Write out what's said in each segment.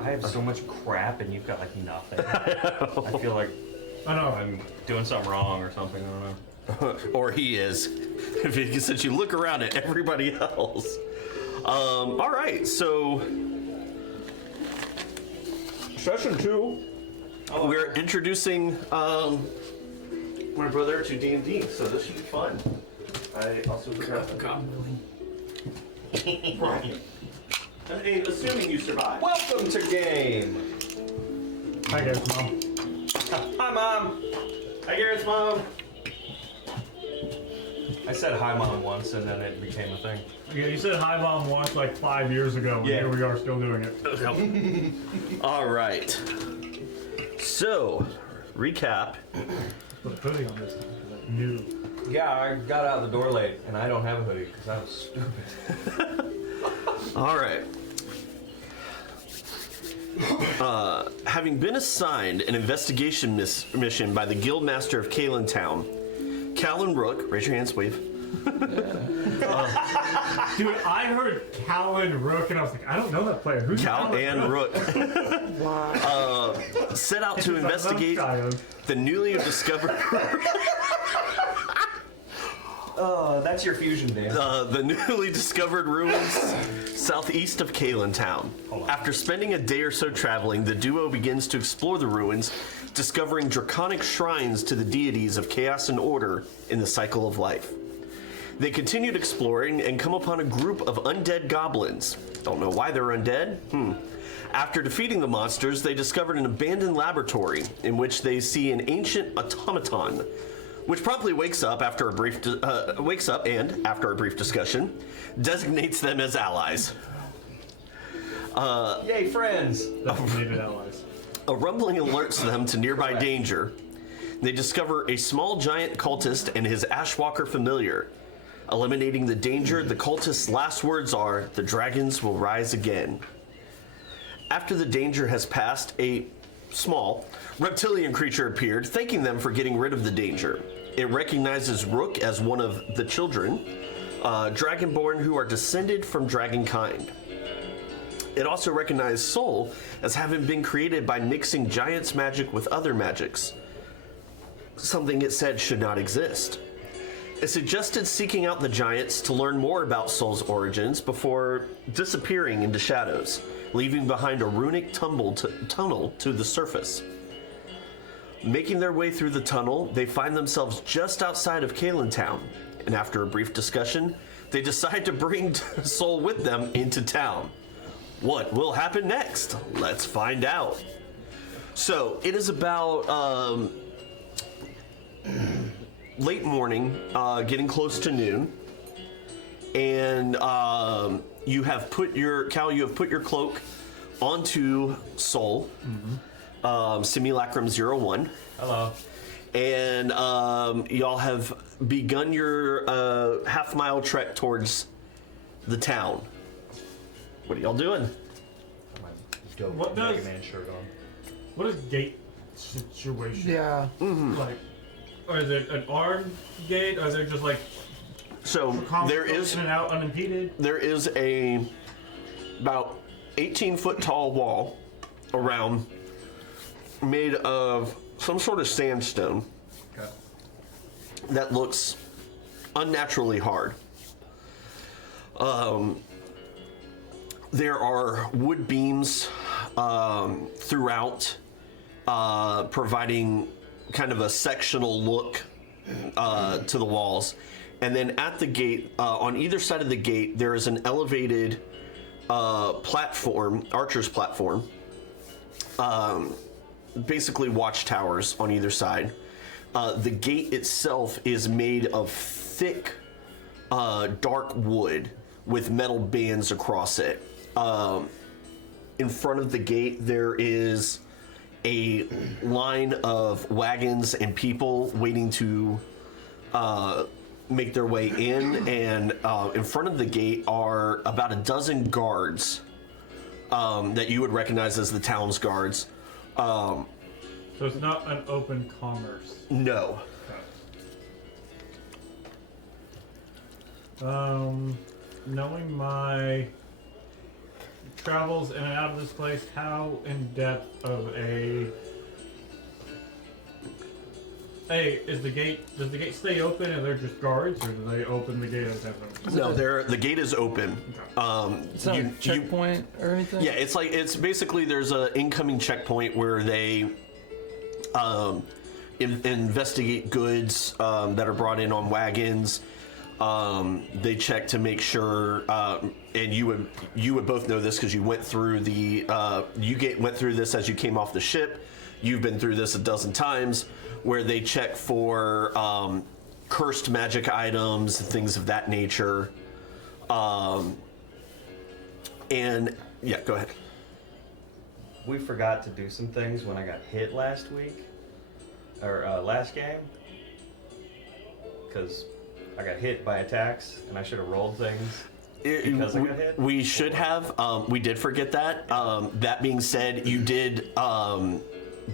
I have so much crap and you've got like nothing. I feel like I'm doing something wrong or something. I don't know. Or he is, since you look around at everybody else. All right, so session 2. We're introducing my brother to D&D, so this should be fun. I also forgot. Hey, assuming you survive. Welcome to game. Hi, Garrett's mom. Hi, Mom. Hi, Garrett's mom. I said hi, Mom, once, and then it became a thing. Yeah, you said hi, mom, once like 5 years ago. Yeah. Here we are still doing it. All right. So, recap. Put a hoodie on this time because I knew. Yeah, I got out of the door late, and I don't have a hoodie because I was stupid. All right. Having been assigned an investigation mission by the Guildmaster of Kaylin Town, Cal and Rook, raise your hands, wave. Dude, I heard Kaylin Rook and I was like, I don't know that player. Who's Cal and Rook set out to investigate the newly discovered That's your fusion name. the newly discovered ruins southeast of Kaylin Town. After spending a day or so traveling, the duo begins to explore the ruins, discovering draconic shrines to the deities of chaos and order in the cycle of life. They continued exploring and come upon a group of undead goblins. Don't know why they're undead? After defeating the monsters, they discovered an abandoned laboratory in which they see an ancient automaton, which promptly wakes up after a brief after a brief discussion, designates them as allies. Yay, friends! Designated allies. A rumbling alerts them to nearby danger. They discover a small giant cultist and his Ashwalker familiar. Eliminating the danger, the cultist's last words are, "The dragons will rise again." After the danger has passed, a small reptilian creature appeared, thanking them for getting rid of the danger. It recognizes Rook as one of the children, dragonborn who are descended from dragonkind. It also recognized Soul as having been created by mixing giant's magic with other magics, something it said should not exist. It suggested seeking out the giants to learn more about Soul's origins before disappearing into shadows, leaving behind a runic tunnel to the surface. Making their way through the tunnel, they find themselves just outside of Kaylin Town, and after a brief discussion, they decide to bring Soul with them into town. What will happen next? Let's find out. So, it is about late morning, getting close to noon, and you have put your cloak onto Soul, Simulacrum 01. Hello. And y'all have begun your half-mile trek towards the town. What are y'all doing? What does- Mega Man shirt on? What is gate situation? Yeah. Like, or is it an armed gate? Or is it just like So there is in and out unimpeded? there is a about 18-foot tall wall around, made of some sort of sandstone that looks unnaturally hard. There are wood beams throughout, providing kind of a sectional look to the walls. And then at the gate, on either side of the gate, there is an elevated platform, archer's platform, basically watchtowers on either side. The gate itself is made of thick, dark wood with metal bands across it. In front of the gate, there is a line of wagons and people waiting to make their way in, and in front of the gate are about a dozen guards that you would recognize as the town's guards. So it's not an open commerce. No. Knowing my travels in and out of this place, how in depth of a... Hey, does the gate stay open and they're just guards, or do they open the gate as ever? No, the gate is open. It's not a checkpoint or anything? Yeah, it's basically there's an incoming checkpoint where they investigate goods that are brought in on wagons. They check to make sure, and you would both know this because you went through went through this as you came off the ship. You've been through this a dozen times, where they check for cursed magic items, things of that nature. And yeah, go ahead. We forgot to do some things when I got hit last week, or last game, because I got hit by attacks and I should have rolled things because I got hit. We should have. We did forget that. That being said, you did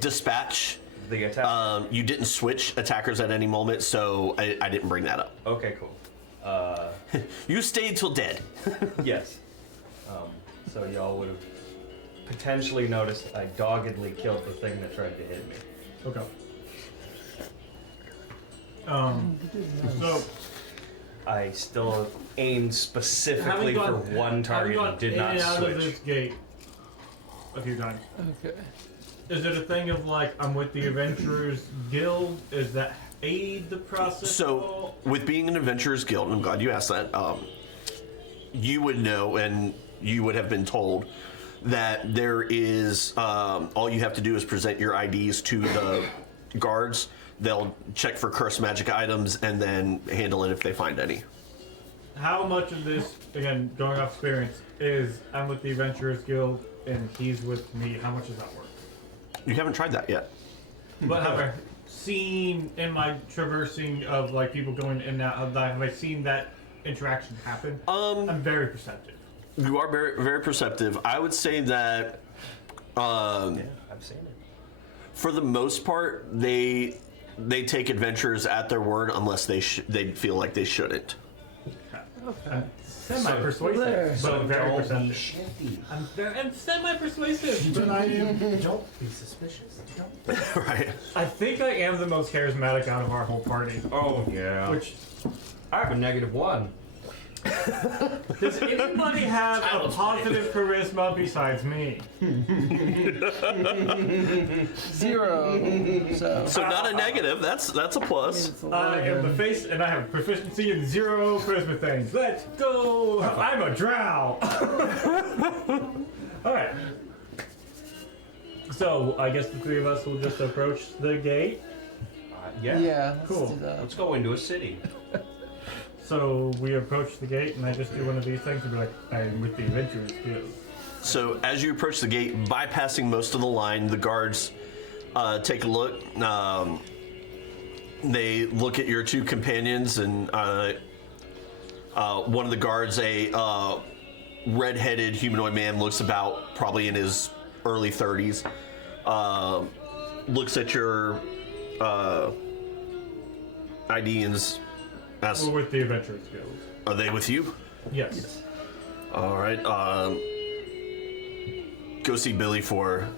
dispatch the attack. You didn't switch attackers at any moment, so I didn't bring that up. Okay, cool. You stayed till dead. Yes. So y'all would have potentially noticed I doggedly killed the thing that tried to hit me. Okay. So I still aimed specifically for one target and did not in and out of switch. this gate a few times. Okay. Is it a thing of like, I'm with the Adventurers Guild? Is that aid the process? at So, all? with being an Adventurers Guild, I'm glad you asked that, you would know, and you would have been told, that there is, all you have to do is present your IDs to the guards. They'll check for cursed magic items and then handle it if they find any. How much of this, again, going off experience, is I'm with the Adventurers Guild and he's with me? How much does that work? You haven't tried that yet. But have I seen in my traversing of like people going in and out of that, have I seen that interaction happen? I'm very perceptive. You are very, very perceptive. I would say that, Yeah, I've seen it. for the most part, they take adventurers at their word unless they feel like they shouldn't. Semi-persuasive, but very Don't be perceptive. shifty. I'm semi-persuasive, but I am. Don't be suspicious. Don't. Right. I think I am the most charismatic out of our whole party. Oh yeah. Which, I have a -1. does anybody have a positive charisma besides me? 0. So not a negative. That's a plus. it's I am the 11. face, and I have proficiency in 0 charisma things. Let's go! I'm a drow! Alright. So, I guess the three of us will just approach the gate. Yeah. Yeah, let's Cool. do that. Let's go into a city. So, we approach the gate, and I just do one of these things and be like, I'm with the Adventurers Guild. So as you approach the gate, bypassing most of the line, the guards take a look. They look at your two companions, and one of the guards, a red-headed humanoid man, looks about probably in his early 30s. Looks at your ID and asks, We're with the Adventurers Guild. "Are they with you?" Yes. All right. Go see Billy for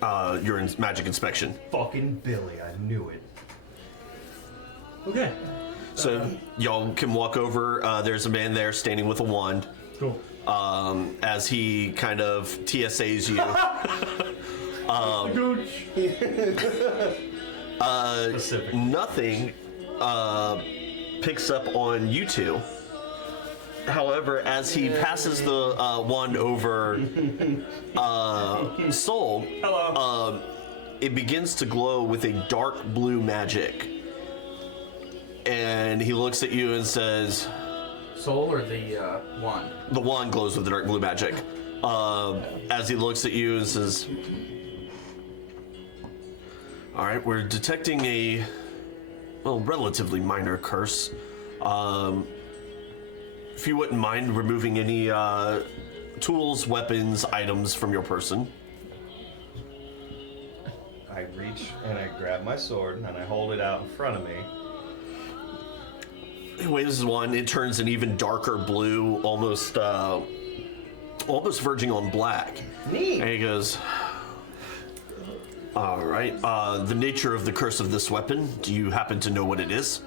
your magic inspection. Fucking Billy, I knew it. Okay. So y'all can walk over. There's a man there standing with a wand. Cool. As he kind of TSAs you. Gooch. Specific. Nothing picks up on you two. However, as he passes the wand over Soul, it begins to glow with a dark blue magic. And he looks at you and says, Soul or the wand? the wand glows with the dark blue magic. As he looks at you and says, all right, we're detecting a, well, relatively minor curse. If you wouldn't mind removing any tools, weapons, items from your person. I reach and I grab my sword and I hold it out in front of me. He waves one, it turns an even darker blue, almost almost verging on black. Neat. And he goes, all right, the nature of the curse of this weapon, do you happen to know what it is?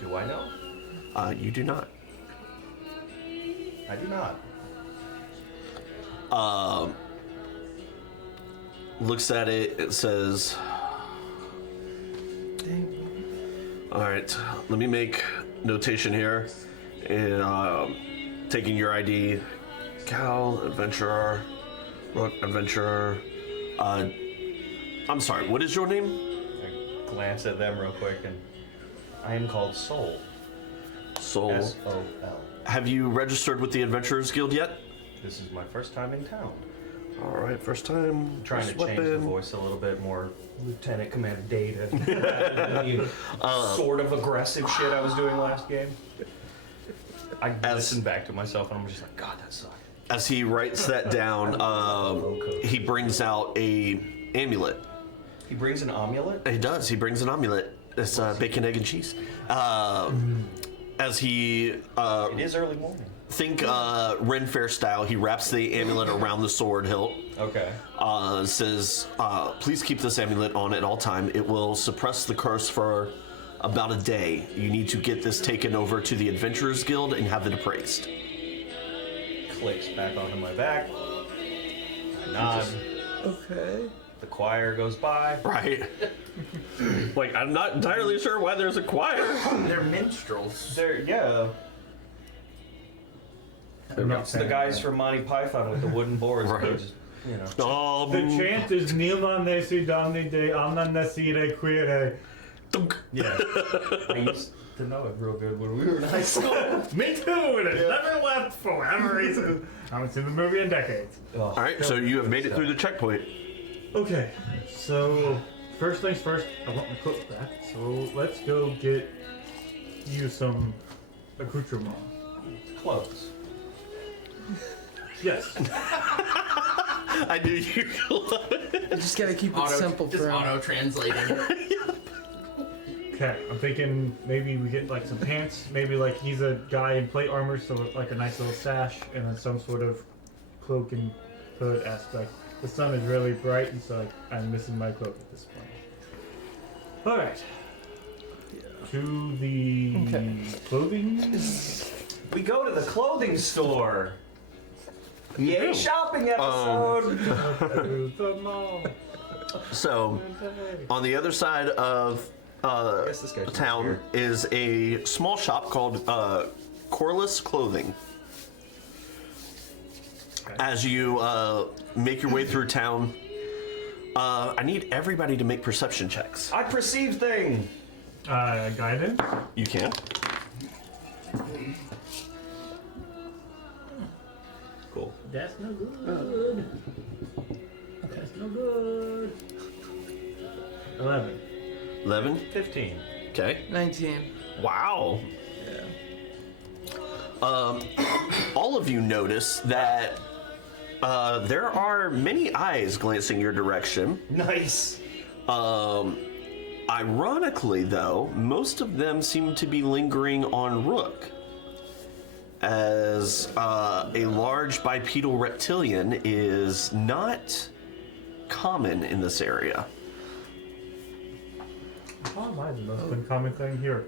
Do I know? You do not. I do not. Looks at it, it says, all right, let me make notation here. And taking your ID, Cal, adventurer, Rook, adventurer. I'm sorry, what is your name? I glance at them real quick, and I am called Soul. Soul. S-O-L. Have you registered with the Adventurers Guild yet? This is my first time in town. All right, first time. Trying to first change the weapon. voice a little bit more Lieutenant Commander Data. Sort of aggressive shit I was doing last game. I listened back to myself and I'm just like, God, that sucked. As he writes that down, he brings out a amulet. He brings an amulet? He does. He brings an amulet. It's bacon, egg, and cheese. As he It is early morning. think Ren Fair style, he wraps the amulet around the sword hilt. Okay. Says, please keep this amulet on at all time. It will suppress the curse for about a day. You need to get this taken over to the Adventurers Guild and have it appraised. Clicks back onto my back. I nod. Okay. The choir goes by. Right. Like, I'm not entirely sure why there's a choir. They're minstrels. Yeah. It's the guys from Monty Python with the wooden boards. Right. They're just, you know. The chant is Nila Nesi Damni de Amna Nesire Quire. Yeah. I used to know it real good when we were in high school. Me too, and it never left for whatever reason. I haven't seen the movie in decades. All right, so you have made it through the checkpoint. Okay, so first things first, I want my clothes back. So let's go get you some accoutrement. Close. Yes. I knew you would love it. I just gotta keep it simple Just for him. auto translating. Okay, I'm thinking maybe we get like some pants. Maybe like he's a guy in plate armor, so like a nice little sash, and then some sort of cloak and hood aspect. The sun is really bright, and so I'm missing my cloak at this point. All right. To the clothing. We go to the clothing store. Yay, shopping episode! To the mall. So, on the other side of guess this guy's town here. is a small shop called Corliss Clothing. As you make your way through town, I need everybody to make perception checks. I perceive things. Guidance. You can. Cool. That's no good. That's no good. 11. 11. 15. Okay. 19. Wow. All of you notice that there are many eyes glancing your direction. Nice. Ironically, though, most of them seem to be lingering on Rook, as a large bipedal reptilian is not common in this area. How am I the most uncommon thing here?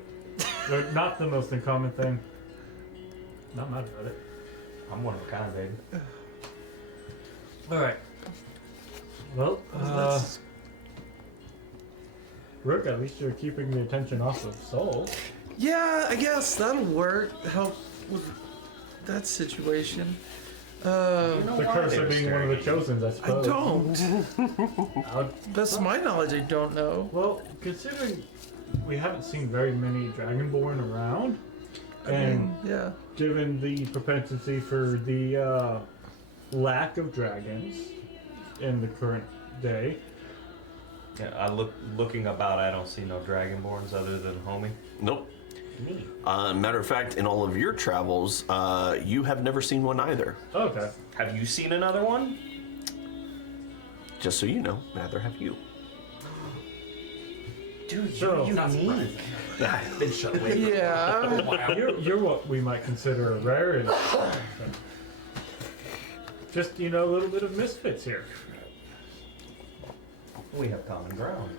Or not the most uncommon thing. Not mad about it. I'm one of a kind, baby. Alright. Well, Rook, at least you're keeping the attention off of Soul. Yeah, I guess that'll work. Help with that situation. The curse of being one of the chosen, I I suppose. don't. I'll- Best of my knowledge, I don't know. Well, considering we haven't seen very many Dragonborn around, I and mean, yeah. given the propensity for the lack of dragons in the current day, Yeah, looking about, I don't see no Dragonborns other than homie. Nope. Neat. Matter of fact, in all of your travels, you have never seen one either. okay. Have you seen another one? Just so you know, neither have you. Dude, So- you're Not unique. surprised. Been shut away. Yeah. Wow. You're what we might consider a rarity. just, a little bit of misfits here. We have common ground.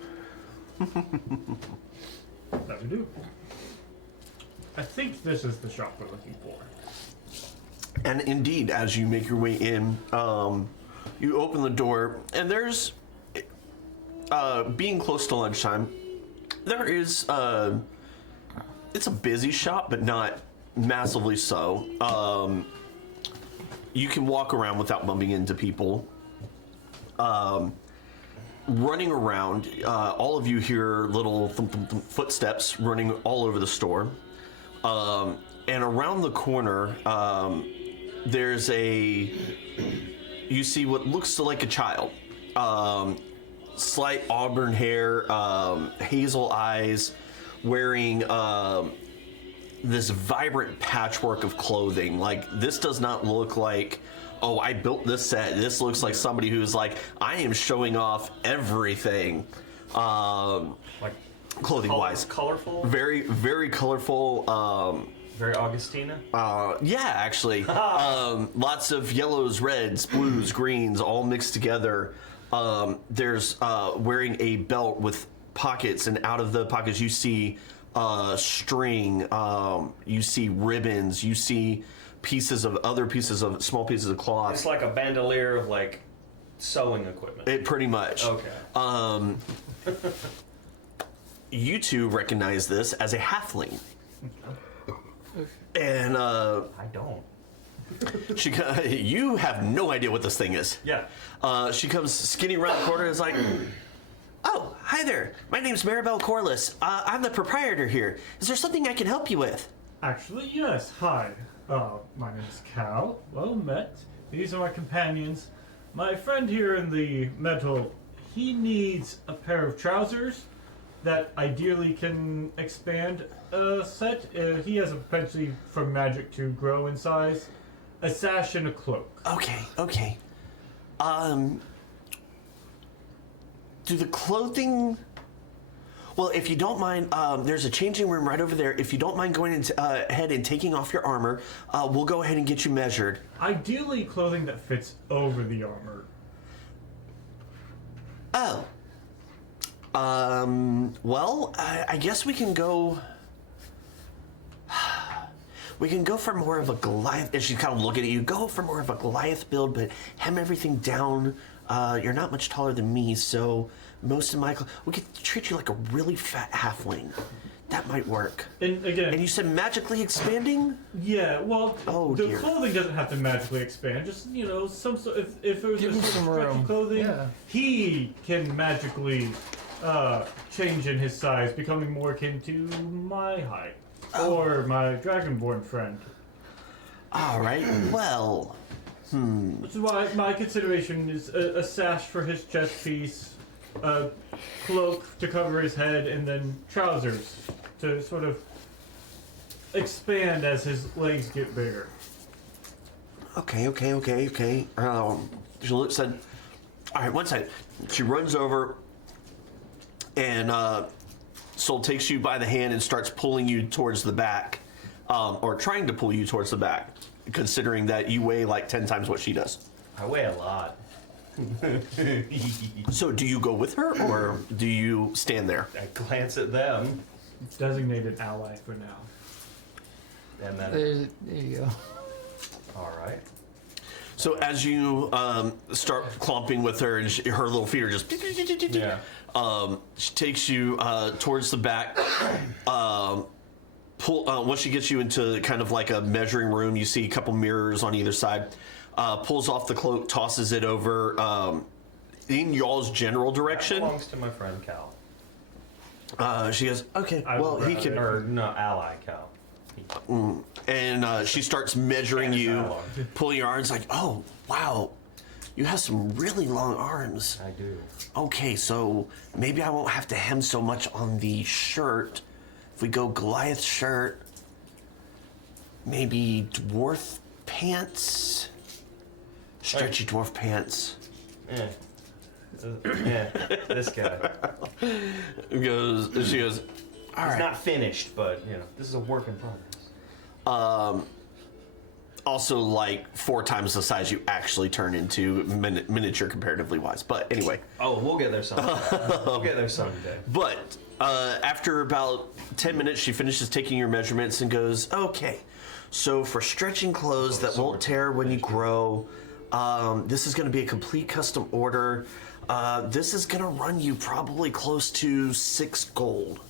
That we do. I think this is the shop we're looking for. And indeed, as you make your way in, you open the door, and there's, being close to lunchtime, there is, it's a busy shop, but not massively so. You can walk around without bumping into people. Running around, all of you hear little thump, thump, thump footsteps running all over the store. And around the corner, there's you see what looks like a child. Slight auburn hair, hazel eyes, wearing this vibrant patchwork of clothing. Like, this does not look like, oh, I built this set. This looks like somebody who's like, I am showing off everything. Like Clothing-wise. colorful? Very, very colorful. Very Augustina? Yeah, actually. Lots of yellows, reds, blues, greens, all mixed together. There's wearing a belt with pockets, and out of the pockets you see string, you see ribbons, you see small pieces of cloth. It's like a bandolier of like sewing equipment. It pretty much. Okay. You two recognize this as a halfling. And I don't. you have no idea what this thing is. Yeah. She comes skinning around the corner and is like, oh, hi there. My name's Maribel Corliss. I'm the proprietor here. Is there something I can help you with? Actually, yes. Hi. My name is Cal. Well met. These are my companions. My friend here in the metal, he needs a pair of trousers that ideally can expand a set. He has a propensity for magic to grow in size. A sash and a cloak. Okay. Do the clothing... Well, if you don't mind, there's a changing room right over there. If you don't mind going ahead and taking off your armor, we'll go ahead and get you measured. Ideally, clothing that fits over the armor. Oh. Well, I guess we can go... We can go for more of a Goliath, and she's kind of looking at you, go for more of a Goliath build, but hem everything down. You're not much taller than me, so most of my... We could treat you like a really fat halfling. That might work. And again... And you said magically expanding? Yeah, well, Oh, the dear. clothing doesn't have to magically expand. Just, some sort... If it was Give a him sort of some stretchy room. clothing, Yeah. he can magically change in his size, becoming more akin to my height. Or my dragonborn friend. All right, well... Which is why my consideration is a sash for his chest piece, a cloak to cover his head, and then trousers to sort of expand as his legs get bigger. Okay. She said, all right, one second. She runs over and Sol takes you by the hand and starts pulling you towards the back, or trying to pull you towards the back, considering that you weigh like 10 times what she does. I weigh a lot. So do you go with her, or do you stand there? I glance at them, Designated ally for now. and then, There you go. all right. So as you start clomping with her, and her little feet are just... Yeah. She takes you towards the back. Once she gets you into kind of like a measuring room, you see a couple mirrors on either side. Pulls off the cloak, tosses it over in y'all's general That direction. belongs to my friend Cal. She goes, okay, I well, would he can... Or, no, ally Cal. And she starts measuring Can't you, dialogue. pulling your arms like, oh, wow, you have some really long arms. I do. Okay, so maybe I won't have to hem so much on the shirt. If we go Goliath shirt, maybe dwarf pants? Stretchy dwarf pants. Yeah, this guy. She goes, all It's right. not finished, but, this is a work in progress. also like 4 times the size you actually turn into miniature comparatively wise. But anyway. Oh, we'll get there someday. We'll get there someday. But after about 10 minutes, she finishes taking your measurements and goes, okay, so for stretching clothes that won't tear when you grow, this is going to be a complete custom order. This is going to run you probably close to 6 gold.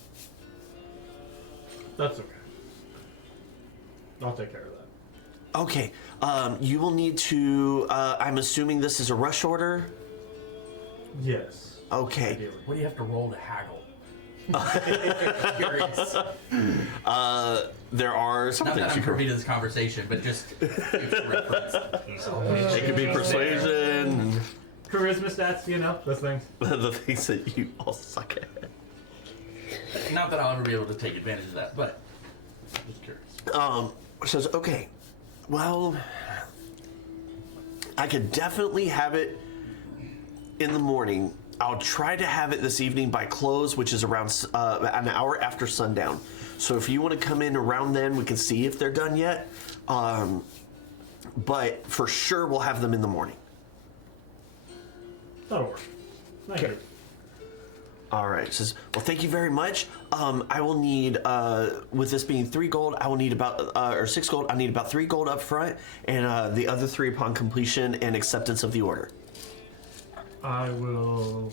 That's okay. I'll take care of that. Okay, you will need to, I'm assuming this is a rush order? Yes. Okay. Ideally. What do you have to roll to haggle? Curious. There are some Not things that you I'm can... privy to this conversation, but just future reference. It could be persuasion, Charisma stats, those things. the things that you all suck at. Not that I'll ever be able to take advantage of that, but just curious. Says, okay, well, I could definitely have it in the morning. I'll try to have it this evening by close, which is around an hour after sundown. So if you want to come in around then, we can see if they're done yet. But for sure, we'll have them in the morning. That'll work. Thank you. All right. Says, well, thank you very much. I will need, with this being 3 gold, I will need about, or 6 gold. I need about 3 gold up front, and the other 3 upon completion and acceptance of the order. I will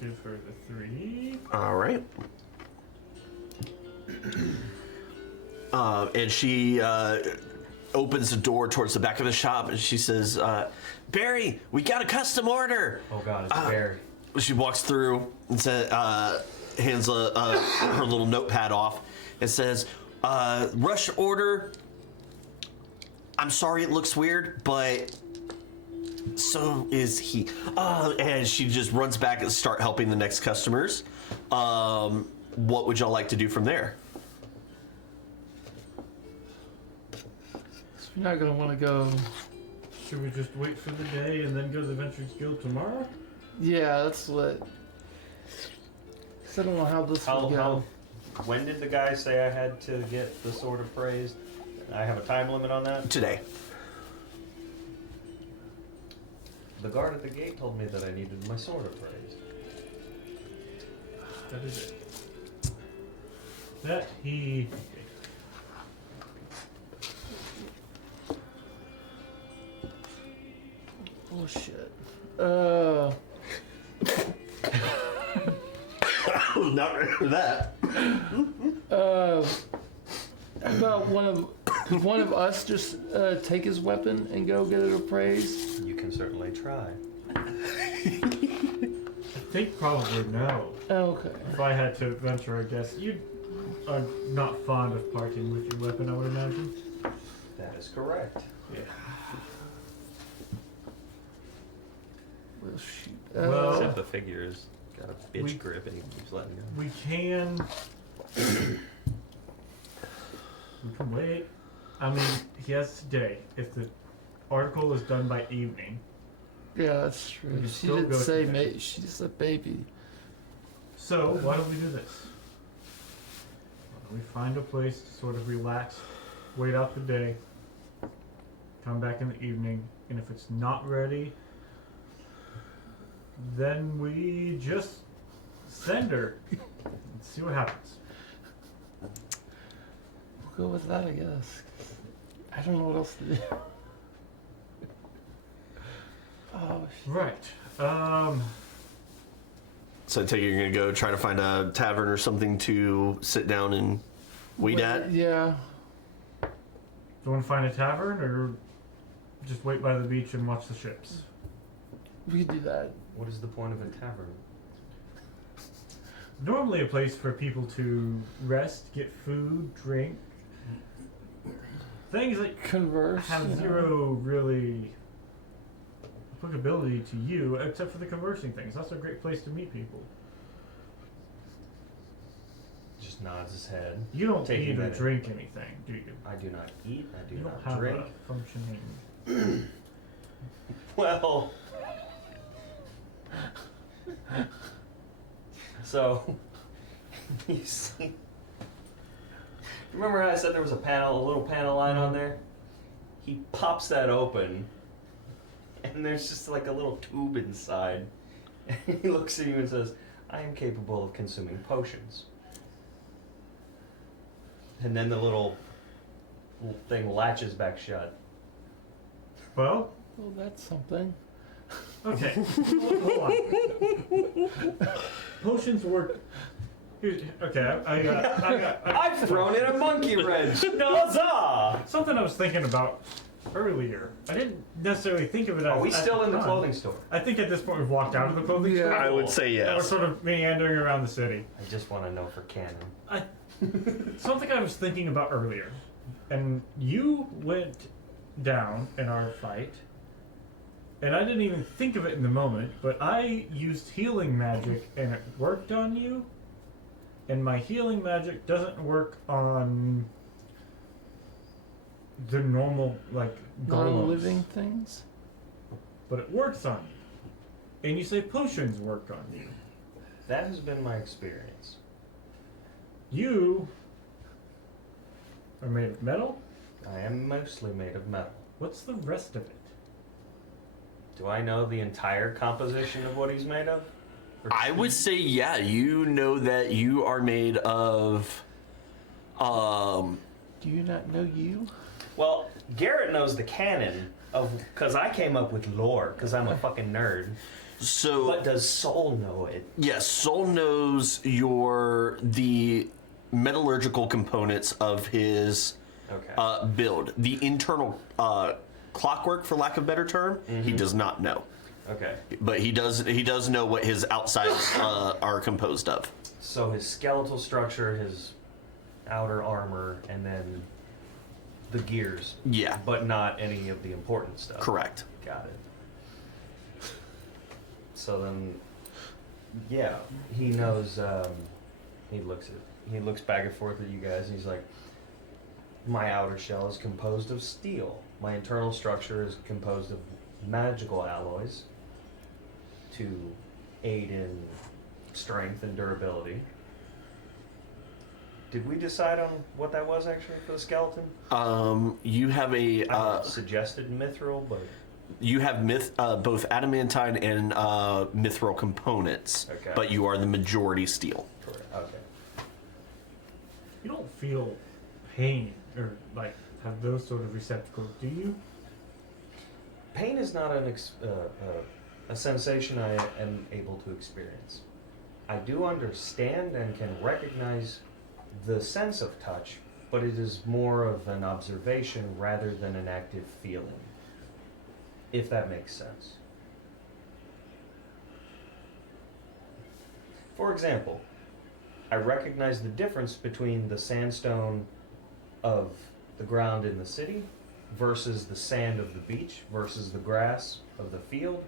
give her the 3. All right. And she opens the door towards the back of the shop, and she says, Barry, we got a custom order. Oh God, it's Barry. She walks through and hands her little notepad off and says, rush order. I'm sorry it looks weird, but so is he. And she just runs back and start helping the next customers. What would y'all like to do from there? You're not gonna want to go. Should we just wait for the day and then go to the Adventurers Guild tomorrow? Yeah, that's what. 'Cause I don't know how this will go. When did the guy say I had to get the sword appraised? I have a time limit on that. Today. The guard at the gate told me that I needed my sword appraised. That is it. That he. Oh shit. Not ready for that. About one of us just take his weapon and go get it appraised. You can certainly try. I think probably no. Okay. If I had to venture, I guess you are not fond of parting with your weapon, I would imagine. That is correct. Yeah. Well, shoot. Well- Except the figure's got a bitch We- grip and he keeps letting go. We can. We can wait. I mean, he has today. If the article is done by evening, yeah, that's true. we can She still didn't go say today. she's a baby. So why don't we do this? Why don't we find a place to sort of relax, wait out the day, come back in the evening, and if it's not ready, then we just send her and see what happens. We'll go with that, I guess. I don't know what else to do. Oh shit. Right. So I take it you're gonna go try to find a tavern or something to sit down and wait at? Yeah. Do you want to find a tavern or just wait by the beach and watch the ships? We could do that. What is the point of a tavern? Normally a place for people to rest, get food, drink. Things that Converse. have you know. zero really applicability to you except for the conversing things. That's a great place to meet people. Just nods his head. You don't Taking eat or that in. drink anything, do you? I do not eat. I do You not don't have drink. a functioning. Well, so you see. Remember how I said there was a little panel line on there? He pops that open, and there's just like a little tube inside. And he looks at you and says, I am capable of consuming potions. And then the little thing latches back shut. Well, Well, that's something. okay. Hold on. Potions work. Okay, I've thrown in a monkey wrench! Huzzah! something I was thinking about earlier. I didn't necessarily think of it as. Are we at still in the time. clothing store? I think at this point we've walked out of the clothing store. I would say And we're yes. sort of meandering around the city. I just want to know for canon. Something I was thinking about earlier, and you went down in our fight, and I didn't even think of it in the moment, but I used healing magic and it worked on you, and my healing magic doesn't work on the normal, like, golems, Non-living things. but it works on you. And you say potions work on you. That has been my experience. You are made of metal? I am mostly made of metal. What's the rest of it? Do I know the entire composition of what he's made of? Or I just- would say, yeah, you know that you are made of. Do you not know you? Well, Garrett knows the canon of because I came up with lore because I'm a fucking nerd. So, But does Soul know it? yes, Soul knows the metallurgical components of his Okay. build. The internal clockwork, for lack of a better term, he does not know. Okay. But he does know what his outsides are composed of. So his skeletal structure, his outer armor, and then the gears. Yeah, But not any of the important stuff. correct. Got it. So then, yeah, he knows. He looks back and forth at you guys, and he's like, "My outer shell is composed of steel. My internal structure is composed of magical alloys to aid in strength and durability." Did we decide on what that was actually for the skeleton? You have a I suggested mithril, but you have both adamantine and mithril components, Okay. but you are the majority steel. correct. Okay. You don't feel pain or like have those sort of receptacles, do you? Pain is not a sensation I am able to experience. I do understand and can recognize the sense of touch, but it is more of an observation rather than an active feeling, if that makes sense. For example, I recognize the difference between the sandstone of the ground in the city versus the sand of the beach versus the grass of the field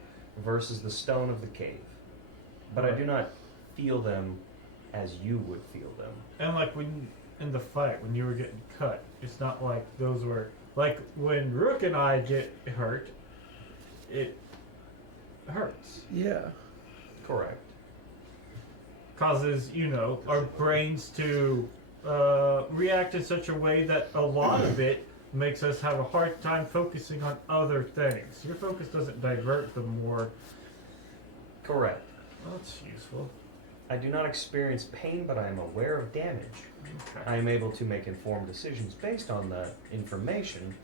versus the stone of the cave. But I do not feel them as you would feel them. And like when in the fight, when you were getting cut, it's not like those were like when Rook and I get hurt, it hurts. Yeah. Correct. Causes, our brains to react in such a way that a lot of it makes us have a hard time focusing on other things. Your focus doesn't divert the more. Correct. Well, that's useful. I do not experience pain, but I am aware of damage. Okay. I am able to make informed decisions based on the information,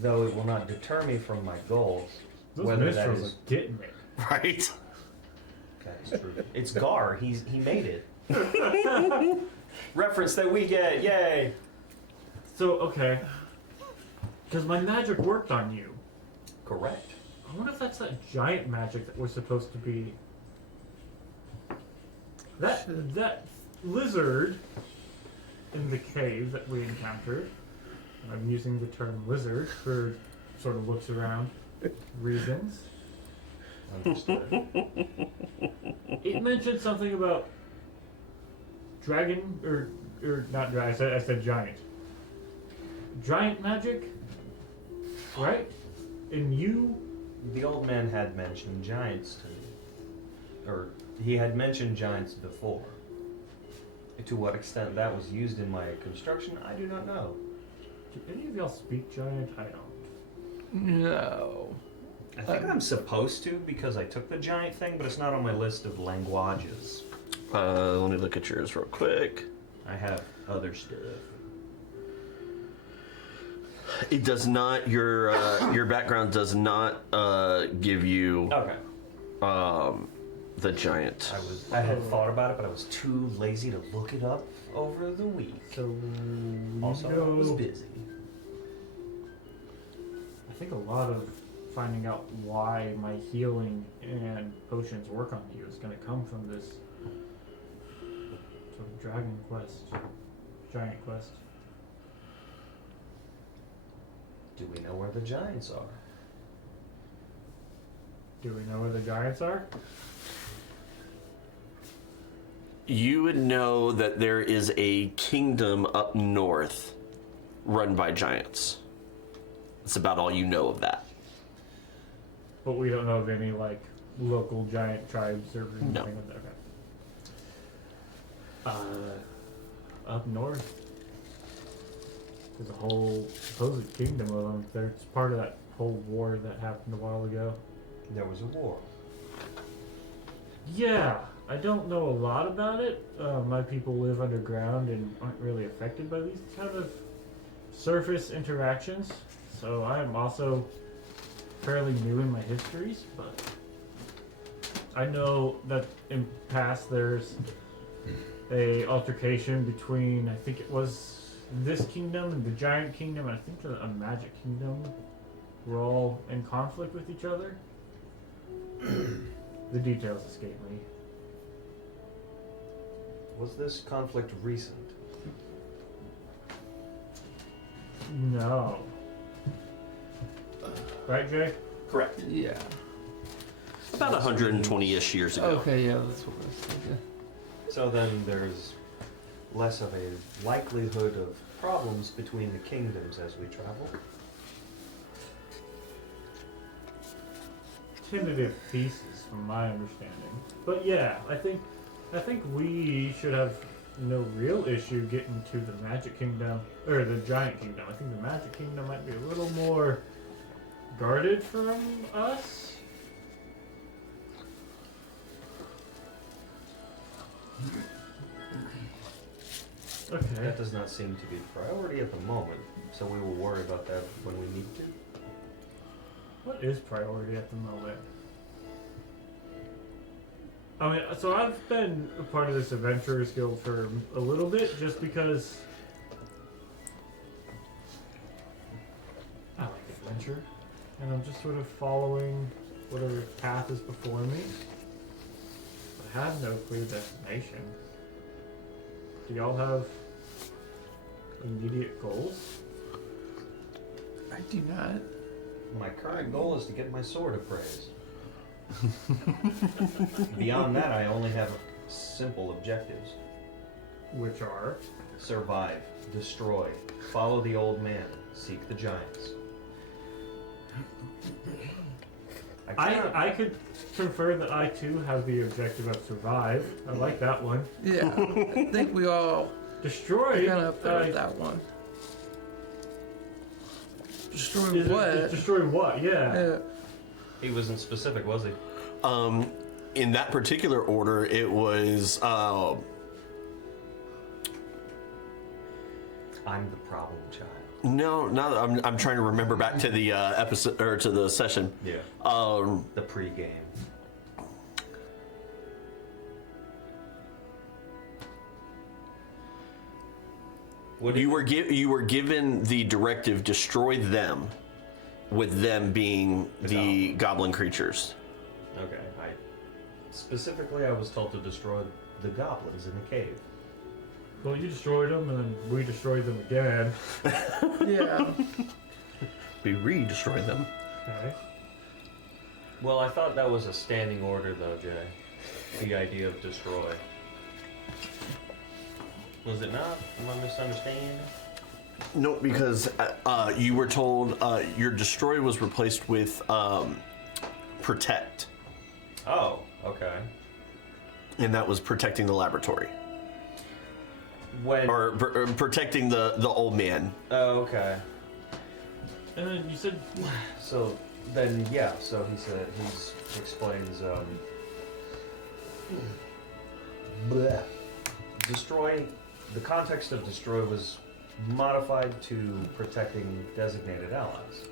though it will not deter me from my goals. Those whether that minstrels is are getting me. Right. that is true. It's Gar. He made it. Reference that we get. Yay. So, okay. Because my magic worked on you. Correct. I wonder if that's that giant magic that we're supposed to be. That lizard in the cave that we encountered. I'm using the term lizard for sort of looks around reasons. Understood. It mentioned something about dragon or not dragon. I said giant. Giant magic, right? And you. The old man had mentioned giants to me. Or he had mentioned giants before. To what extent that was used in my construction, I do not know. Do any of y'all speak giant? I don't. No. I think I'm supposed to because I took the giant thing, but it's not on my list of languages. Let me look at yours real quick. I have other stuff. It does not. Your background does not give you Okay. the giant. I had thought about it, but I was too lazy to look it up over the week. So, Also, I was busy. I think a lot of finding out why my healing and potions work on you is going to come from this sort of dragon quest, giant quest. Do we know where the giants are? Do we know where the giants are? You would know that there is a kingdom up north run by giants. That's about all you know of that. But we don't know of any like local giant tribes or anything No. like that. Okay. Up north, there's a whole supposed kingdom of them. They're part of that whole war that happened a while ago. There was a war. Yeah, I don't know a lot about it. My people live underground and aren't really affected by these kind of surface interactions. So I am also fairly new in my histories, but I know that in past there's a altercation between, I think it was this kingdom and the giant kingdom, and I think a magic kingdom were all in conflict with each other. The details escape me. Was this conflict recent? No. Right, Jay? Correct. Yeah. About 120-ish years ago. Okay, yeah, that's what I was thinking. So then there's less of a likelihood of problems between the kingdoms as we travel. Tentative pieces, from my understanding. But yeah, I think we should have no real issue getting to the Magic Kingdom or the Giant Kingdom. I think the Magic Kingdom might be a little more guarded from us. Okay. That does not seem to be a priority at the moment, so we will worry about that when we need to. What is priority at the moment? I mean, so I've been a part of this Adventurers Guild for a little bit, just because I like adventure, and I'm just sort of following whatever path is before me. I have no clear destination. Do y'all have immediate goals? I do not. My current goal is to get my sword appraised. Beyond that, I only have simple objectives. Which are? Survive, destroy, follow the old man, seek the giants. I could confer that I too have the objective of survive. I like that one. Yeah, I think we all Destroy. kind of up there with that one. Destroy Is it- what? destroy what? Yeah. Yeah. He wasn't specific, was he? In that particular order, it was I'm the problem child. no. I'm trying to remember back to the episode or to the session. Yeah. The pregame. You were given the directive destroy them, with them being the goblin creatures. Okay. Specifically, I was told to destroy the goblins in the cave. Well, you destroyed them, and then we destroyed them again. Yeah. We re-destroy them. Okay. Well, I thought that was a standing order, though, Jay. The idea of destroy. Was it not? Am I misunderstanding? No, because you were told your destroy was replaced with protect, Oh, okay. and that was protecting the laboratory When? or protecting the old man. Oh, okay. And then you said, So then, yeah. So he explains. Bleh. Destroy. The context of destroy was modified to protecting designated allies.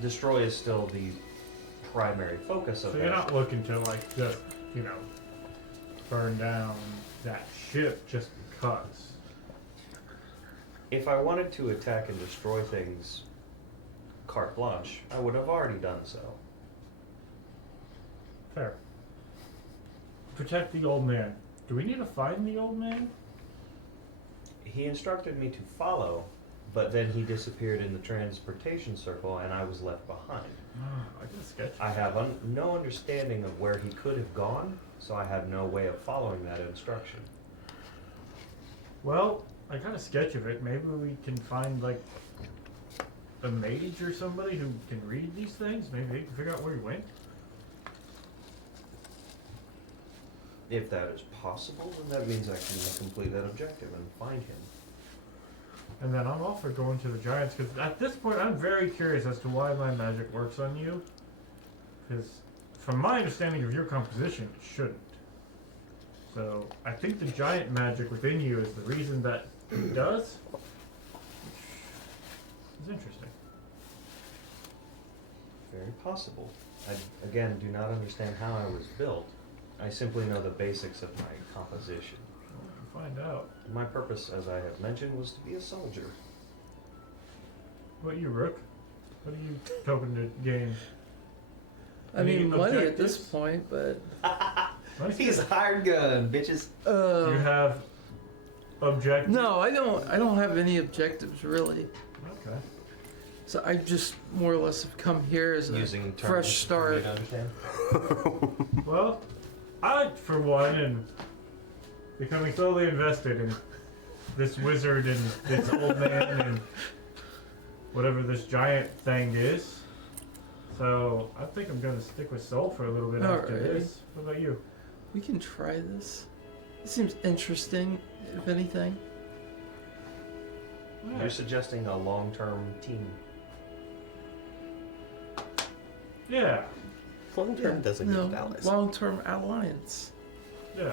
Destroy is still the primary focus of so that. you're not looking to like just, burn down that ship just because. If I wanted to attack and destroy things carte blanche, I would have already done so. Fair. Protect the old man. Do we need to find the old man? He instructed me to follow, but then he disappeared in the transportation circle and I was left behind. I can sketch. I have no understanding of where he could have gone, so I have no way of following that instruction. Well, I got a sketch of it. Maybe we can find like a mage or somebody who can read these things. Maybe they can figure out where he went. If that is possible, then that means I can complete that objective and find him. And then I'm all for going to the giants because at this point I'm very curious as to why my magic works on you. Because from my understanding of your composition, it shouldn't. So I think the giant magic within you is the reason that it does. It's interesting. Very possible. I, again, do not understand how I was built. I simply know the basics of my composition. We'll find out. My purpose, as I have mentioned, was to be a soldier. What you, Rook? What are you hoping to gain? I mean, Any money at this objectives? point, but He's a hired gun, bitches. Do you have objectives? no, I don't have any objectives really. Okay. So I just more or less have come here as a Using terms fresh for me start. to understand. Well, I, for one, am becoming slowly invested in this wizard and this old man and whatever this giant thing is. So I think I'm gonna stick with Soul for a little bit after Alright. this. What about you? We can try this. It seems interesting, if anything. You're suggesting a long-term team. Yeah, Long-term designated No, allies. long-term alliance. yeah.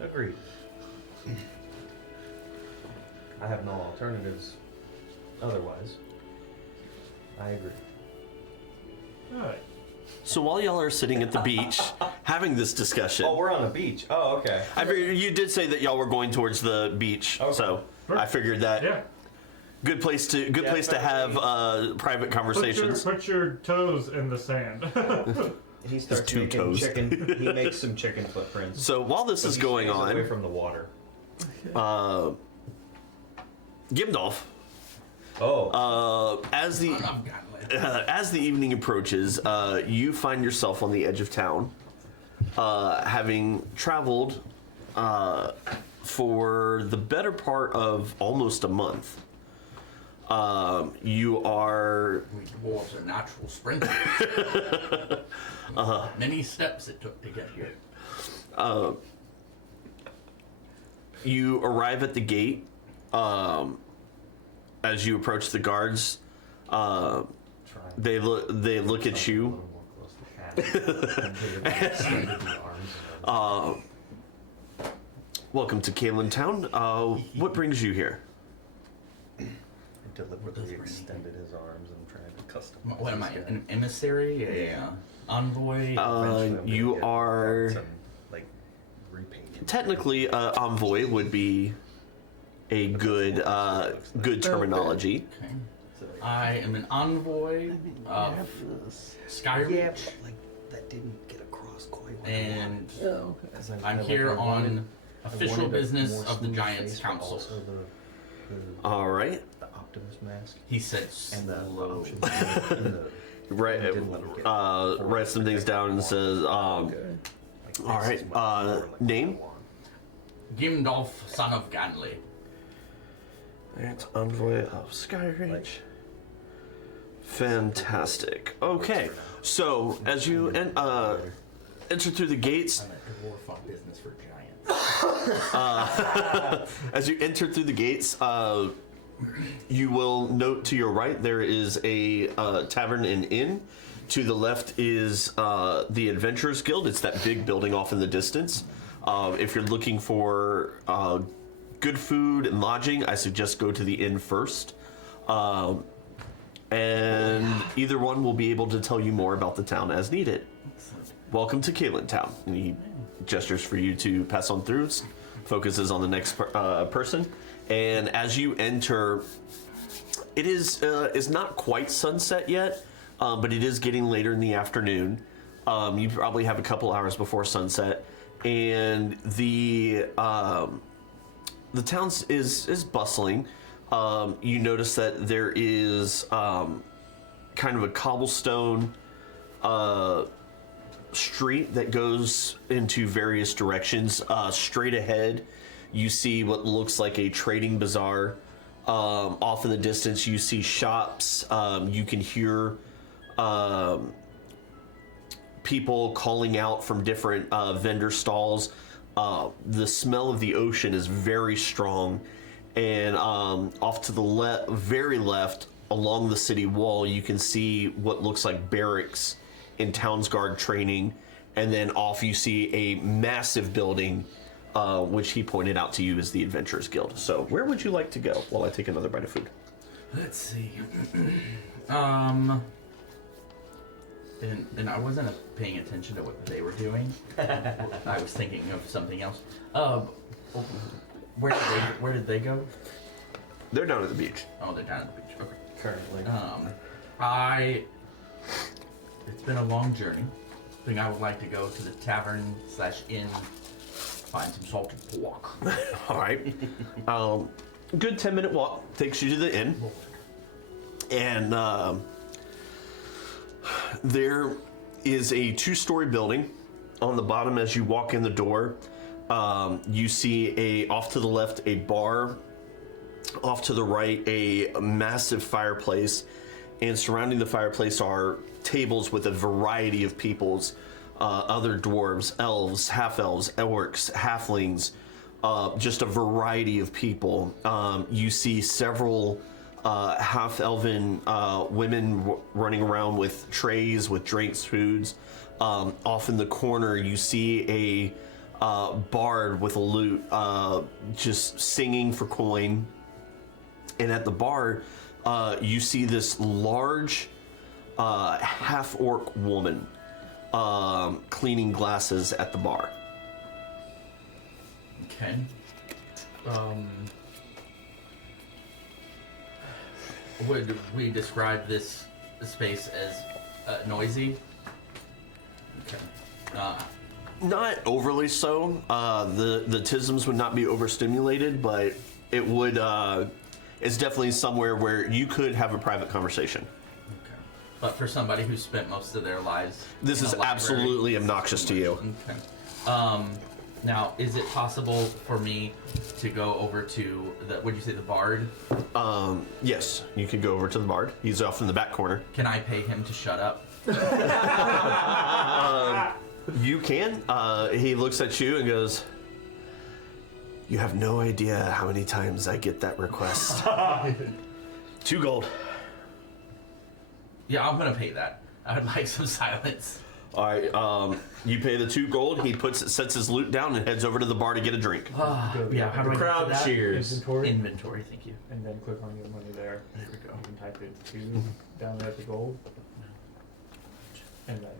Agreed. I have no alternatives otherwise. I agree. Alright. So while y'all are sitting at the beach having this discussion, Oh, we're on the beach. Oh, okay. I figured you did say that y'all were going towards the beach, Okay. so I figured that Yeah. good place to Yeah, have private conversations. Put your toes in the sand. He starts two making toes. chicken. He makes some chicken footprints. So while this is He going stays away on, from the water. Gimdolf, Oh. as the as the evening approaches, you find yourself on the edge of town, having traveled for the better part of almost a month. You are Dwarves are natural sprinters. Many steps it took to get here. you arrive at the gate. As you approach the guards, they look at you. Welcome to Kaylin Town. What brings you here? Deliberately extended his arms and tried to custom. What am I, an emissary? A envoy? You are like repainting. technically envoy would be a good terminology. Okay. I am an envoy of Skyreach, Yeah, but like that didn't get across quite. What and Oh, okay. Because I I'm felt here like I wanted- on I official wanted a business more of the smooth Giants face, but Council. also All right, the Optimus mask He said and the slow. option. and the, right. didn't let him get Write some things down and says, Okay. all right. Name? Gimdolf, son of Ganley. That's envoy of Skyreach. Fantastic. Okay, so as you enter through the gates, I'm a dwarf on business for giants. as you enter through the gates, You will note to your right there is a tavern and inn. To the left is the Adventurers Guild. It's that big building off in the distance. If you're looking for good food and lodging, I suggest go to the inn first. And either one will be able to tell you more about the town as needed. Welcome to Kaylin Town. And he gestures for you to pass on through, focuses on the next person. And as you enter, it is not quite sunset yet, but it is getting later in the afternoon. You probably have a couple hours before sunset. And the town is bustling. You notice that there is kind of a cobblestone street that goes into various directions. Straight ahead, you see what looks like a trading bazaar. Off in the distance, you see shops. You can hear people calling out from different vendor stalls. The smell of the ocean is very strong. And off to the very left, along the city wall, you can see what looks like barracks in Town's Guard training. And then off you see a massive building, which he pointed out to you as the Adventurers Guild. So where would you like to go while I take another bite of food? Let's see. And I wasn't paying attention to what they were doing. I was thinking of something else. Where did they go? They're down at the beach. Oh, they're down at the beach. Okay. Currently. It's been a long journey. I think I would like to go to the tavern/inn, find some salted pork. All right. Good 10-minute walk takes you to the inn. And there is a 2-story building. On the bottom, as you walk in the door, you see off to the left a bar, off to the right a massive fireplace, and surrounding the fireplace are tables with a variety of peoples, other dwarves, elves, half-elves, orcs, halflings, just a variety of people. You see several half-elven women running around with trays with drinks, foods. Off in the corner, you see a bard with a lute just singing for coin. And at the bar, you see this large half-orc woman cleaning glasses at the bar. Okay. Would we describe this space as noisy? Okay. Not overly so. The tisms would not be overstimulated, but it would. It's definitely somewhere where you could have a private conversation. Okay. But for somebody who's spent most of their lives, this is absolutely obnoxious to you. Okay. Now, is it possible for me to go over to would you say the bard? Yes, you can go over to the bard. He's off in the back corner. Can I pay him to shut up? You can. He looks at you and goes, "You have no idea how many times I get that request." 2 gold. Yeah, I'm gonna pay that. I would like some silence. All right. You pay the 2 gold. He sets his loot down and heads over to the bar to get a drink. Yeah, how do I Crowd get to that? cheers. Inventory, thank you. And then click on your money there. There we go. You can type it 2 down there at the gold. And then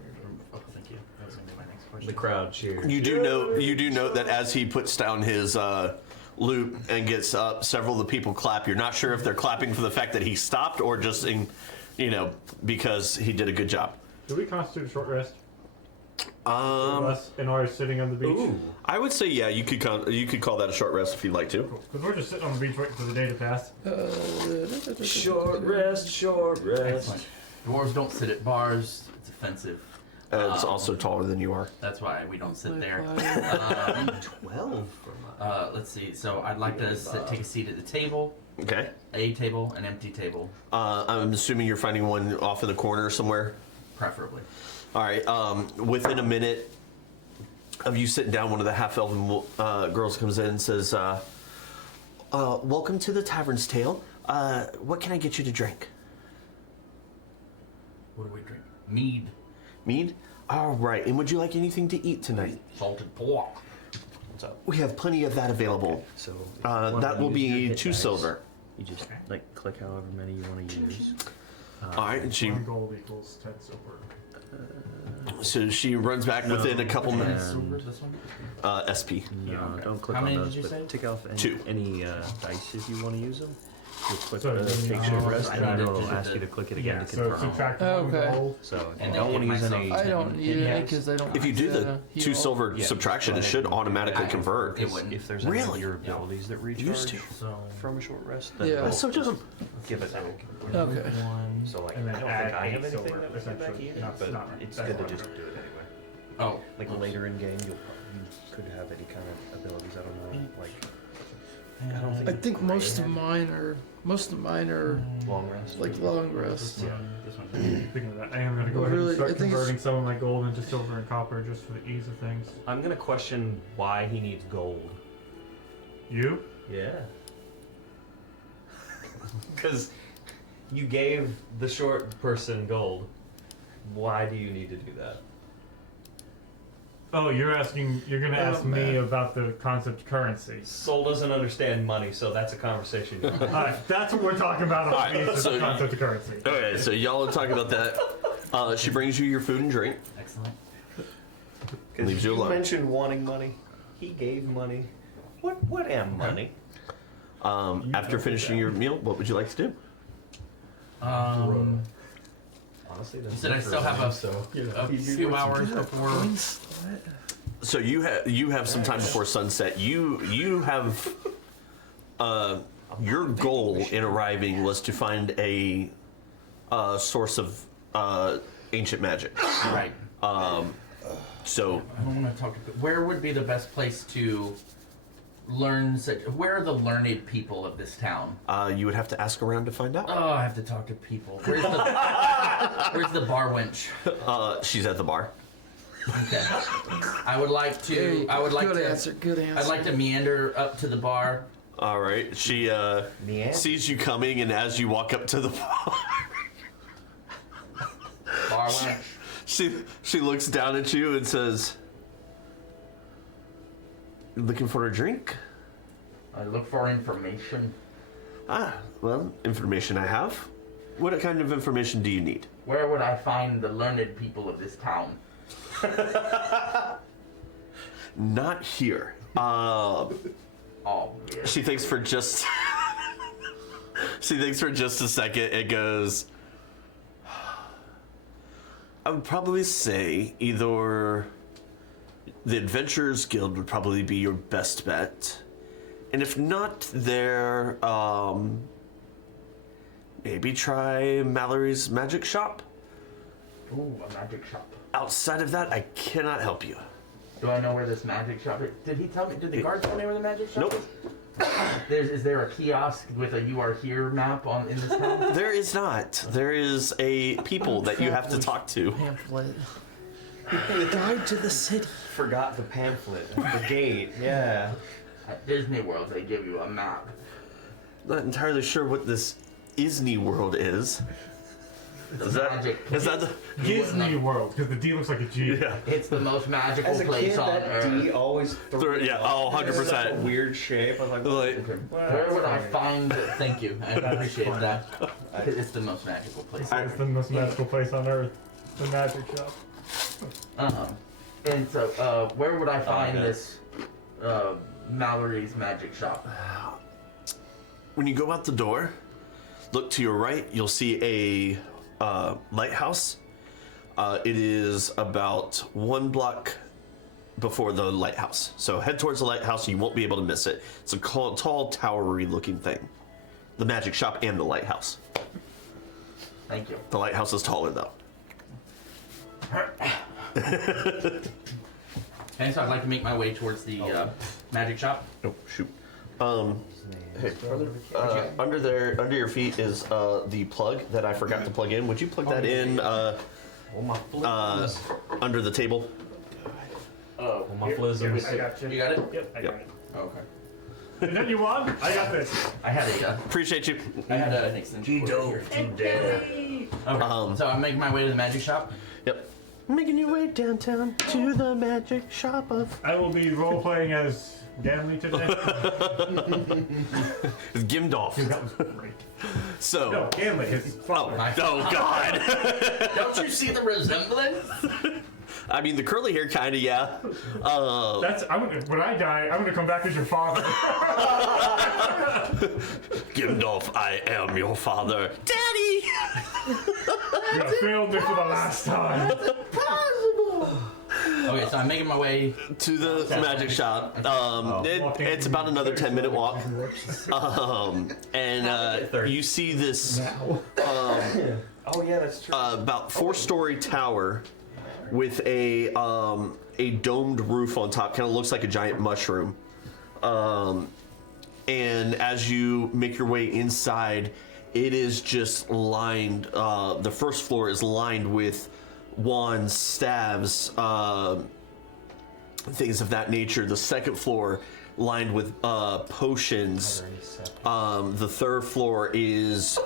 Oh, thank you. That was gonna be my next question. The crowd cheers. You do note that as he puts down his loot and gets up, several of the people clap. You're not sure if they're clapping for the fact that he stopped or just because he did a good job. do we constitute a short rest? Us and ours sitting on the beach? Ooh. I would say you could call that a short rest if you'd like to. Because we're just sitting on the beach waiting for the day to pass. Short rest, short rest. Excellent. Dwarves don't sit at bars. It's offensive. It's also taller than you are. That's why we don't sit there. 12 for my. Let's see. So I'd like to take a seat at the table. Okay. A table, an empty table, I'm assuming you're finding one off in the corner somewhere. preferably. All right. Within a minute of you sitting down, one of the half-elven girls comes in and says, "Welcome to the Tavern's Tale. What can I get you to drink? What do we drink? Mead. Mead? All right. And would you like anything to eat tonight? Salted pork. What's up? We have plenty of that available. So if you wanna That will use your be hit 2 dice, silver. You just like click however many you want to use. All right. And she, 1 gold equals 10 silver. so she runs back within a couple minutes. Silver, this one? SP. No, okay. don't click How on many those, did you but say? take off any, 2. dice if you want to use them. You'll click So you take need short to rest, and then subtract it'll it to ask the- you to click it again Yeah, to so confirm. subtract Okay. 1 gold. So if And you then don't want to hit use myself. any. I don't need Yeah. any because I don't. If you do the heal. 2 silver Yeah. subtraction, it should automatically I- convert. It wouldn't. If there's any Really? of your abilities that recharge Used to. So from a short rest, then Yeah. it'll That's so just dumb. give it back. Okay. So like, And I then don't add think I have 8 anything silver, that would give back essentially. either, Not- but not- it's that's good to what I'm just gonna do it anyway. Oh, Like later in game, you could have any kind of abilities. I don't know, like I don't think. I think most of mine are long rest. like long rest. Yeah. this one. Thinking of that, I am going to go ahead Really, and start I think it's- converting some of my gold into silver and copper just for the ease of things. I'm gonna question why he needs gold. You? Yeah. Because you gave the short person gold. Why do you need to do that? Oh, you're going to ask me man. about the concept of currency. Soul doesn't understand money, so that's a conversation. Alright, that's what we're talking about on Alright, the so- concept of currency. Okay, so y'all are talking about that. She brings you your food and drink. Excellent. Because Leaves you you alone. mentioned wanting money. He gave money. What am money? After finishing your meal, what would you like to do? Honestly, Said I still have a few hours before. So you have some time before sunset. You have your goal in arriving was to find a source of ancient magic. Right. So I want to talk to. Where would be the best place to learn? Where are the learned people of this town? you would have to ask around to find out. Oh, I have to talk to people. Where's the bar wench? She's at the bar. Okay. I would like to. I would like good to. answer. Good answer. I'd like to meander up to the bar. All right. She Meander? sees you coming, and as you walk up to the bar, Bar wench. she looks down at you and says, "Looking for a drink?" I look for information. Well, information I have. What kind of information do you need? Where would I find the learned people of this town? Not here. Oh, yeah. She thinks for just she thinks for just a second and goes, I would probably say either the Adventurers Guild would probably be your best bet. And if not there, maybe try Mallory's Magic Shop. Ooh, a magic shop. Outside of that, I cannot help you. Do I know where this magic shop is? Did he tell me? Did the guard tell me where the magic shop Nope. is? Is there a kiosk with a "You Are Here" map in this town? There is not. There is a people that you have to talk to. pamphlet. Guide to the city. Forgot the pamphlet at the gate. Yeah. At Disney World, they give you a map. Not entirely sure what this Isney world is. Is that the Disney World, because the D looks like a G. yeah? It's the most magical As a place kid, on that earth. D always threw me Yeah, off. oh, 100%. It's such a weird shape. I was like, Like, Where would I find? Thank you. I appreciate that. It's the most magical place. It's the most magical place on earth. The magic shop. And so, where would I find okay. this Mallory's magic shop? when you go out the door, look to your right. You'll see a lighthouse. It is about 1 block before the lighthouse. So head towards the lighthouse. You won't be able to miss it. It's a tall, towery-looking thing. The magic shop and the lighthouse. Thank you. The lighthouse is taller though. And so I'd like to make my way towards the magic shop. Oh shoot. Hey, brother. Under your feet is the plug that I forgot to plug in. Would you plug that in my flizzles. under the table? My flizzles. I got you. You got it? Yep, I got Yep. it. Okay. And then you won? I got this. I had Appreciate you. an extension cord here. Okay, so I'm making my way to the magic shop. Yep. Making your way downtown to the magic shop of I will be role playing as Ganley today. Gimdolf. That was great. So. No, Ganley, his father. Oh God. Don't you see the resemblance? I mean, the curly hair, kind of, yeah. When I die, I'm gonna come back as your father. Gimdolf, I am your father. Daddy! You have failed me for the last time. Okay, so I'm making my way. To the magic shop. It's about another 10-minute walk. You see this Oh yeah, that's true. about 4-story tower with a domed roof on top. Kind of looks like a giant mushroom. And as you make your way inside, it is just lined. The first floor is lined with wands, staves, things of that nature. The second floor lined with potions. The third floor is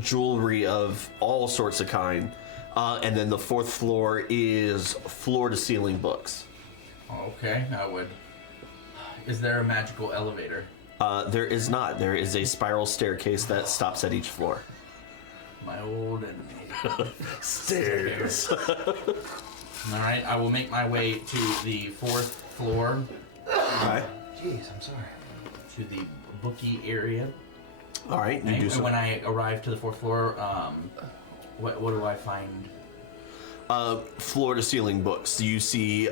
jewelry of all sorts of kind. And then the fourth floor is floor-to-ceiling books. Okay, Is there a magical elevator? There is not. There is a spiral staircase that stops at each floor. My old enemy. Stairs. All right, I will make my way to the 4th floor. Alright. Jeez, I'm sorry. To the bookie area. Alright, you do And so. when I arrive to the 4th floor, what do I find? Floor-to-ceiling books. You see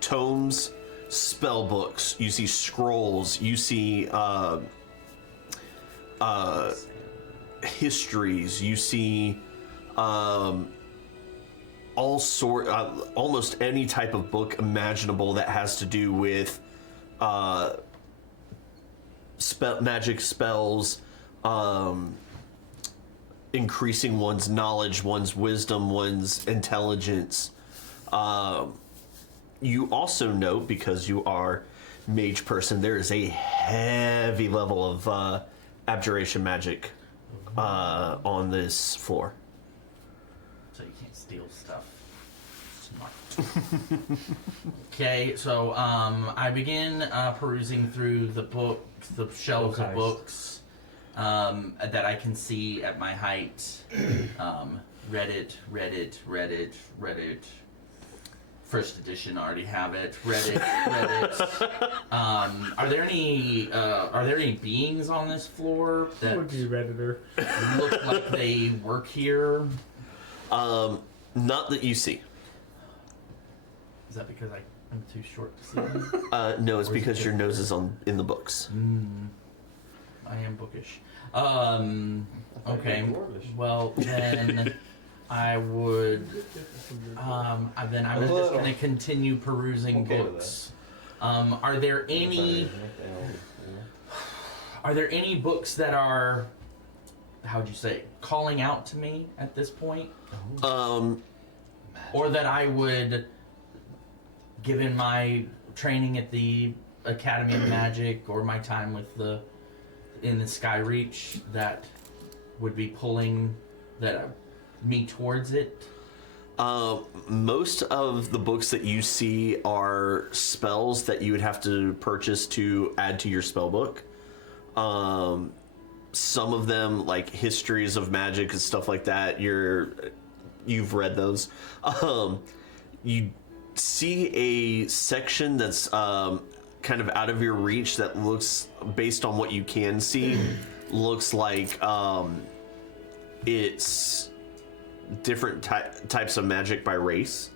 tomes, spell books. You see scrolls. You see histories. You see almost any type of book imaginable that has to do with magic spells, increasing one's knowledge, one's wisdom, one's intelligence. You also note, because you are mage person, there is a heavy level of abjuration magic on this floor. So you can't steal stuff. Smart. Okay, so I begin perusing through the books, the shelves of books that I can see at my height. Reddit. First edition, already have it. Reddit. Are there any beings on this floor that Would you, Redditor? look like they work here? Not that you see. Is that because I'm too short to see them? No, it's because your nose is in the books. I am bookish. Okay. Well, then I would. I'm just going to continue perusing books. Are there any books that are, how would you say, calling out to me at this point? Or that I would, given my training at the Academy of Magic or my time in the Skyreach, that would be pulling me towards it? Most of the books that you see are spells that you would have to purchase to add to your spell book. Some of them, like histories of magic and stuff like that, you've read those. You see a section that's kind of out of your reach that looks, based on what you can see, looks like it's different types of magic by race.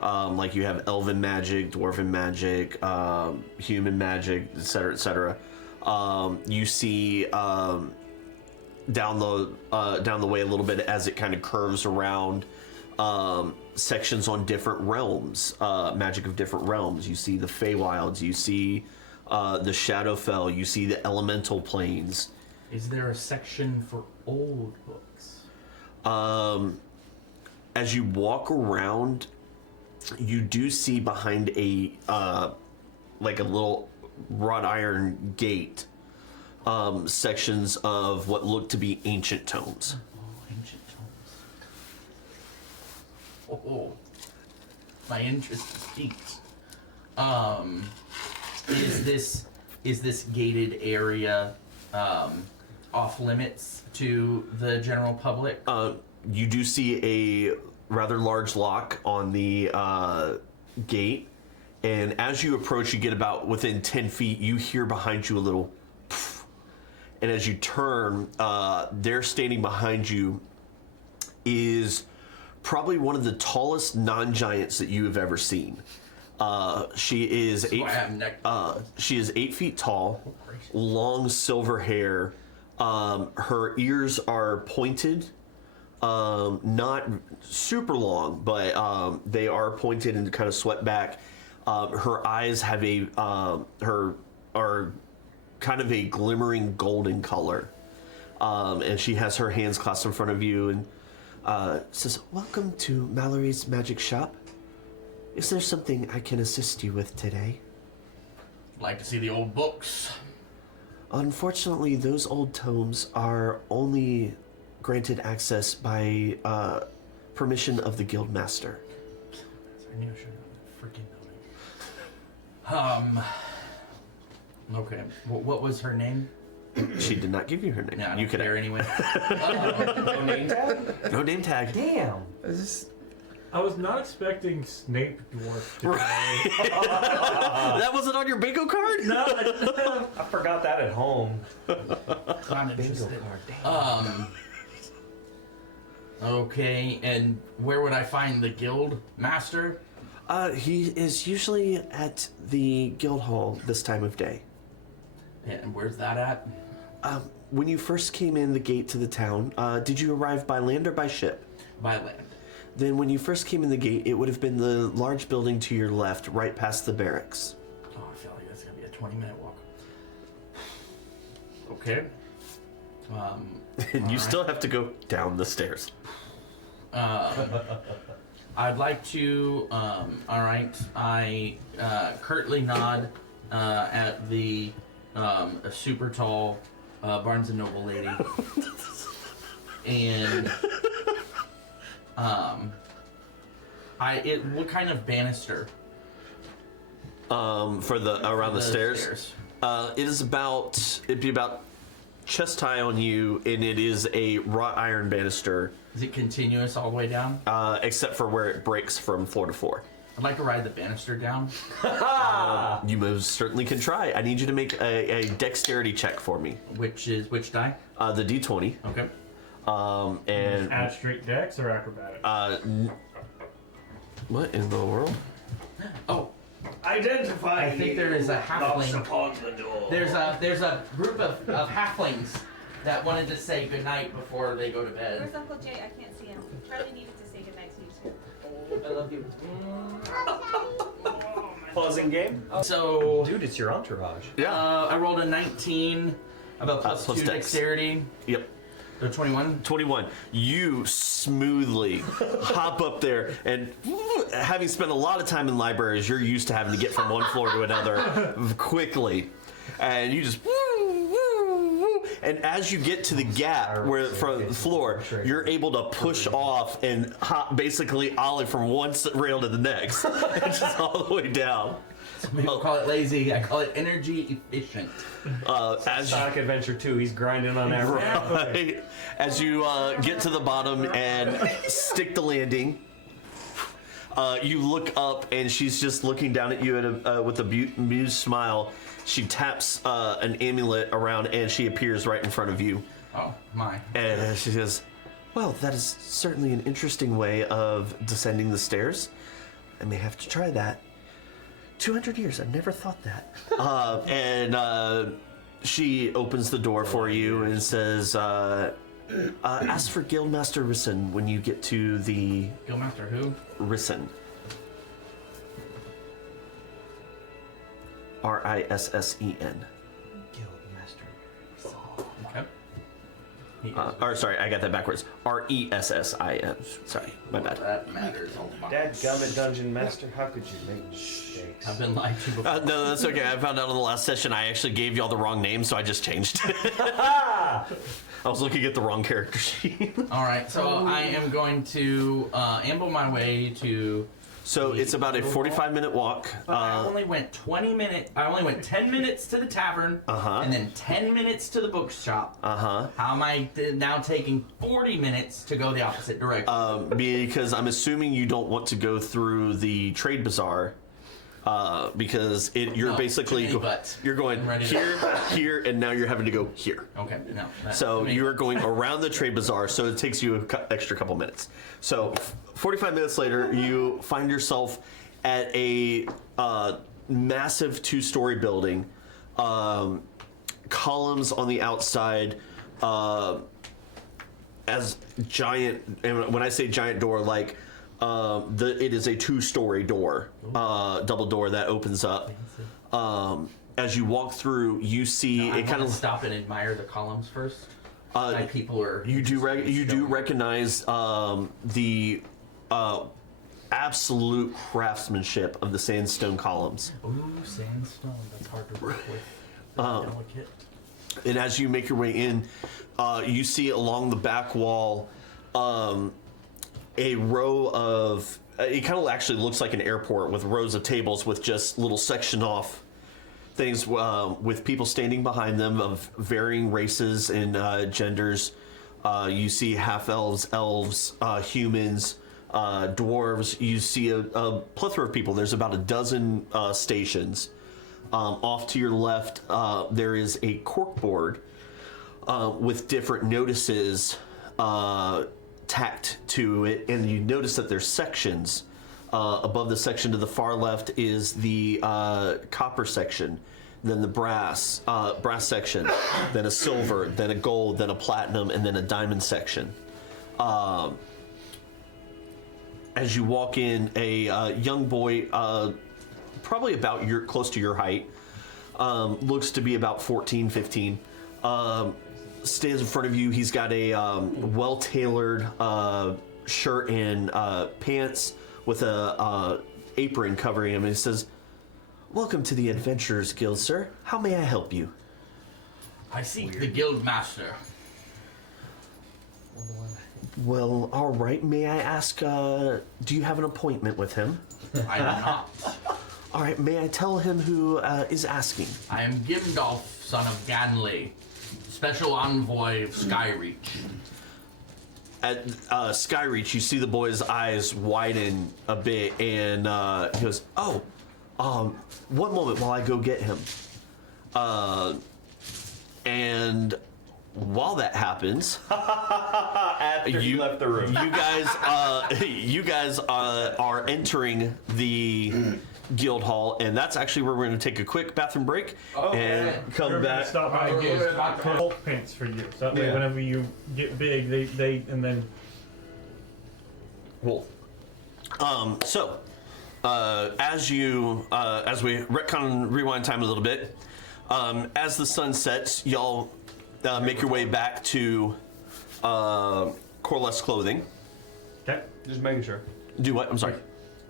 Like you have elven magic, dwarven magic, human magic, etc., etc. You see down the way a little bit as it kind of curves around, sections on different realms, magic of different realms. You see the Feywilds, you see the Shadowfell, you see the elemental planes. Is there a section for old books? As you walk around, you do see behind a like a little wrought iron gate sections of what look to be ancient tomes. Oh, ancient tomes. Oh, my interest is piqued. Is this gated area off limits to the general public? You do see a rather large lock on the gate, and as you approach, you get about within 10 feet, you hear behind you a little poof. And as you turn, there standing behind you is probably one of the tallest non-giants that you have ever seen. She is she is 8 feet tall, long silver hair. Her ears are pointed, not super long, but they are pointed and kind of swept back. Her eyes have are kind of a glimmering golden color, and she has her hands clasped in front of you and says, "Welcome to Mallory's Magic Shop. Is there something I can assist you with today?" I'd like to see the old books. Unfortunately, those old tomes are only granted access by permission of the Guildmaster. I knew I should have freaking known. Okay. What was her name? She did not give you her name. Yeah, I you don't could care anyway. No name tag? No name tag. Damn. I was not expecting Snape Dwarf to That wasn't on your bingo card? No, I forgot that at home. Not interested. Okay, and where would I find the guild master? He is usually at the guild hall this time of day. And where's that at? When you first came in the gate to the town, did you arrive by land or by ship? By land. Then when you first came in the gate, it would have been the large building to your left, right past the barracks. Oh, I feel like that's gonna be a 20-minute walk. Okay. And you still have to go down the stairs. I'd like to, alright, I curtly nod at the a super tall Barnes & Noble lady. And what kind of banister? For the around the stairs. It'd be about chest high on you, and it is a wrought iron banister. Is it continuous all the way down? Except for where it breaks from floor to floor. I'd like to ride the banister down. You most certainly can try. I need you to make a dexterity check for me. Which die? The D20. Okay. And add straight dex or acrobatics? what in the world? Oh, Identify. I think there is a halfling. upon the door. There's a group of halflings that wanted to say goodnight before they go to bed. Where's Uncle Jay? I can't see him. Charlie needed to say goodnight to you too. I love you. Pausing game. So, Dude, it's your entourage. Yeah. I rolled a 19. About plus plus 2 dex. dexterity. Yep. So 21. 21. You smoothly hop up there, and having spent a lot of time in libraries, you're used to having to get from one floor to another quickly. And you just and as you get to the gap where from the floor, you're able to push off and hop basically ollie from one rail to the next, and just all the way down. People call it lazy. I call it energy efficient. As Sonic Adventure 2, he's grinding on that. right, as you get to the bottom and stick the landing, you look up and she's just looking down at you with a bemused smile. She taps an amulet around and she appears right in front of you. Oh, my. And she says, "Well, that is certainly an interesting way of descending the stairs. I may have to try that. 200 years, I've never thought that." And she opens the door for you and says, "Ask for Guildmaster Risson when you get to the..." Guildmaster who? Risson. Rissen. Guildmaster. Okay. Or sorry, I got that backwards. RESSIN. Sorry, my bad. That matters a lot. Dadgummit Dungeon Master, how could you make mistakes? I've been lied to before. No, that's okay. I found out in the last session I actually gave y'all the wrong name, so I just changed it. I was looking at the wrong character sheet. All right, so I am going to amble my way to. So it's about a 45-minute walk. But I only went 20 minutes. I only went 10 minutes to the tavern, and then 10 minutes to the bookshop. How am I now taking 40 minutes to go the opposite direction? Because I'm assuming you don't want to go through the trade bazaar. Because you're No, basically too many butts. you're going I'm ready to- here, here, and now you're having to go here. Okay, no. So you are going around the trade bazaar, so it takes you an extra couple minutes. So 45 minutes later, you find yourself at a massive 2-story building, columns on the outside, as giant. And when I say giant door, like it is a 2-story door, double door that opens up. As you walk through, you see I it kind of stop and admire the columns first. Like people are. You do recognize the absolute craftsmanship of the sandstone columns. Ooh, sandstone. That's hard to work with. Delicate. And as you make your way in, you see along the back wall a row of. It kind of actually looks like an airport with rows of tables with just little section off things with people standing behind them of varying races and genders. You see half-elves, elves, humans, dwarves. You see a plethora of people. There's about a dozen stations. Off to your left, there is a corkboard with different notices tacked to it, and you notice that there's sections. Above the section to the far left is the copper section, then the brass section, then a silver, then a gold, then a platinum, and then a diamond section. As you walk in, a young boy, probably about close to your height, looks to be about 14, 15, stands in front of you. He's got a well-tailored shirt and pants with a apron covering him, and he says, "Welcome to the Adventurers Guild, sir. How may I help you?" I seek the GuildMaster. Well, all right. May I ask, do you have an appointment with him? I do not. All right. May I tell him who is asking? I am Gimdolf, son of Ganley, special envoy of Skyreach. At Skyreach, you see the boy's eyes widen a bit, and he goes, "Oh, one moment while I go get him." And while that happens, After you left the room. you guys are entering the guild hall, and that's actually where we're going to take a quick bathroom break and come We're gonna back. stop by and get Hulk pants for you. So that way, Yeah. whenever you get big, they and then. Cool. So, as we rewind time a little bit, as the sun sets, y'all make your way back to Coreless Clothing. Okay. Just making sure. Do what? I'm sorry.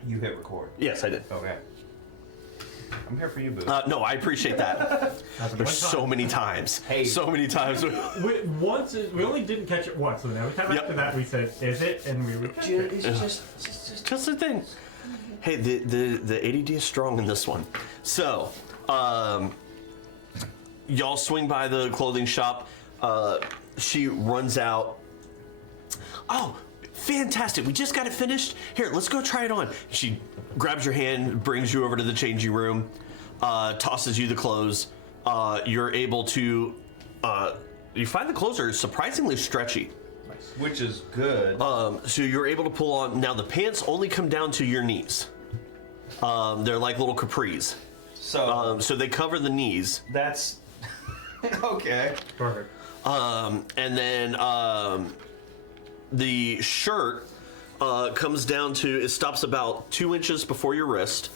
You hit record. Yes, I did. Okay. I'm here for you, boo. No, I appreciate that. There's so many times. Hey. So many times. We only didn't catch it once, and every time Yep. after that we said, "Is it?" and we would catch it. It's Just a thing. Hey, the ADD is strong in this one. So, y'all swing by the clothing shop. She runs out. "Oh, fantastic. We just got it finished. Here, let's go try it on." She grabs your hand, brings you over to the changing room, tosses you the clothes. You're able to, you find the clothes are surprisingly stretchy. which is good. So you're able to pull on. Now the pants only come down to your knees. They're like little capris. So So they cover the knees. that's okay. Perfect. And then the shirt comes down to, it stops about 2 inches before your wrist.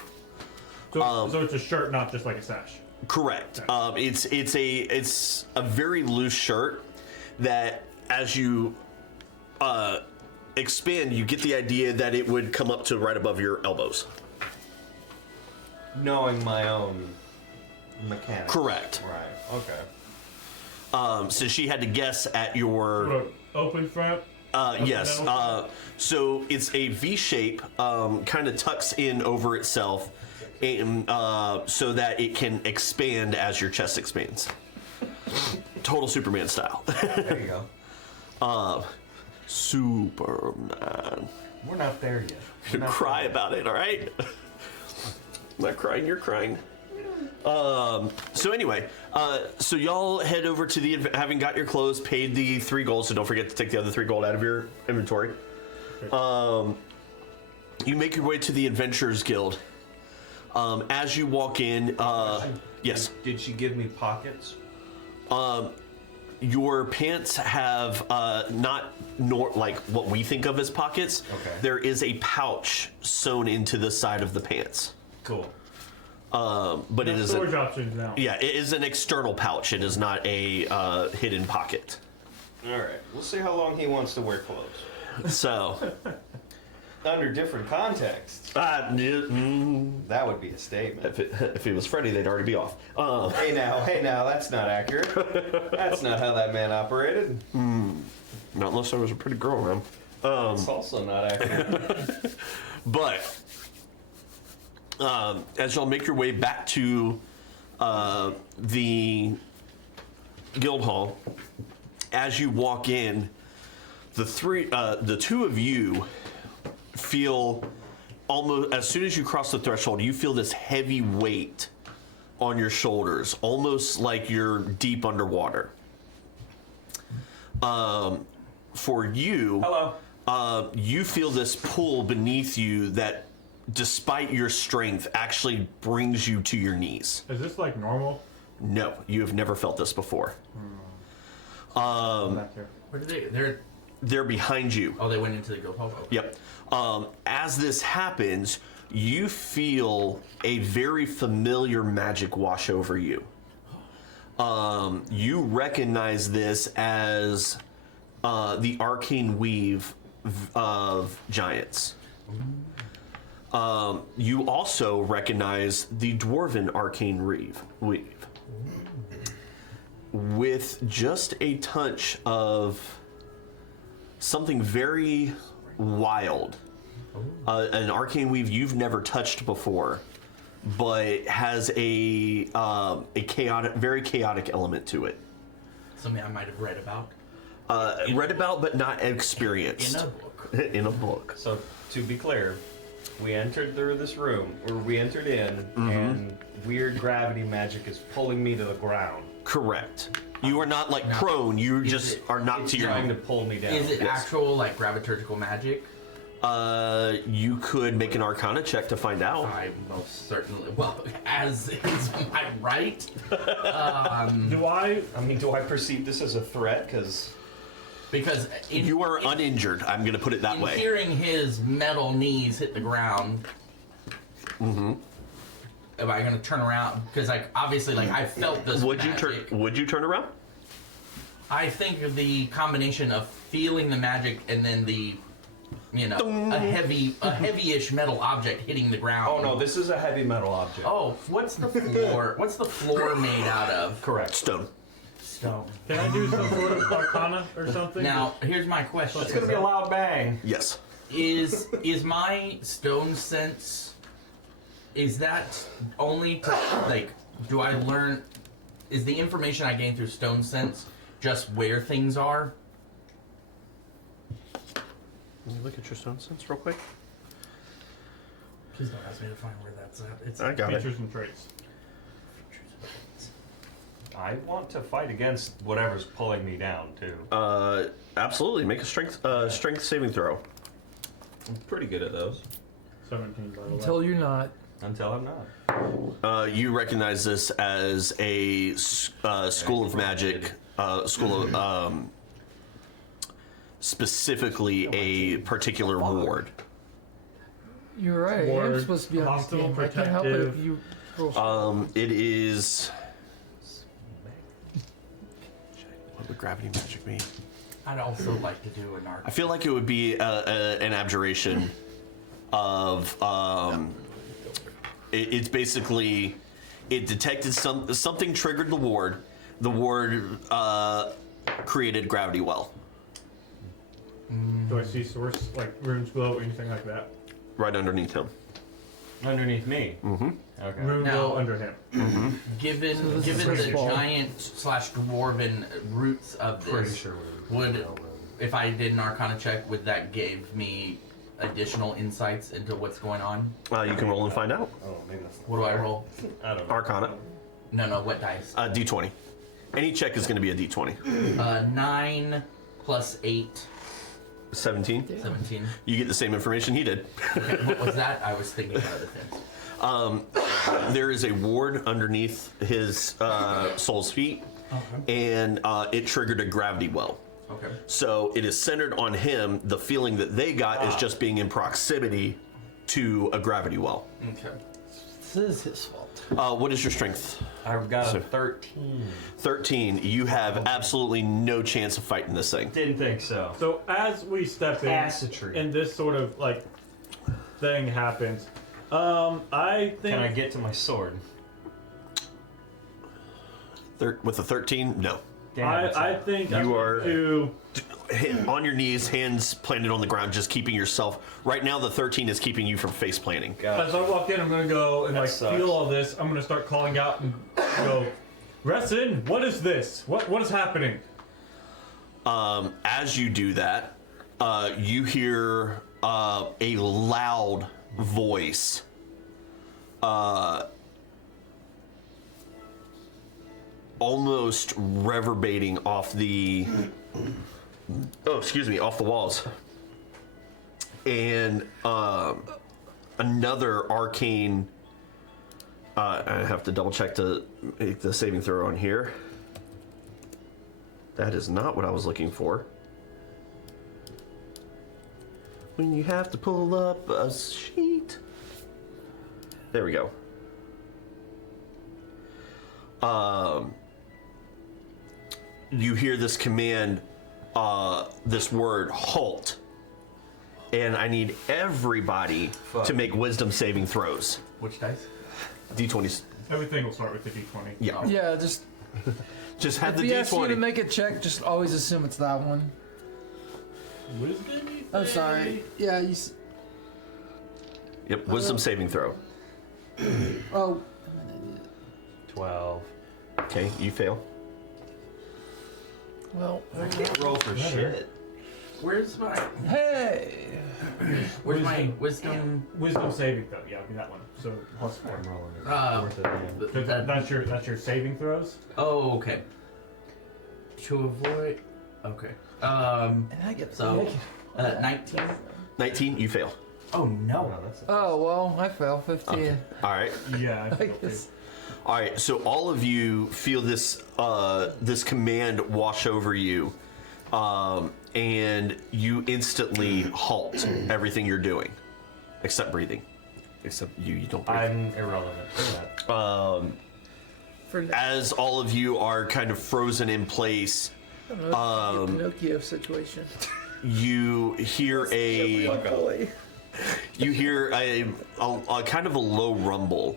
So, so it's a shirt, not just like a sash. Correct. It's a very loose shirt that as you expand, you get the idea that it would come up to right above your elbows. Knowing my own mechanics. Correct. Right. Okay. Since she had to guess at your Sort of open front. yes. So it's a V shape, kind of tucks in over itself, and, so that it can expand as your chest expands. Total Superman style. There you go. Superman. We're not there yet. You cry about it, all right? I'm not crying, you're crying. So anyway, so y'all head over to the, having got your clothes, paid the 3 gold, so don't forget to take the other 3 gold out of your inventory. You make your way to the Adventurers Guild. As you walk in, yes. Did she give me pockets? Your pants have not like what we think of as pockets. Okay. There is a pouch sewn into the side of the pants. Cool. But it is storage options now. yeah, it is an external pouch. It is not a hidden pocket. All right. We'll see how long he wants to wear clothes. So Under different contexts, that would be a statement. if it was Freddy, they'd already be off. Hey now, that's not accurate. That's not how that man operated. Not unless there was a pretty girl around. It's also not accurate. But as y'all make your way back to the guild hall, as you walk in, the 2 of you feel almost, as soon as you cross the threshold, you feel this heavy weight on your shoulders, almost like you're deep underwater. For you, Hello. you feel this pull beneath you that, despite your strength, actually brings you to your knees. Is this like normal? No, you have never felt this before. Back here. Where did They're behind you. Oh, they went into the guild hall. Yep. As this happens, you feel a very familiar magic wash over you. You recognize this as the arcane weave of giants. You also recognize the dwarven arcane weave. With just a touch of something very wild. An arcane weave you've never touched before, but has a chaotic, very chaotic element to it. Something I might have read about. Read about, but not experienced. In a book. In a book. So to be clear, we entered through this room, or we entered in, and weird gravity magic is pulling me to the ground. Correct. You are not like prone. You just are knocked It's to your. trying to pull me down. Is it actual like gravitational magic? You could make an Arcana check to find out. I most certainly. Well, as is my right. Do I? Do I perceive this as a threat? Because You are uninjured. I'm going to put it that in way. hearing his metal knees hit the ground. Am I gonna turn around? Because like obviously, like I felt this. Would you magic. turn? Would you turn around? I think of the combination of feeling the magic and then the, a heavy-ish metal object hitting the ground. Oh no, this is a heavy metal object. Oh, what's the floor? What's the floor made out of? Correct. Stone. Stone. Can I do some sort of arcana or something? Now, here's my question: It's gonna be a loud bang. Yes. Is my stone sense? Is that only to, like? Do I learn? Is the information I gain through stone sense just where things are? Let me look at your stone sense real quick. Please don't ask me to find where that's at. It's I got it. Features and traits. I want to fight against whatever's pulling me down too. Absolutely. Make a strength saving throw. I'm pretty good at those 17 by the way. Until you're not. until I'm not. You recognize this as a school of magic, school of specifically a particular ward. You're right. I'm Ward, supposed to be on this hostile, game. I can't help it if protective. you roll. It is. What would gravity magic mean? I'd also like to do an I arc. feel like it would be an abjuration of. It's basically it detected something triggered the ward. The ward created gravity well Do I see source, like runes glow, anything like that? right underneath him. Underneath me. Mm-hmm. Okay. Rune Now- glow under him. Given So this given is the small. giant / dwarven roots of Pretty this, sure would if I did an Arcana check, would that give me additional insights into what's going on? You can roll and find out. Oh, maybe that's. What do I roll? I don't know. Arcana, No, what dice? D20. Any check is going to be a D20. 9 plus 8, 17. 17. You get the same information he did. Okay, what was that? I was thinking about other things. There is a ward underneath his soul's feet, and it triggered a gravity well. Okay. So it is centered on him. The feeling that they got is just being in proximity to a gravity well. Okay. This is his fault. What is your strength? I've got So- a 13. 13. You have absolutely no chance of fighting this thing. Didn't think so. So as we step in, Acetry. and this sort of like thing happens, I think Can I get to my sword? With a 13, no. Damn, it's I a- think You I'm are- to On your knees, hands planted on the ground, just keeping yourself. Right now, the 13 is keeping you from face planting. as I walk in, I'm gonna go and That like sucks. feel all this. I'm gonna start calling out and go, Ressin, what is this? What is happening? As you do that, you hear a loud voice. Almost reverberating off the off the walls. And another arcane I have to double check to make the saving throw on here. That is not what I was looking for. When you have to pull up a sheet. There we go. You hear this command, this word, halt. And I need everybody to make wisdom saving throws. Which dice? D20s. Everything will start with the D20. Yeah. Yeah, Just have if the he asks you to D20. make a check, just always assume it's that one. Wisdom. I'm sorry. Yeah, Yep, wisdom saving throw. Oh. 12. Okay, you fail. Well. I can't roll for shit. Where's my Hey. Where's my wisdom? Wisdom saving throw. Yeah, it'll be that one. So plus I'm 4. rolling it. Uh, Worth it, man. That's your saving throws. Oh, okay. To avoid. Okay. And I get So, 19. 19, you fail. Oh no. Wow, that's a- Oh well, I fell 15. All right. Yeah. I I feel too. guess. All right, so all of you feel this this command wash over you, and you instantly halt everything you're doing, except breathing. Except you don't breathe. I'm irrelevant for that. For now, As all of you are kind of frozen in place, I don't know, it's a Pinocchio situation. you hear a Boy. kind of a low rumble.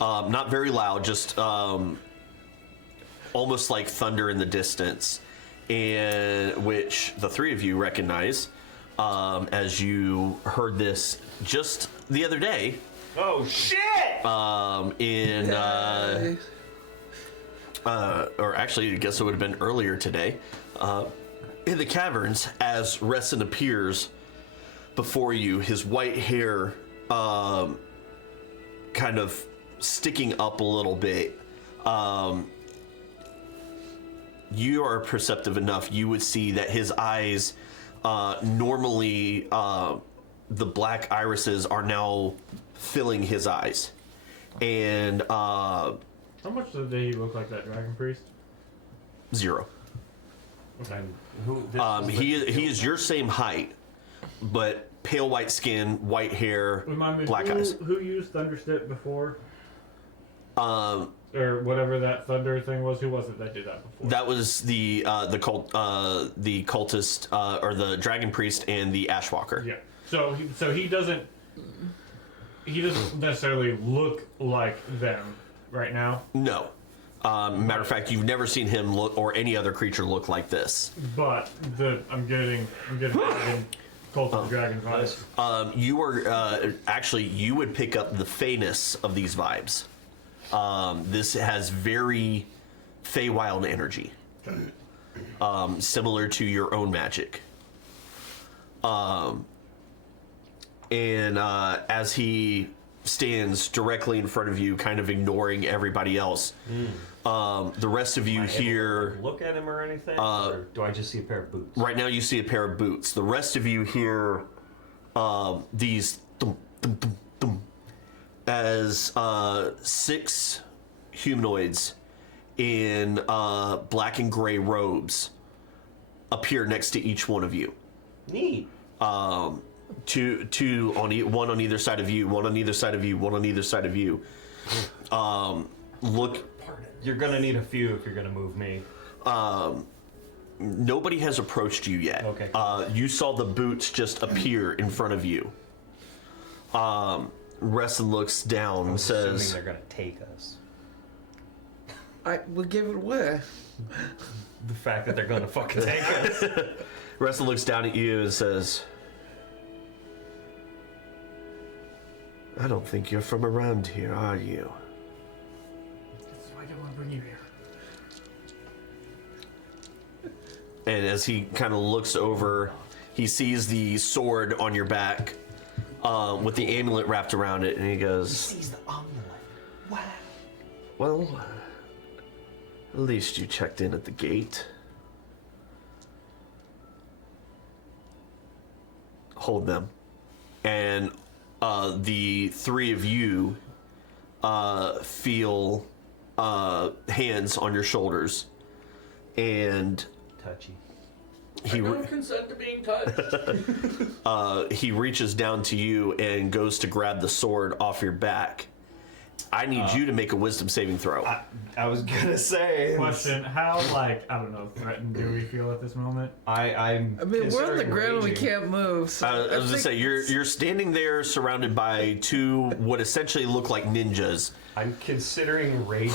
Not very loud, just almost like thunder in the distance, and which the three of you recognize as you heard this just the other day Oh shit! or actually I guess it would have been earlier today, in the caverns as Ressin appears before you, his white hair kind of sticking up a little bit. You are perceptive enough, you would see that his eyes, normally the black irises are now filling his eyes. And How much did he look like that dragon priest? 0. And who? This He is your same height, but pale white skin, white hair, Remind me, black who, eyes. who used Thunderstep before? or whatever that thunder thing was. Who was it that did that before? That was the cultist, or the dragon priest and the Ashwalker. Yeah. So he doesn't necessarily look like them right now. No. Matter of fact, you've never seen him look, or any other creature look like this. But I'm getting Cult of the Dragon vibes. You are actually, you would pick up the fayness of these vibes. This has very Feywild energy, similar to your own magic. And as he stands directly in front of you, kind of ignoring everybody else, the rest of you hear. Look at him or anything? Or do I just see a pair of boots? Right now, you see a pair of boots. The rest of you hear these thump, thump, thump, thump, as 6 humanoids in black and gray robes appear next to each one of you. Neat. Two on one on either side of you, one on either side of you, one on either side of you. Look, You're gonna need a few if you're gonna move me. nobody has approached you yet. Okay. You saw the boots just appear in front of you. Reston looks down and Assuming says, they're gonna take us. We'll give it away. The fact that they're gonna fucking take us. Reston looks down at you and says, I don't think you're from around here, are you? That's why I don't want to bring you here. And as he kind of looks over, he sees the sword on your back with the amulet wrapped around it, and he goes, Sees the amulet. Wow. well, at least you checked in at the gate. Hold them. And the 3 of you feel hands on your shoulders, and Touchy. he consent to being touched. he reaches down to you and goes to grab the sword off your back. I need you to make a wisdom saving throw. I was gonna say. Question: how, I don't know, threatened do we feel at this moment? I'm. I mean, we're on the considering ground and we raging. can't move. So I was gonna think- say you're standing there surrounded by 2 what essentially look like ninjas. I'm considering raging.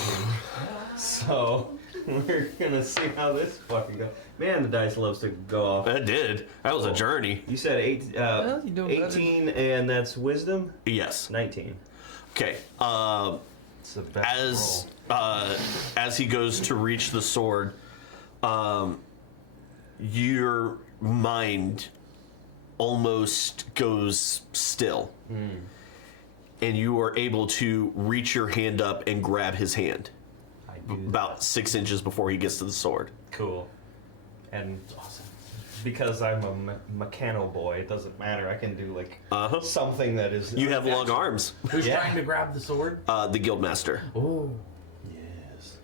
So we're gonna see how this fucking goes. Man, the dice loves to go off. That did. That was a journey. You said Well, you're doing better. 18, and that's wisdom. Yes. 19. Okay. It's the best As he goes to reach the sword, your mind almost goes still, and you are able to reach your hand up and grab his hand I do. about 6 inches before he gets to the sword. Cool. And because I'm a mechano boy, it doesn't matter. I can do something that is. You have long arms. Who's Yeah. trying to grab the sword? The Guildmaster. Oh. Yes.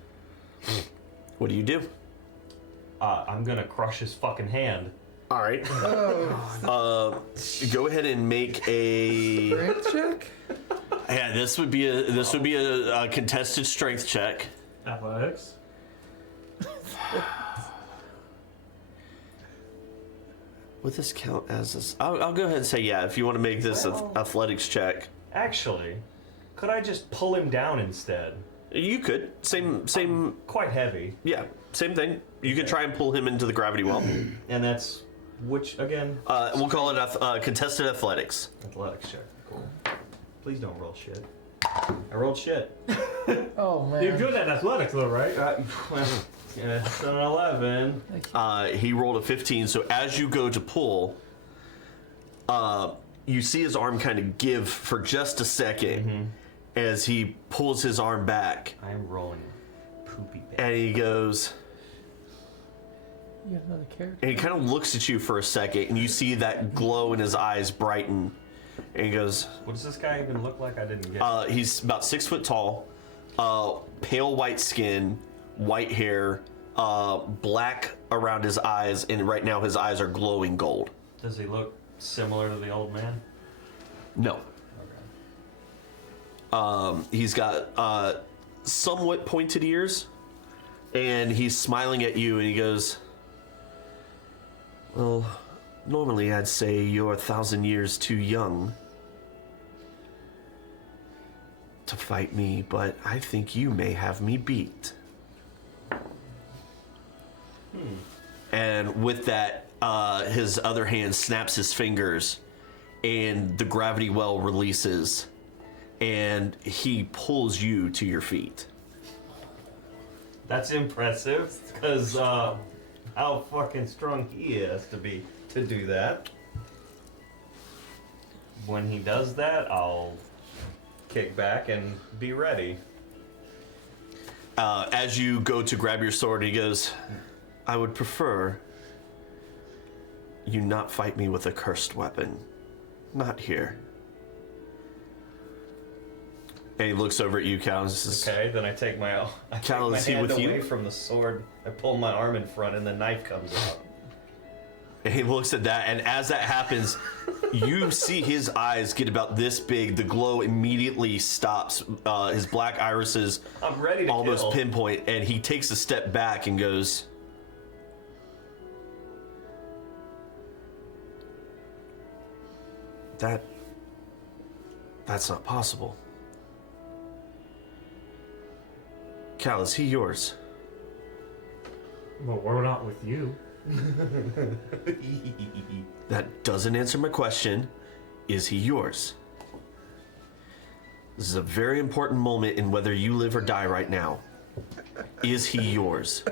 What do you do? I'm gonna crush his fucking hand. All right. Go ahead and make a. Strength check? Yeah, this would be a contested strength check. Athletics. Would this count as this? I'll go ahead and say yeah. If you want to make this an athletics check, Actually, could I just pull him down instead? you could. Same. Quite heavy. Yeah, same thing. You could try and pull him into the gravity well. And that's which again? We'll call it contested athletics. Athletics check. Cool. Please don't roll shit. I rolled shit. Oh, man. You're good at athletics, though, right? Yeah, it's an 11. He rolled a 15. So as you go to pull, you see his arm kind of give for just a second as he pulls his arm back, I am rolling poopy bad. and he goes. You have another character? And he kind of looks at you for a second, and you see that glow in his eyes brighten. And he goes, What does this guy even look like? I didn't get. he's about 6 foot tall, pale white skin, white hair, black around his eyes, and right now his eyes are glowing gold. Does he look similar to the old man? No. Okay. He's got somewhat pointed ears, and he's smiling at you, and he goes, "Well, normally I'd say you're 1,000 years too young to fight me, but I think you may have me beat." And with that, his other hand snaps his fingers, and the gravity well releases, and he pulls you to your feet. That's impressive, because how fucking strong he has to be to do that. When he does that, I'll kick back and be ready. As you go to grab your sword, he goes, "I would prefer you not fight me with a cursed weapon. Not here." And he looks over at you, Cal, and says, Okay, then I take my Cal, is he hand with you? away from the sword. I pull my arm in front, and the knife comes out. And he looks at that, and as that happens, you see his eyes get about this big. The glow immediately stops. His black irises I'm ready to almost kill. pinpoint, and he takes a step back and goes, That's not possible. Cal, is he yours? Well, we're not with you. That doesn't answer my question. Is he yours? This is a very important moment in whether you live or die right now. Is he yours?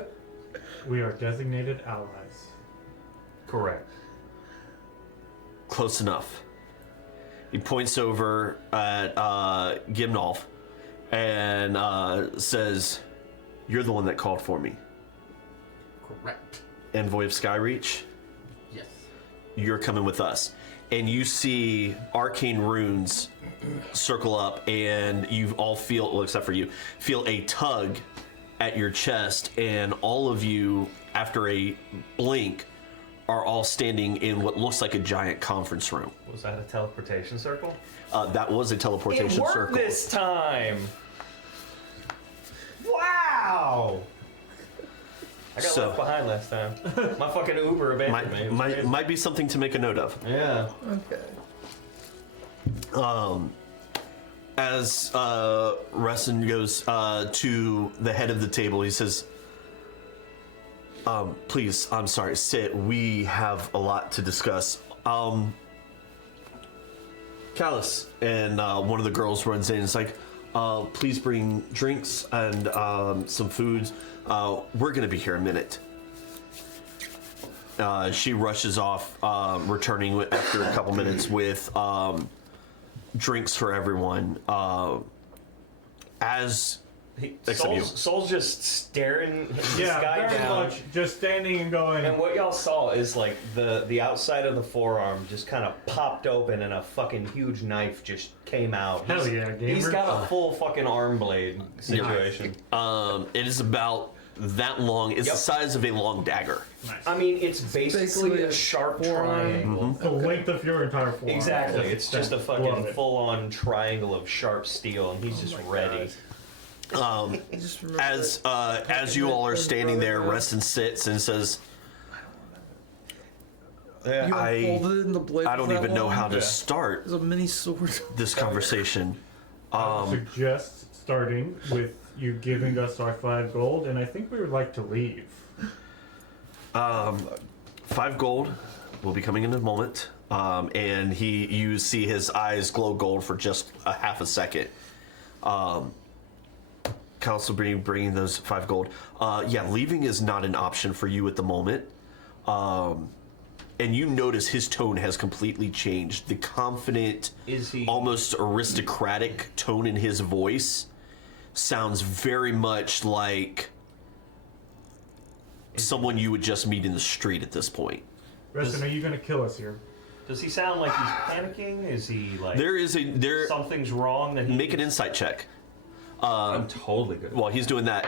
We are designated allies. Correct. Close enough. He points over at Gimnolf and says, "You're the one that called for me. Correct. Envoy of Skyreach, Yes. you're coming with us." And you see arcane runes circle up, and you all feel, well, except for you, feel a tug at your chest, and all of you, after a blink, are all standing in what looks like a giant conference room. Was that a teleportation circle? That was a teleportation It worked circle. this time! Wow! I got So- left behind last time. My fucking Uber abandoned me. It was crazy. Might be something to make a note of. Yeah. Okay. As Reston goes to the head of the table, he says, "Please, I'm sorry, sit. We have a lot to discuss." Callus and one of the girls runs in and is like, "Please bring drinks and some foods. We're going to be here a minute." She rushes off, returning after a couple minutes with drinks for everyone. Except you. Soul's just staring this Yeah, guy very down. much just standing and going. And what y'all saw is like the outside of the forearm just kind of popped open and a fucking huge knife just came out. Hell yeah, gamer. He's got a full fucking arm blade situation. It is about that long. It's Yep. the size of a long dagger. I mean, it's basically basically a a sharp forearm. triangle. the length of your entire forearm. Exactly. It's just a Love fucking it. full-on triangle of sharp steel, and he's just ready. I just remember As you all are standing there, Reston sits and says, you I unfolded in the blade. I don't was that even know long? how to Yeah. start There's a mini sword. this conversation. I would suggest starting with you giving us our 5 gold, and I think we would like to leave. 5 gold will be coming in a moment. And you see his eyes glow gold for just a half a second. Council bringing those 5 gold. Yeah, leaving is not an option for you at the moment. And you notice his tone has completely changed. The confident, Is he- almost aristocratic tone in his voice sounds very much like someone you would just meet in the street at this point. Reston, are you going to kill us here? Does he sound like he's panicking? Is he like Something's wrong that he Make an insight check. I'm totally good. While he's doing that,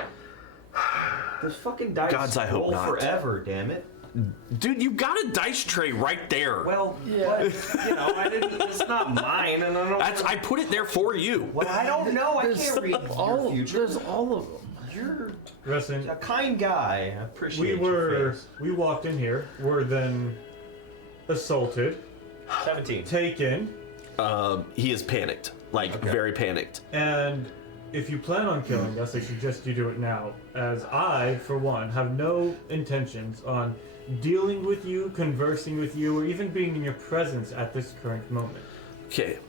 This fucking dice Gods, I hope roll not. forever, damn it. Dude, you got a dice tray right there. Well, Yeah. but, you know, I didn't. It's not mine, and I don't. I put it there for you. Well, I don't know. I There's can't read all your future. there's all of them. You're Listen, a kind guy. I appreciate we walked in here, were then assaulted, 17. taken, He is panicked, like very panicked. and if you plan on killing us, I suggest you do it now, as I, for one, have no intentions on dealing with you, conversing with you, or even being in your presence at this current moment. Okay,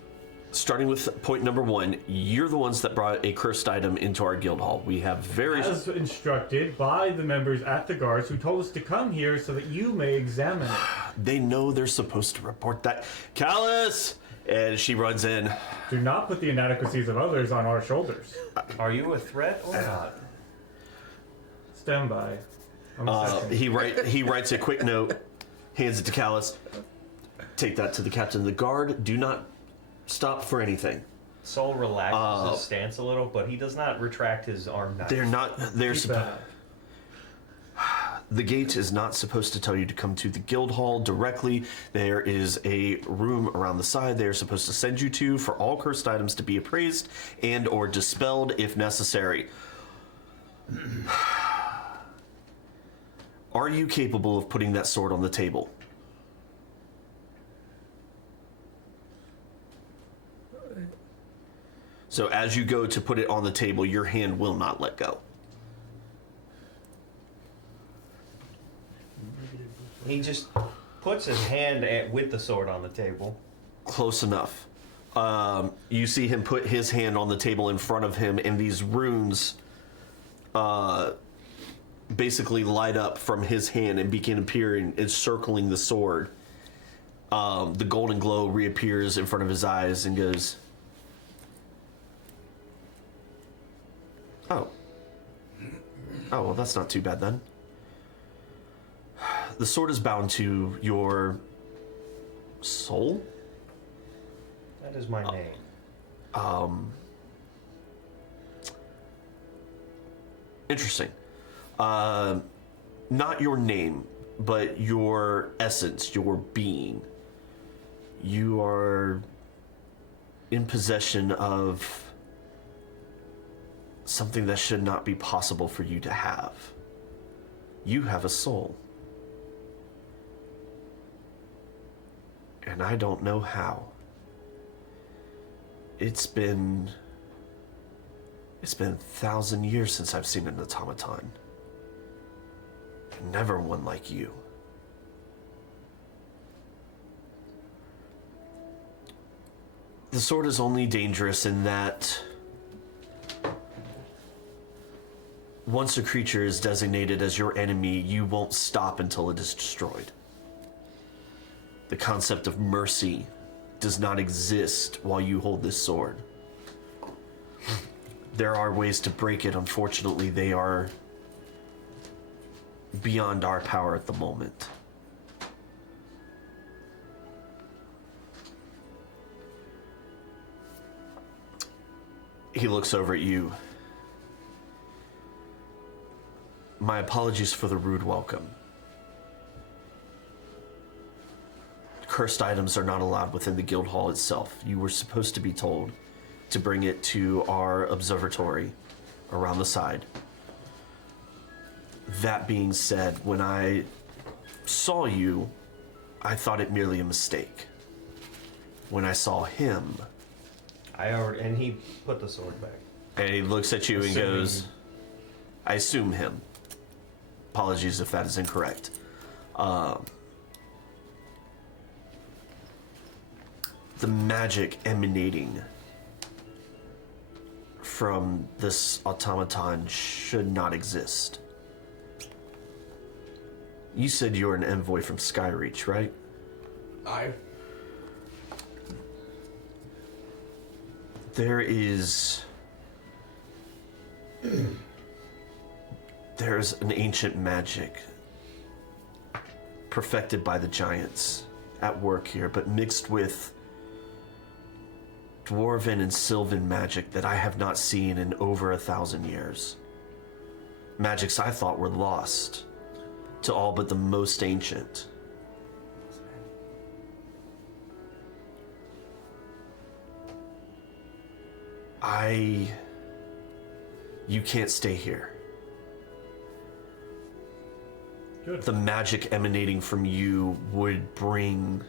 starting with point number 1, you're the ones that brought a cursed item into our guild hall. We have very... As instructed by the members at the guards who told us to come here so that you may examine it. They know they're supposed to report that. Callus! And she runs in. Do not put the inadequacies of others on our shoulders. Are you a threat or not? Stand by. I'm a second. He writes a quick note, hands it to Callus. Take that to the captain of the guard. Do not stop for anything. Sol relaxes his stance a little, but he does not retract his arm knife. They're not... They're Keep supposed... that. The gate is not supposed to tell you to come to the guild hall directly. There is a room around the side they are supposed to send you to for all cursed items to be appraised and or dispelled if necessary. Are you capable of putting that sword on the table? So as you go to put it on the table, your hand will not let go. He just puts his hand with the sword on the table. Close enough. You see him put his hand on the table in front of him, and these runes basically light up from his hand and begin appearing, encircling the sword. The golden glow reappears in front of his eyes and goes, "Oh. Oh, well, that's not too bad then. The sword is bound to your soul?" That is my name. Interesting. Not your name, but your essence, your being. You are in possession of something that should not be possible for you to have. You have a soul. And I don't know how. It's been 1,000 years since I've seen an automaton. And never one like you. The sword is only dangerous in that once a creature is designated as your enemy, you won't stop until it is destroyed. The concept of mercy does not exist while you hold this sword. There are ways to break it. Unfortunately, they are beyond our power at the moment. He looks over at you. My apologies for the rude welcome. Cursed items are not allowed within the guild hall itself. You were supposed to be told to bring it to our observatory around the side. That being said, when I saw you, I thought it merely a mistake. When I saw him... And he put the sword back. And he looks at you and Assuming- goes, I assume him. Apologies if that is incorrect. The magic emanating from this automaton should not exist. You said you're an envoy from Skyreach, right? There's an ancient magic perfected by the giants at work here, but mixed with dwarven and sylvan magic that I have not seen in over 1,000 years. Magics I thought were lost. to all but the most ancient. You can't stay here. Good. The magic emanating from you would bring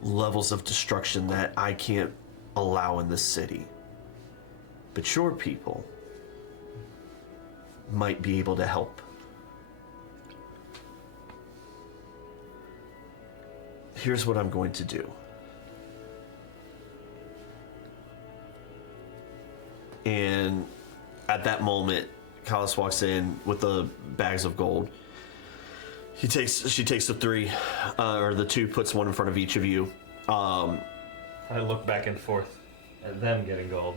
levels of destruction that I can't allow in this city. But your people might be able to help. Here's what I'm going to do. And at that moment, Kalis walks in with the bags of gold. She takes the 3, or the 2, puts one in front of each of you. I look back and forth at them getting gold.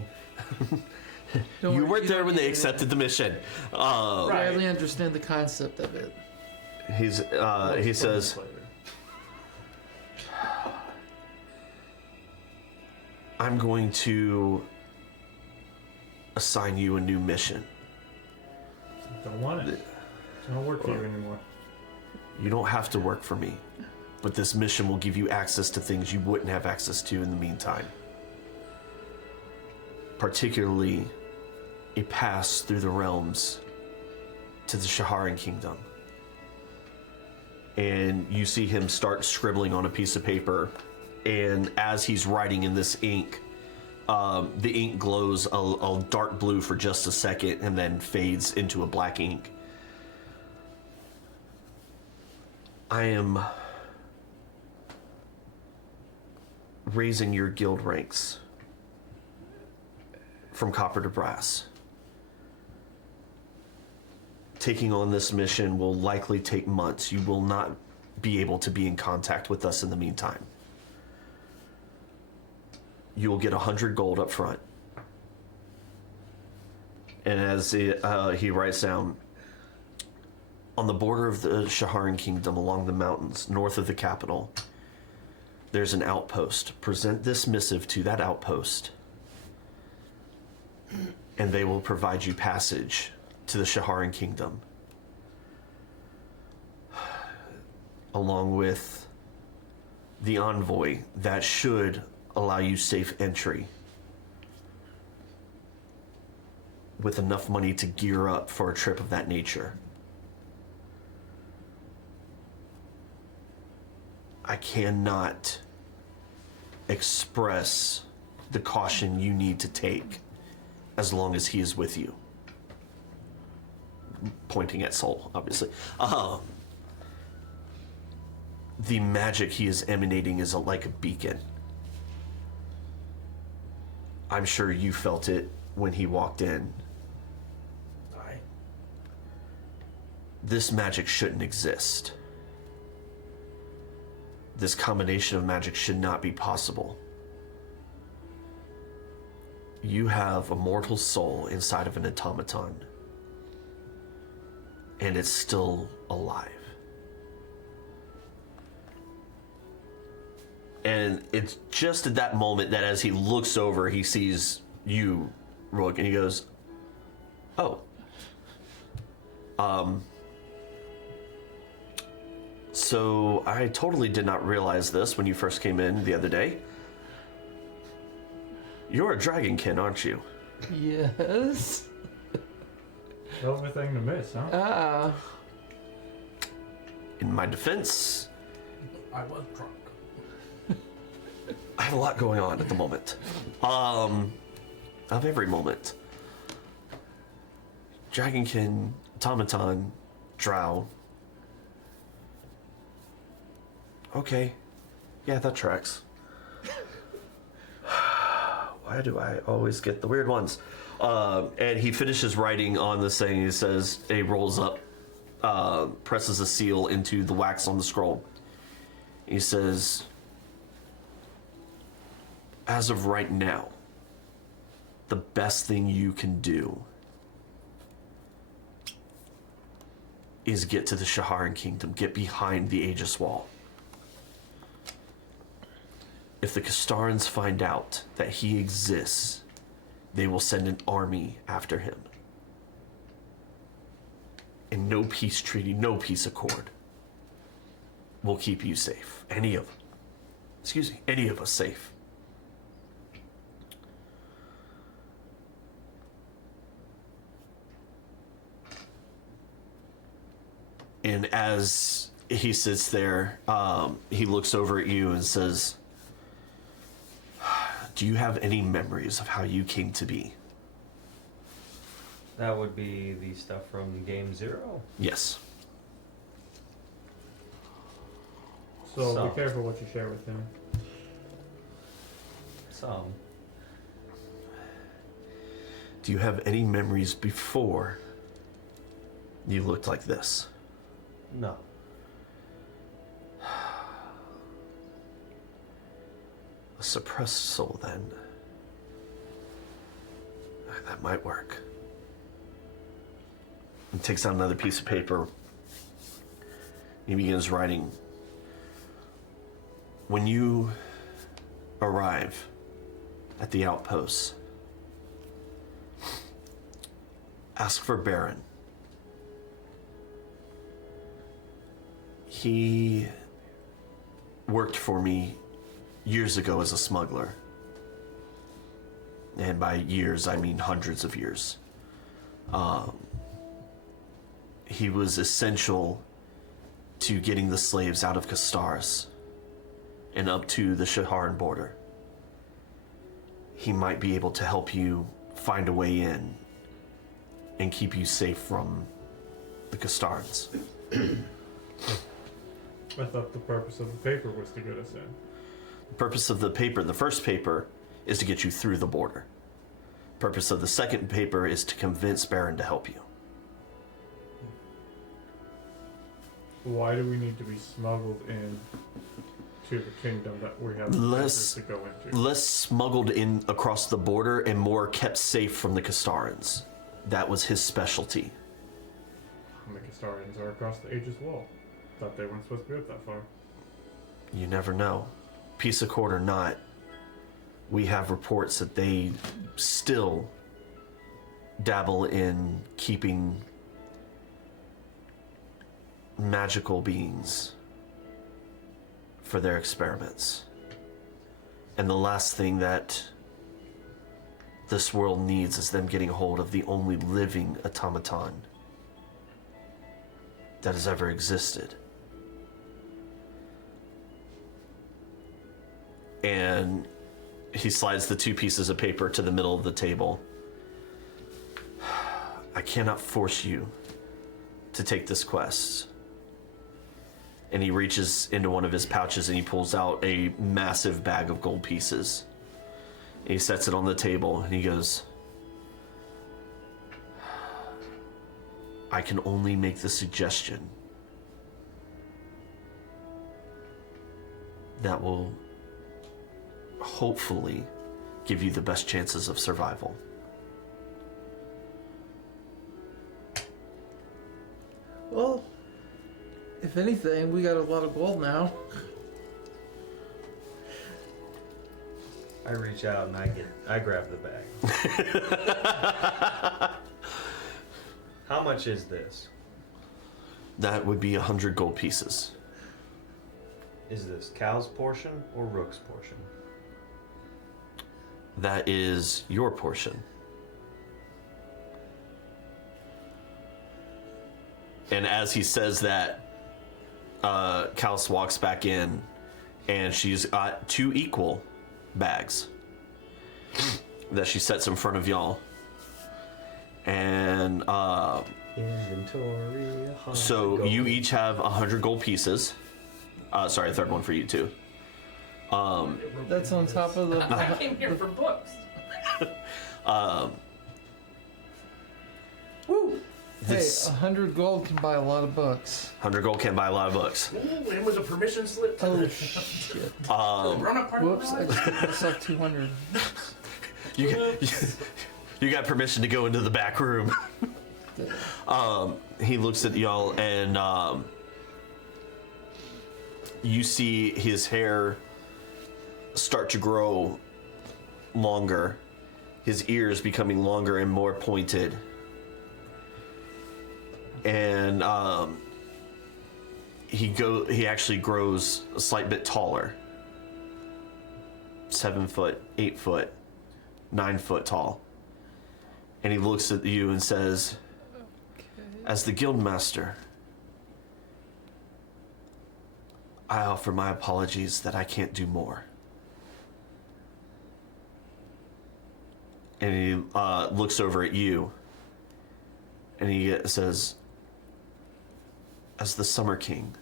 You weren't there when they accepted the mission. I barely understand the concept of it. He says, I'm going to assign you a new mission. Don't want it. I don't work for you anymore. You don't have to work for me, but this mission will give you access to things you wouldn't have access to in the meantime. Particularly, a pass through the realms to the Shaharan Kingdom. And you see him start scribbling on a piece of paper, and as he's writing in this ink, the ink glows a dark blue for just a second and then fades into a black ink. I am raising your guild ranks from copper to brass. Taking on this mission will likely take months. You will not be able to be in contact with us in the meantime. You will get 100 gold up front. And as he writes down, on the border of the Shaharan Kingdom, along the mountains, north of the capital, there's an outpost. Present this missive to that outpost, and they will provide you passage to the Shaharan Kingdom, along with the envoy that should allow you safe entry with enough money to gear up for a trip of that nature. I cannot express the caution you need to take as long as he is with you. Pointing at Soul, obviously. The magic he is emanating is like a beacon. I'm sure you felt it when he walked in. This magic shouldn't exist. This combination of magic should not be possible. You have a mortal soul inside of an automaton, and it's still alive. And it's just at that moment that as he looks over, he sees you, Rook, and he goes, oh. So I totally did not realize this when you first came in the other day. You're a dragonkin, aren't you? Yes. Hell of a thing to miss, huh? In my defense, I was drunk. I have a lot going on at the moment. Of every moment. Dragonkin, automaton, drow. Okay. Yeah, that tracks. Why do I always get the weird ones? And he finishes writing on this thing. He says, he rolls up, presses a seal into the wax on the scroll. He says, as of right now, the best thing you can do is get to the Shaharan Kingdom, get behind the Aegis Wall. If the Kastarans find out that he exists, they will send an army after him. And no peace treaty, no peace accord will keep you safe. Any of us safe. And as he sits there, he looks over at you and says, do you have any memories of how you came to be? That would be the stuff from Game 0. Yes. So Some. be careful what you share with him. Some. Do you have any memories before you looked like this? No. A suppressed soul, then. That might work. He takes out another piece of paper. He begins writing. When you arrive at the outpost, ask for Baron. He worked for me years ago as a smuggler. And by years, I mean hundreds of years. He was essential to getting the slaves out of Castaris and up to the Shaharan border. He might be able to help you find a way in and keep you safe from the Castarans. I thought the purpose of the paper was to get us in. The purpose of the paper, the first paper, is to get you through the border. Purpose of the second paper is to convince Baron to help you. Why do we need to be smuggled in to the kingdom that we have Less- to go into? Less smuggled in across the border and more kept safe from the Castarans. That was his specialty. And the Castarians are across the Aegis Wall. Thought they weren't supposed to be up that far. You never know. Peace accord or not, we have reports that they still dabble in keeping magical beings for their experiments. And the last thing that this world needs is them getting hold of the only living automaton that has ever existed. And he slides the two pieces of paper to the middle of the table. I cannot force you to take this quest. And he reaches into one of his pouches and he pulls out a massive bag of gold pieces. And he sets it on the table and he goes, I can only make the suggestion that will hopefully give you the best chances of survival. Well, if anything, we got a lot of gold now. I reach out and I grab the bag. How much is this? That would be 100 gold pieces. Is this Cal's portion or Rook's portion? That is your portion. And as he says that, Kalis walks back in, and she's got two equal bags that she sets in front of y'all. And Inventory. so you each have 100 gold pieces. Sorry, a third one for you too. That's on top of the. I came here for books. Woo! Hey, This 100 gold can buy a lot of books. 100 gold can buy a lot of books. Ooh, and with a permission slip. Oh shit! Grown-up party. Whoops! I sucked 200. You got permission to go into the back room. He looks at y'all and you see his hair start to grow longer, his ears becoming longer and more pointed. and he actually grows a slight bit taller. 7 foot, 8 foot, 9 foot tall. And he looks at you and says, as the Guildmaster, I offer my apologies that I can't do more. And he looks over at you and he says, as the Summer King,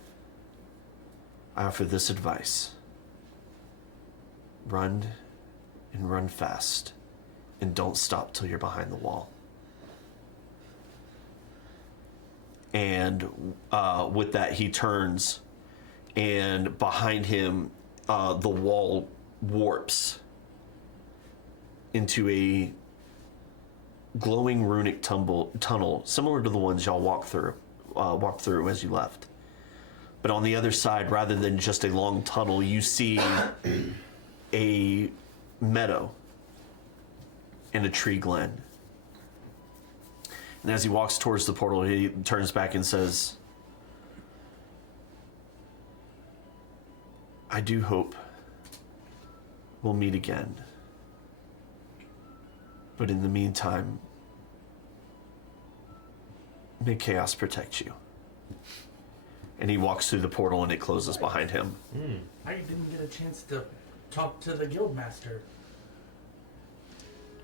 I offer this advice. Run and run fast, and don't stop till you're behind the wall. And with that, he turns, and behind him, the wall warps into a glowing runic tunnel, similar to the ones y'all walked through as you left. But on the other side, rather than just a long tunnel, you see a meadow and a tree glen. And as he walks towards the portal, he turns back and says, I do hope we'll meet again. But in the meantime, may chaos protect you. And he walks through the portal and it closes behind him. I didn't get a chance to talk to the Guildmaster.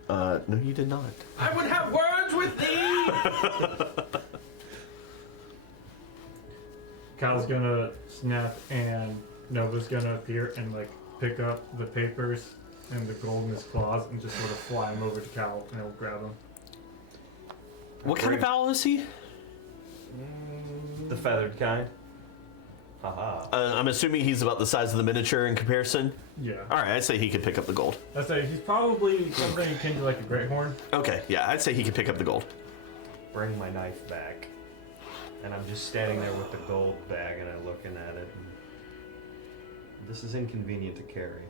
No, you did not. I would have words with thee! Cal's gonna snap and Nova's gonna appear and like pick up the papers and the gold in his claws and just sort of fly him over to Cal and he'll grab him. What kind of owl is he? The feathered kind. Haha. I'm assuming he's about the size of the miniature in comparison. Yeah. All right, I'd say he could pick up the gold. I'd say he's probably something akin to like a great horn. Okay, yeah, I'd say he could pick up the gold. Bring my knife back. And I'm just standing there with the gold bag and I'm looking at it. And this is inconvenient to carry.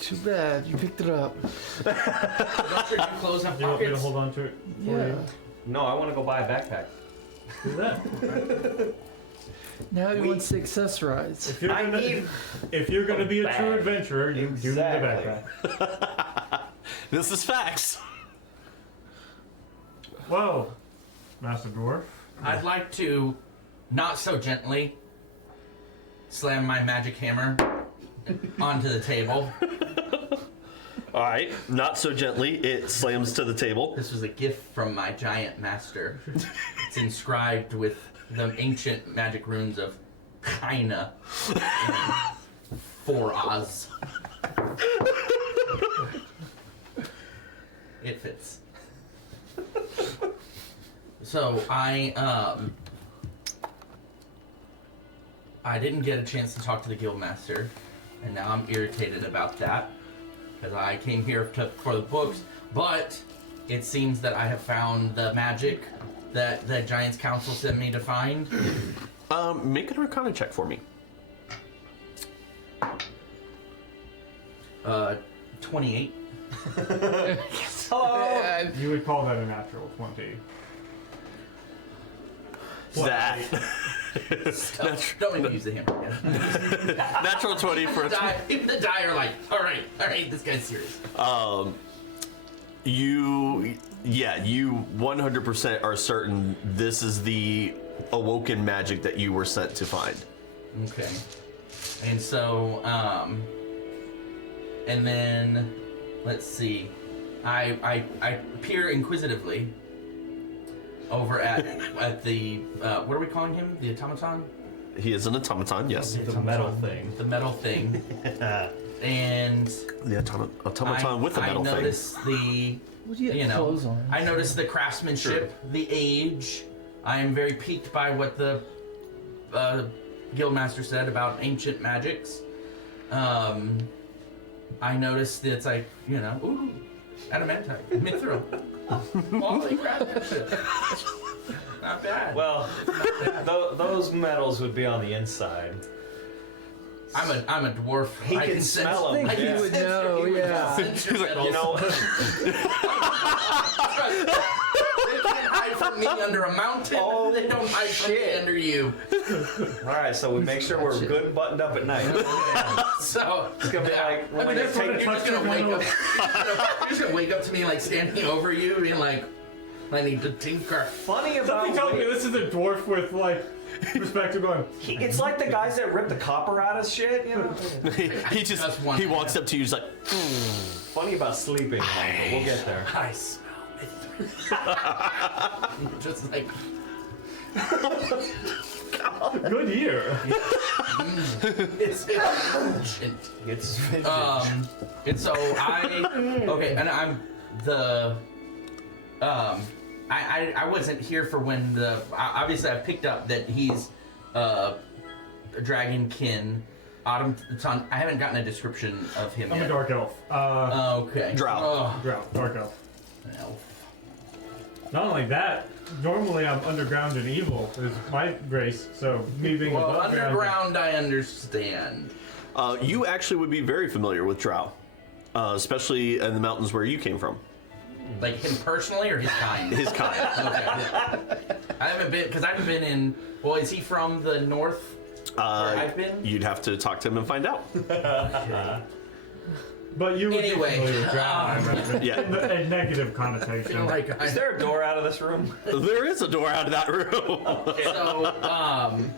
Too bad you picked it up. Don't your new clothes have Do you want me to pockets? hold on to it for Yeah. you? No, I want to go buy a backpack. Do that. Now he wants to accessorize. If you're gonna be a true bag. adventurer, you do need a Exactly. backpack. This is facts. Whoa, Master Dwarf. I'd like to, not so gently, slam my magic hammer onto the table. All right, not so gently, it slams to the table. This was a gift from my giant master. It's inscribed with the ancient magic runes of China and Foraz. It fits. So I didn't get a chance to talk to the Guildmaster, and now I'm irritated about that because I came here for the books, but it seems that I have found the magic that the Giants Council sent me to find. Make an Arcana check for me. 28. Hello. You would call that a natural 20. That. Don't even use the hammer. Natural 20 for a Even the die are like, all right, this guy's serious. You 100% are certain this is the awoken magic that you were sent to find. Okay. And so, and then, let's see. I peer inquisitively over at the, what are we calling him? The automaton? He is an automaton, yes. The metal thing. The metal thing. And The automaton with a metal I thing. notice the, What do you you have know, clothes on? I notice the craftsmanship, the age. I am very piqued by what the Guildmaster said about ancient magics. I noticed that it's like, you know, ooh, adamantite, mithril, quality craftsmanship. Not bad. Well, those metals would be on the inside. I'm a dwarf. He I can smell 'em. I think Yeah. he would know, yeah. You know, They can't hide me under a mountain. Oh, they don't hide from me shit. under you. All right, so we make sure we're good and buttoned up at night. So It's gonna be like, I mean, they that's take- you're just gonna wake up. You're just gonna wake up to me like standing over you, being like, I need to tinker. funny about Something tells me this is a dwarf with like perspective going. it's like the guys that rip the copper out of shit, you know. he just Just one he walks up to you, he's like, Funny about sleeping, but we'll get there. I smell it. Just like Good year. it's pungent. It's And so and I'm the I wasn't here for when obviously I picked up that he's a dragonkin. Autumn Ton. I haven't gotten a description of him I'm yet. a dark elf. Okay. Drow. Oh, Drought, dark elf. elf. Not only that, normally I'm underground and evil is my grace, so me being Well, above ground. underground, I understand. you actually would be very familiar with Drow, especially in the mountains where you came from. Like him personally or his kind? His kind. Okay. I haven't been in. Well, is he from the north? Where I've been? You'd have to talk to him and find out. But you would Anyway, be familiar with drown, I imagine. Yeah. In a negative connotation. Like, Is there a door out of this room? There is a door out of that room.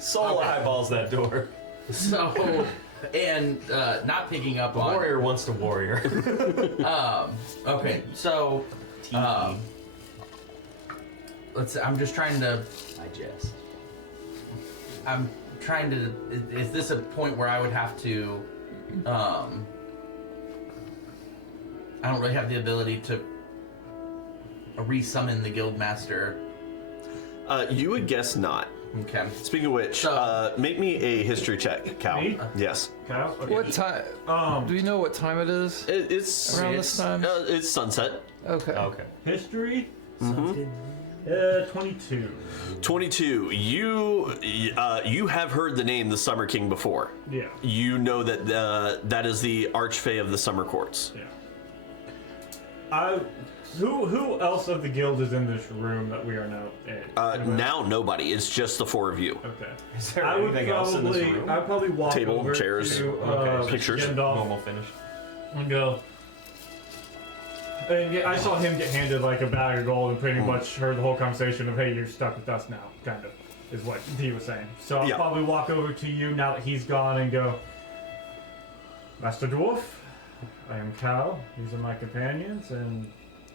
Soul eyeballs that door. And not picking up on. Warrior wants to warrior. Okay, so let's. I'm just trying to. Digest. I'm trying to. Is this a point where I would have to? I don't really have the ability to resummon the Guildmaster. You would guess not. Okay. Speaking of which, make me a history check, Cal. Me? Yes. Cow? Okay. What time? Do you know what time it is? It's Around this time? It's sunset. Okay. Okay. History? Mm-hmm. 22. 22. You have heard the name the Summer King before. Yeah. You know that that is the Archfey of the Summer Courts. Yeah. Who else of the guild is in this room that we are now in? Now nobody. It's just the four of you. Okay. Is there I would anything else in this probably, room? I'd probably walk Table, over chairs, to okay, pictures. Gandalf Normal finish. and go. And yeah, I saw him get handed like a bag of gold and pretty much heard the whole conversation of, hey, you're stuck with us now, kind of, is what he was saying. So I'll Yeah. probably walk over to you now that he's gone and go, Master Dwarf, I am Cal, these are my companions, and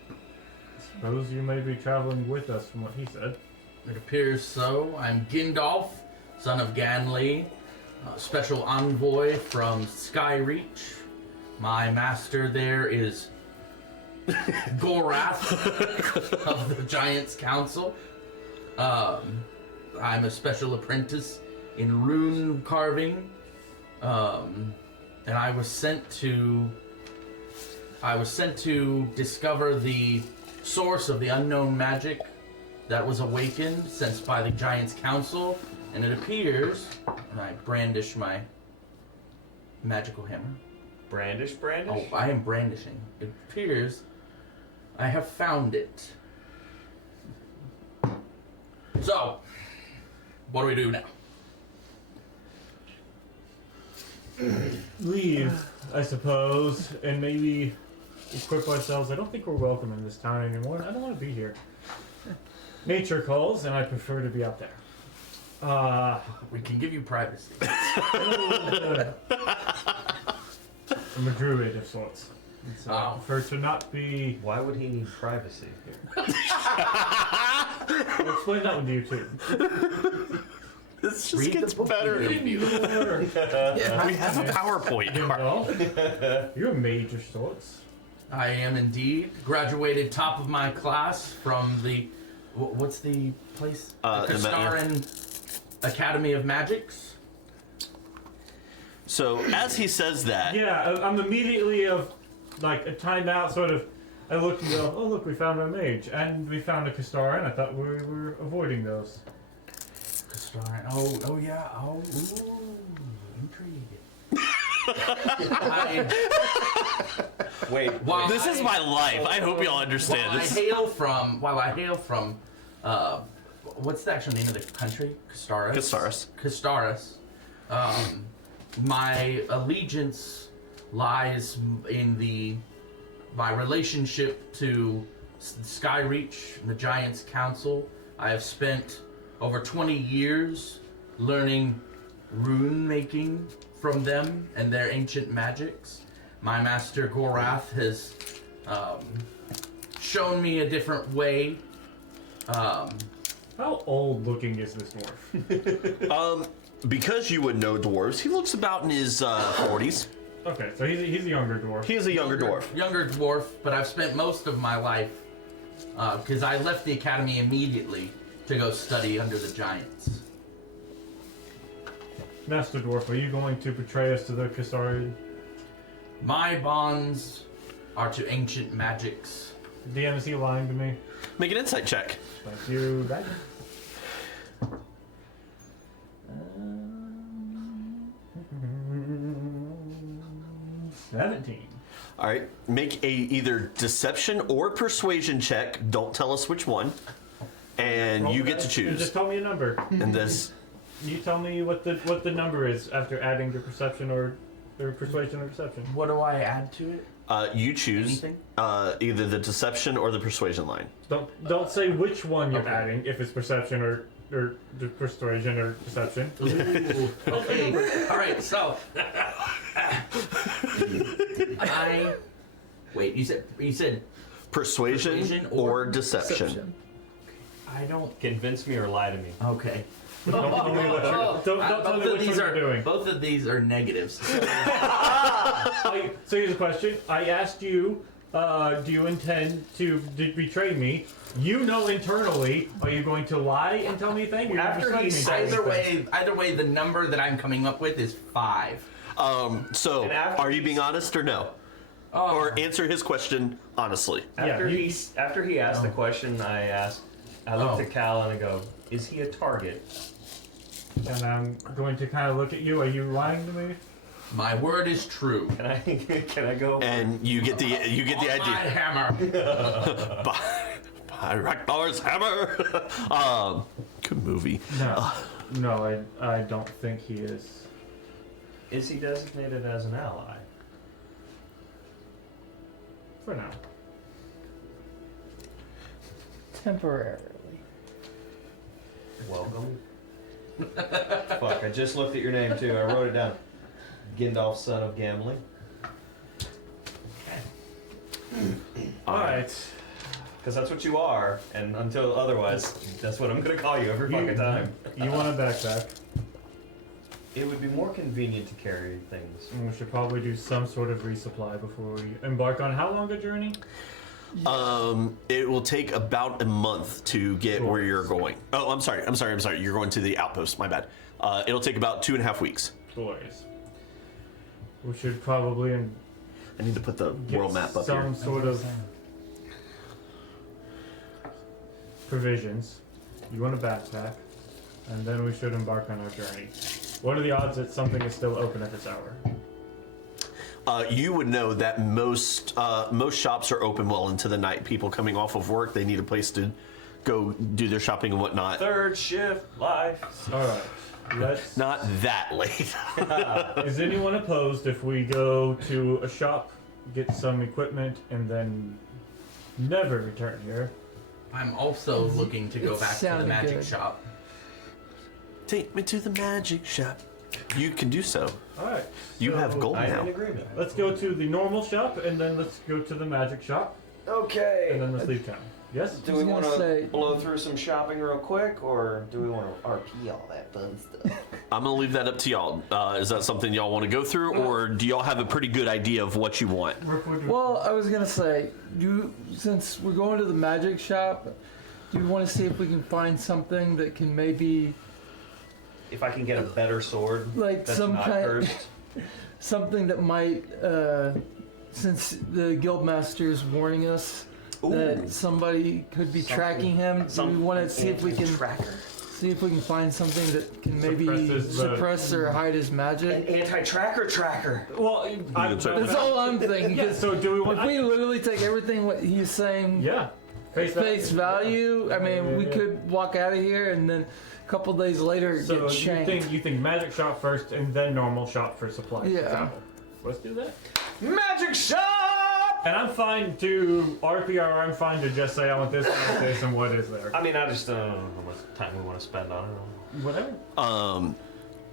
I suppose you may be traveling with us from what he said. It appears so. I'm Gindolf, son of Ganley, special envoy from Skyreach. My master there is Gorath of the Giants Council. I'm a special apprentice in rune carving, and I was sent to discover the source of the unknown magic that was awakened, sensed by the Giants Council, and it appears, and I brandish my magical hammer. Brandish. Oh, I am brandishing. It appears I have found it. So, what do we do now? Leave, I suppose, and maybe equip ourselves. I don't think we're welcome in this town anymore. I don't want to be here. Nature calls, and I prefer to be out there. We can give you privacy. I'm a druid of sorts. And so I Oh. prefer to not be. Why would he need privacy? I'll explain that one to you too. This just Read the gets book better. we gave you. We have a PowerPoint. Well, you're a mage of sorts. I am indeed. Graduated top of my class from the... What's the place? The Kastarin Academy of Magics. So as he says that, Yeah, I'm immediately of like a timeout sort of. I look and go, oh look, we found a mage, and we found a Kastarin. I thought we were avoiding those. Kastarin. Oh yeah. Oh, ooh, intriguing. Wait. While this is my life. I hope y'all understand While this. I hail from what's the actual name of the country? Castaris. Castaris. My allegiance lies in my relationship to Skyreach, the Giants Council. I have spent over 20 years learning rune making from them and their ancient magics. My master Gorath has shown me a different way. How old looking is this dwarf? Because you would know dwarves, he looks about in his 40s. Okay, so he's a younger dwarf. He is a younger dwarf. Younger dwarf, but I've spent most of my life, because I left the academy immediately to go study under the giants. Master Dwarf, are you going to betray us to the Cassarian? My bonds are to ancient magics. DM, is he lying to me? Make an insight check. Thank you. That. 17. All right, make a either deception or persuasion check. Don't tell us which one, and you get to choose. Just tell me a number. And this, You tell me what the number is after adding your perception or persuasion or deception. What do I add to it? you choose Anything? Either the deception or the persuasion line. Don't say which one you're Okay. adding, if it's perception or the persuasion or deception. Ooh, okay. All right. So, wait. You said Persuasion, Persuasion or or deception. I don't. Convince me or lie to me. Okay. Don't tell me what you're, don't tell me which one you're doing. Both of these are negatives. So here's a question. I asked you, do you intend to betray me? You know internally, are you going to lie and tell me things? After he says Either way, the number that I'm coming up with is 5. So, And after are you being honest or no? Or answer his question honestly. After you- after he asked the question, I looked at Cal and I go, "Is he a target?" And I'm going to kind of look at you. Are you lying to me? My word is true. Can I go? And you get the My idea. hammer. By Ragnar's hammer. Good movie. No, I don't think he is. Is he designated as an ally? For now. Temporarily. Welcome. Fuck! I just looked at your name too. I wrote it down. Gandalf, son of Gamling. Alright. Because that's what you are, and until otherwise, that's what I'm gonna call you every fucking time. You want a backpack? It would be more convenient to carry things. And we should probably do some sort of resupply before we embark on how long a journey? It will take about a month to get where you're going. Oh, I'm sorry. You're going to the outpost. My bad. It'll take about 2.5 weeks. Glorious. We should probably I need to put the get world map up some here. sort of provisions. You want a backpack, and then we should embark on our journey. What are the odds that something is still open at this hour? You would know that most shops are open well into the night. People coming off of work, they need a place to go do their shopping and whatnot. Third shift life. Alright, let's... Not that late. Is anyone opposed if we go to a shop, get some equipment, and then never return here? I'm also looking to go It back to the sounded magic good. shop. Take me to the magic shop. You can do so. Alright. You have gold I'm now. in agreement. Let's go to the normal shop, and then let's go to the magic shop, and Okay. then let's leave town. Yes? Do was we want gonna say- to blow through some shopping real quick, or do we want to RP all that fun stuff? I'm gonna leave that up to y'all. Is that something y'all want to go through, or do y'all have a pretty good idea of what you want? Well, I was gonna say, since we're going to the magic shop, do you want to see if we can find something that can maybe, If I can get a better sword like that's some not kind, cursed. something that might, since the guildmaster is warning us that somebody could be tracking him, do we want to see if we can find something that can maybe Suppresses the- suppress or hide his magic? anti-tracker tracker. Well, That's That's all I'm thinking. yeah, 'cause so do we want... if we literally take everything what he's saying Yeah. face value. I mean, we could walk out of here and then a couple days later So get shanked. you think magic shop first and then normal shop for supplies? Yeah. For example. Let's do that. Magic shop! And I'm fine to RPR. I'm fine to just say I want this, and what is there. I mean, I just don't know how much time we want to spend on it. Whatever.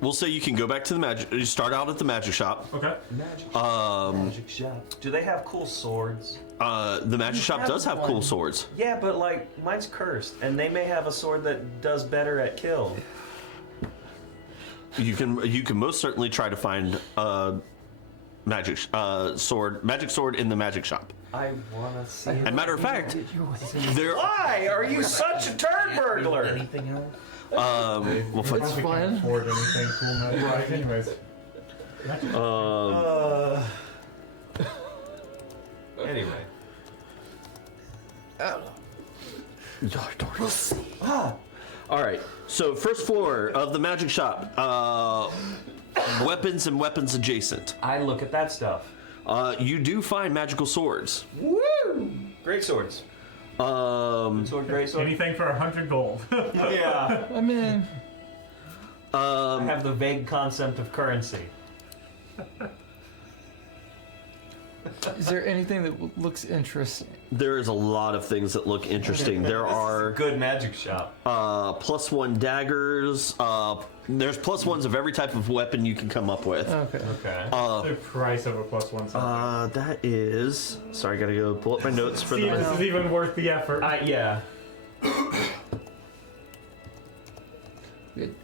We'll say you can go back to the magic. You start out at the magic shop. Okay. Magic shop. Do they have cool swords? The magic shop have does have cool one. swords. Yeah, but like mine's cursed, and they may have a sword that does better at kill. You can most certainly try to find magic sword in the magic shop. I wanna see. And matter of fact, there. Why are you such a turd burglar? Anything else? We'll find. It's We can't fine. afford anything cool now. Right. Anyways. Anyway. All right. So first floor of the magic shop. Weapons and weapons adjacent. I look at that stuff. You do find magical swords. Woo! Great swords. Sword, great sword. Anything for 100 gold. Yeah. I mean, I have the vague concept of currency. is there anything that looks interesting? There is a lot of things that look interesting. There are Good magic shop. +1 daggers. There's +1s of every type of weapon you can come up with. Okay. Okay. The price of a +1 something. That is. Sorry, I gotta go pull up my notes for See if the. this is even worth the effort. Yeah. Good.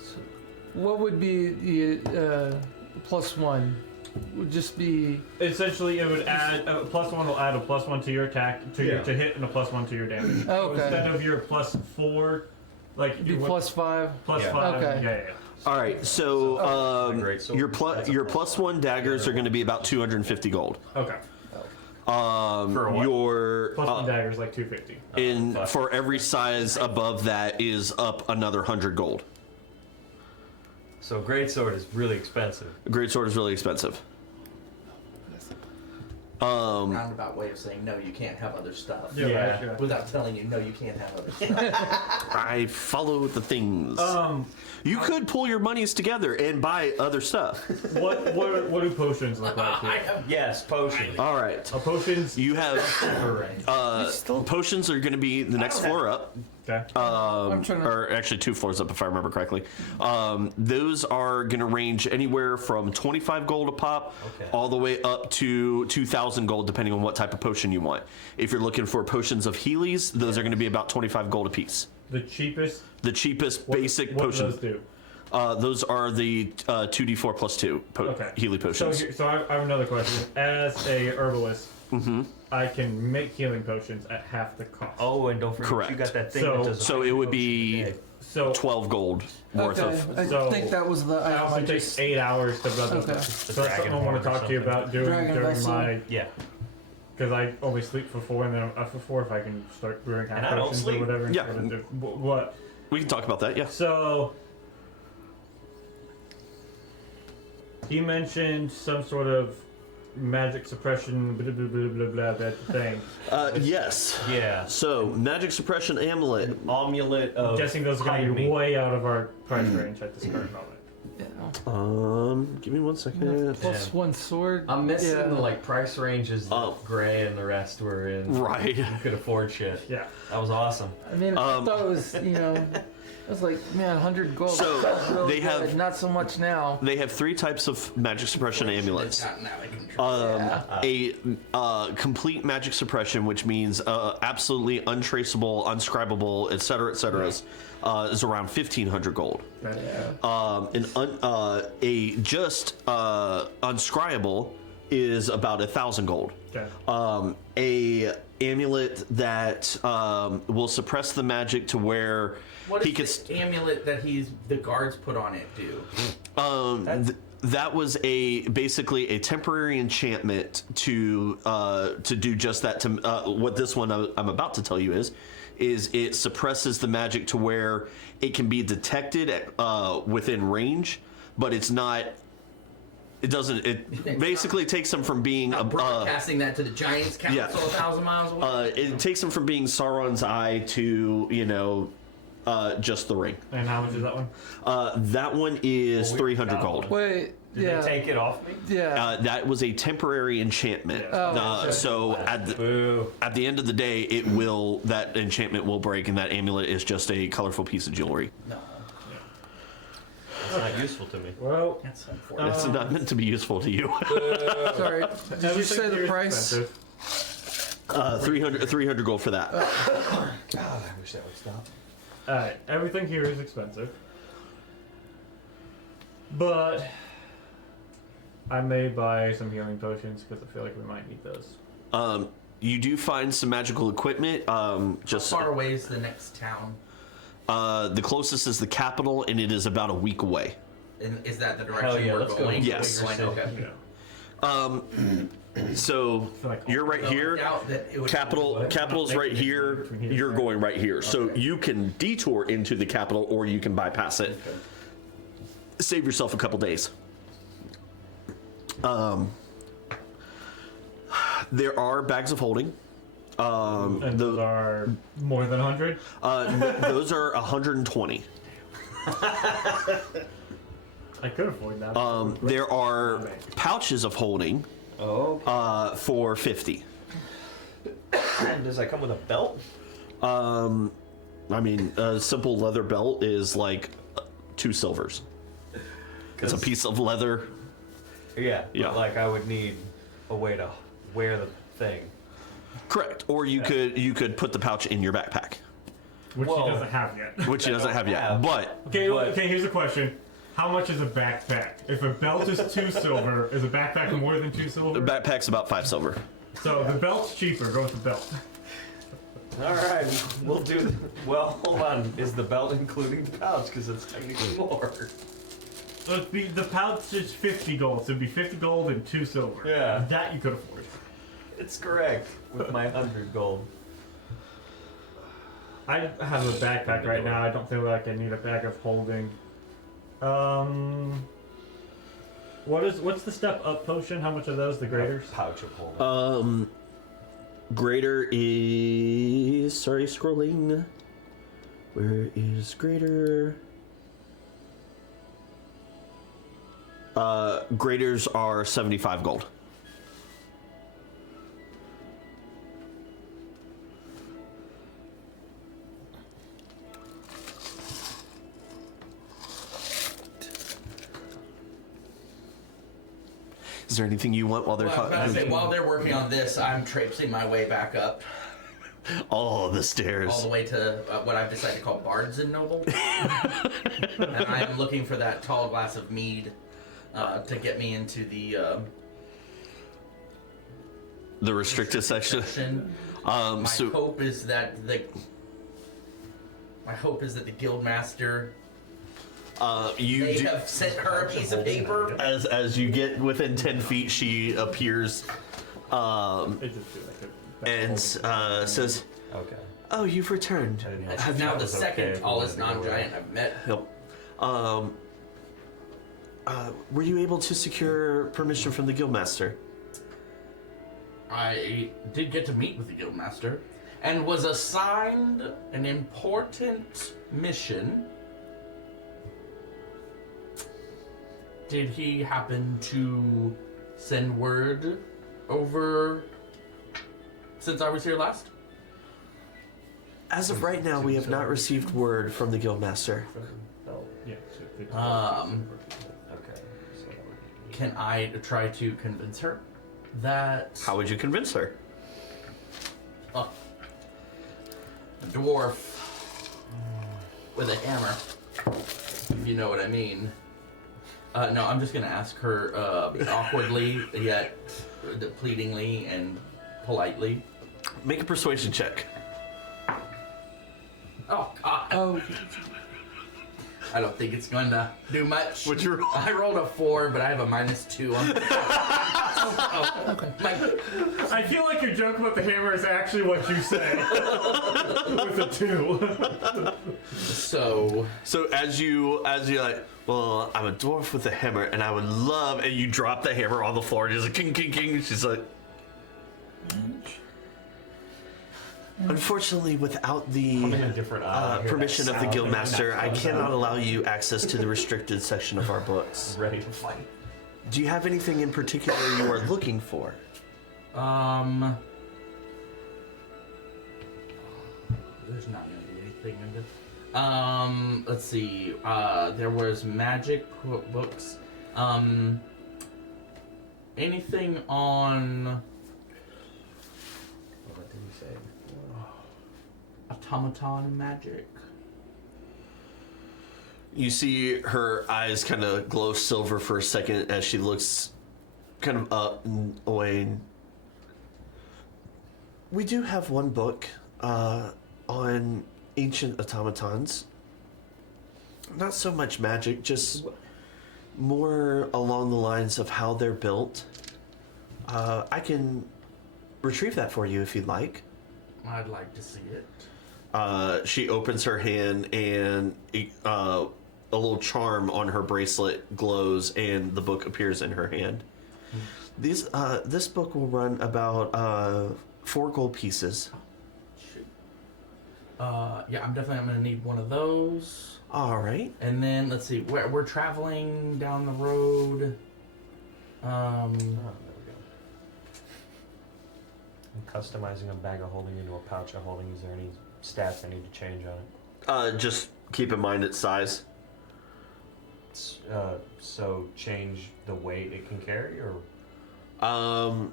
So what would be the +1? Would just be Essentially, it would add +1 will add a +1 to your attack, to hit, and a +1 to your damage. So Okay. instead of your +4, like be you would- +5. +5. Okay. Yeah. All right, so Great sword. your +1 daggers are going to be about 250 gold. Okay. For what? Your +1 dagger is like 250. for every size above that is up another 100 gold. So great sword is really expensive. A great sword is really expensive. Roundabout way of saying no, you can't have other stuff. Yeah. Right. Without telling you no, you can't have other stuff. I follow the things. You could pull your monies together and buy other stuff. What do potions look like I here? have Yes, potion. All right. Potions. You have potions are going to be the next floor up. Okay. I'm trying to. Or actually 2 floors up if I remember correctly. Those are going to range anywhere from 25 gold a pop all the way up to 2,000 gold depending on what type of potion you want. If you're looking for potions of Healy's, those are going to be about 25 gold a piece. The cheapest. The cheapest basic what potion. What do those do? Those are the 2d4 plus 2 Healy potions. So I have another question. As a herbalist, I can make healing potions at half the cost. Oh, and don't forget Correct. you got that thing So- that does So it would be So 12 gold worth Okay. of. I So- think that was the it item I also takes just. 8 hours to build Okay. up. So that's something I want to talk to you about doing Dragon during vessel. my. Yeah. Because I only sleep for 4, and then after 4, if I can start brewing half And I don't potions sleep. or whatever. Yeah. What? We can talk about that, yeah. So he mentioned some sort of magic suppression, blah blah blah blah blah that thing. Yes. Yeah. So, magic suppression amulet. Amulet of. I'm guessing those are going hide to be me. way out of our price range at this current moment. Yeah. Give me 1 second. +1 sword. I'm missing Yeah. the like price ranges that Oh. Gray and the rest were in. Right. You could afford shit. Yeah. That was awesome. I mean, I thought it was, I was like, man, 100 gold. So, that's really they have- good. Not so much now. They have 3 types of magic suppression amulets. Gotten out of control. A complete magic suppression, which means absolutely untraceable, unscribable, etc., is around 1,500 gold. A just unscribable is about 1,000 gold. Okay. A amulet that will suppress the magic to where What he does could. the amulet that the guards put on it do? That was basically a temporary enchantment to do just that. To what this one I'm about to tell you is it suppresses the magic to where it can be detected within range, but it's not It doesn't. It basically takes him from being broadcasting that to the Giants Council yeah. 1,000 miles away. It takes him from being Sauron's eye to just the ring. And how much is that one? That one is 300 gold. Wait, Did yeah. they take it off me? Yeah. That was a temporary enchantment. Oh, So at the end of the day, that enchantment will break, and that amulet is just a colorful piece of jewelry. No. It's not useful to me. Well, That's unfortunate. It's not meant to be useful to you. Sorry. Did you say the price? 300 gold for that. God, I wish that would stop. Alright, everything here is expensive. But I may buy some healing potions because I feel like we might need those. You do find some magical equipment. Just How far away is the next town? the closest is the capital, and it is about a week away. And is that the Hell direction yeah, we're let's go. going? Yes. We're going, okay. Yeah. So you're right I here. doubt that it would Capital's right here. You're going right here. So you can detour into the capital, or you can bypass it. Save yourself a couple days. There are bags of holding. And those are more than 100? Those are 120. I could afford that. There are pouches of holding for 50. Does that come with a belt? I mean, a simple leather belt is like 2 silvers. It's a piece of leather. Yeah. Yeah. But like I would need a way to wear the thing. Correct. Or you could put the pouch in your backpack, Which Well, he doesn't have yet. which he doesn't have yet. have. But Okay, here's a question. How much is a backpack? If a belt is 2 silver, is a backpack more than 2 silver? the backpack's about 5 silver. So the belt's cheaper. Go with the belt. All right, we'll do. Well, hold on. Is the belt including the pouch? Because it's technically more. So the pouch is 50 gold. So it'd be 50 gold and 2 silver. Yeah. That you could afford. It's correct with my 100 gold. I have a backpack right now. I don't feel like I need a bag of holding. What's the step up potion? How much are those? The graders? Pouch of holding. Greater is scrolling. Where is greater? Graders are 75 gold. Is there anything you want while they're Well, I was about to say, talking? while they're working on this, I'm traipsing my way back up Oh, the stairs. all the way to what I've decided to call Bards and Noble. And I am looking for that tall glass of mead to get me into the The restricted section. section. My hope is that the Guildmaster may have sent her a piece of paper. As you get within 10 feet, she appears It just feels like a and says, Okay. "Oh, you've returned. She's now the was okay second if it tallest wasn't non-giant I've met. Yep. Were you able to secure permission from the Guildmaster?" I did get to meet with the Guildmaster and was assigned an important mission. Did he happen to send word over since I was here last? As of right now, we have not received word from the Guildmaster. yeah. So 50 Okay. So Can I try to convince her that How would you convince her? a dwarf with a hammer, if you know what I mean? No, I'm just gonna ask her awkwardly yet pleadingly and politely. Make a persuasion check. Oh God! Oh, I don't think it's gonna do much. What'd you roll? I rolled a 4, but I have a -2 on. I feel like your joke about the hammer is actually what you say. With a 2. So as you're like, well, I'm a dwarf with a hammer, and I would love, and you drop the hammer on the floor, and just like, king, king, king. She's like, unfortunately, without the permission of the Guildmaster, I cannot allow you access to the restricted section of our books. Ready to fight. Do you have anything in particular you are looking for? There's not gonna be anything in this. Let's see. There was magic books. Anything on What did he say? automaton magic? You see her eyes kind of glow silver for a second as she looks kind of up and away. We do have one book on ancient automatons. Not so much magic, just more along the lines of how they're built. I can retrieve that for you if you'd like. I'd like to see it. She opens her hand and a little charm on her bracelet glows and the book appears in her hand. This book will run about 4 gold pieces. Shoot. Yeah, I'm gonna need one of those. All right. And then let's see, we're traveling down the road. Oh, there we go. I'm customizing a bag of holding into a pouch of holding. Is there any stats I need to change on it? Just keep in mind its size. So change the weight it can carry, or I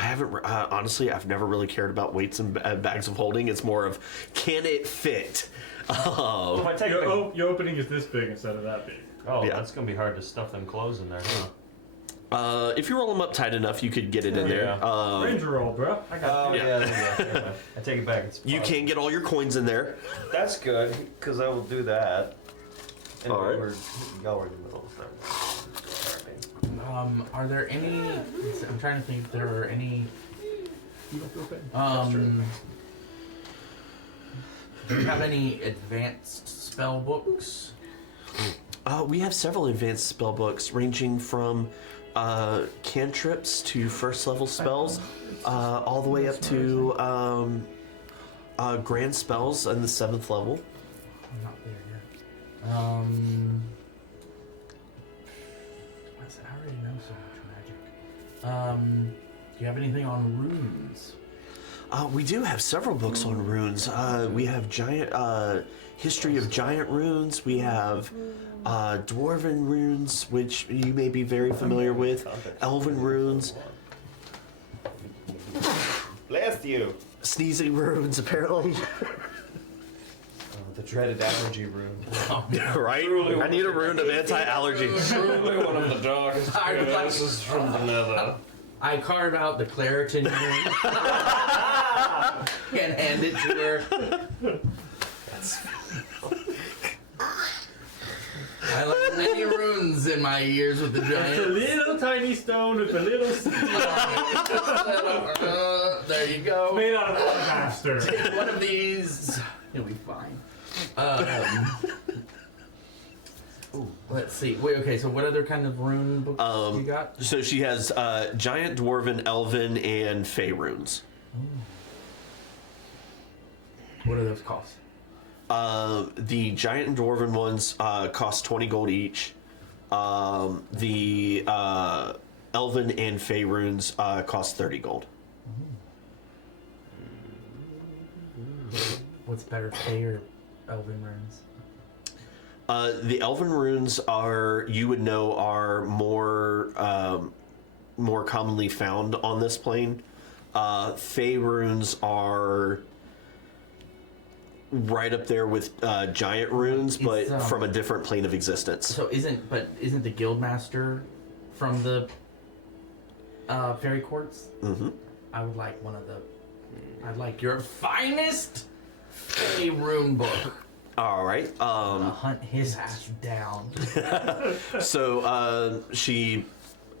haven't honestly. I've never really cared about weights and bags of holding. It's more of can it fit. if I take Your opening is this big instead of that big. oh, Yeah. that's gonna be hard to stuff them clothes in there, huh? If you roll them up tight enough, you could get it in there. Ranger roll, bro. I got Oh yeah. I take it back. It's You can get all your coins in there. That's good, because I will do that. And All right. y'all were in the middle of that. Are there any? I'm trying to think if there are any. Do you have any advanced spell books? We have several advanced spell books ranging from cantrips to first level spells, all the way up to grand spells on the 7th level. I'm not there yet. I already know so much magic. Do you have anything on runes? We do have several books on runes. We have history of giant runes. We have dwarven runes, which you may be very familiar with. Elven runes. Bless you. Sneezing runes, apparently. The dreaded allergy rune. Right? I need a rune of anti-allergy. Truly one of the darkest curses from the nether. I carve out the Claritin rune and hand it to her. I learned many runes in my years with the It's a giant. little tiny stone with a little There you go. made out of alabaster. Take one of these. You'll be fine. Let's see. Wait, okay, so what other kind of rune books you got? So she has giant, dwarven, elven, and fey runes. What do those cost? The giant and dwarven ones cost 20 gold each. The elven and fey runes cost 30 gold. What's better, Fey or Elven runes? The elven runes are more commonly found on this plane. Fey runes are right up there with giant runes, but It's, from a different plane of existence. So isn't the Guildmaster from the fairy courts? Mm-hmm. I would like one of the. I'd like your finest Fey rune book. All right. Hunt his ass down. So she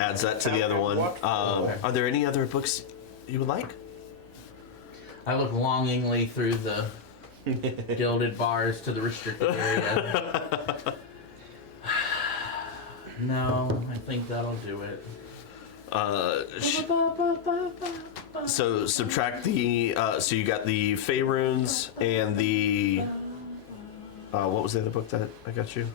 adds that to the other one. Are there any other books you would like? I look longingly through the gilded bars to the restricted area. No, I think that'll do it. So subtract the. So you got the Fey runes and the. What was the other book that I got you?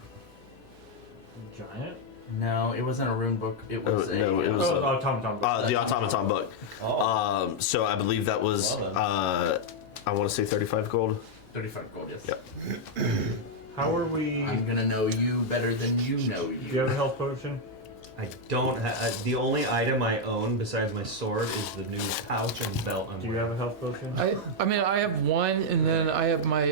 Giant? No, it wasn't a rune book. It was it was automaton book. the automaton book. Oh. So I believe that was. Well I want to say 35 gold. 35 gold, yes. Yep. How are we? I'm gonna know you better than you know you. Do you have a health potion? I don't have. The only item I own besides my sword is the new pouch and belt I'm Do you wearing. have a health potion? I mean, I have one, and then I have my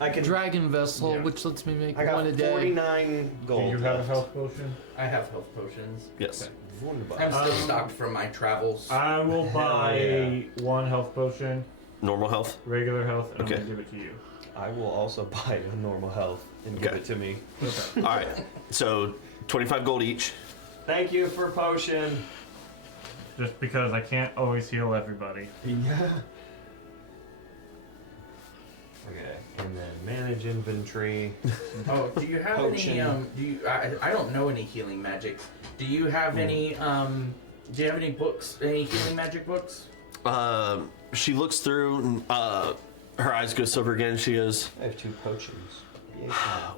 I can. dragon vessel, Yeah. which lets me make I got one a day. 49 gold. Do you have a left. health potion? I have health potions. Yes. Wunderbar. I'm still Um, stocked from my travels. I will buy one health potion, Normal health. regular health, and Okay. I'm gonna give it to you. I will also buy a normal health and give Okay. it to me. Okay. All right. So 25 gold each. Thank you for potion. Just because I can't always heal everybody. Yeah. Okay, and then manage inventory. Oh, do you have Potion. any? Do you? I don't know any healing magic. Do you have any? Do you have any books? Any healing magic books? She looks through and her eyes go silver again. She goes, I have 2 potions. Yay.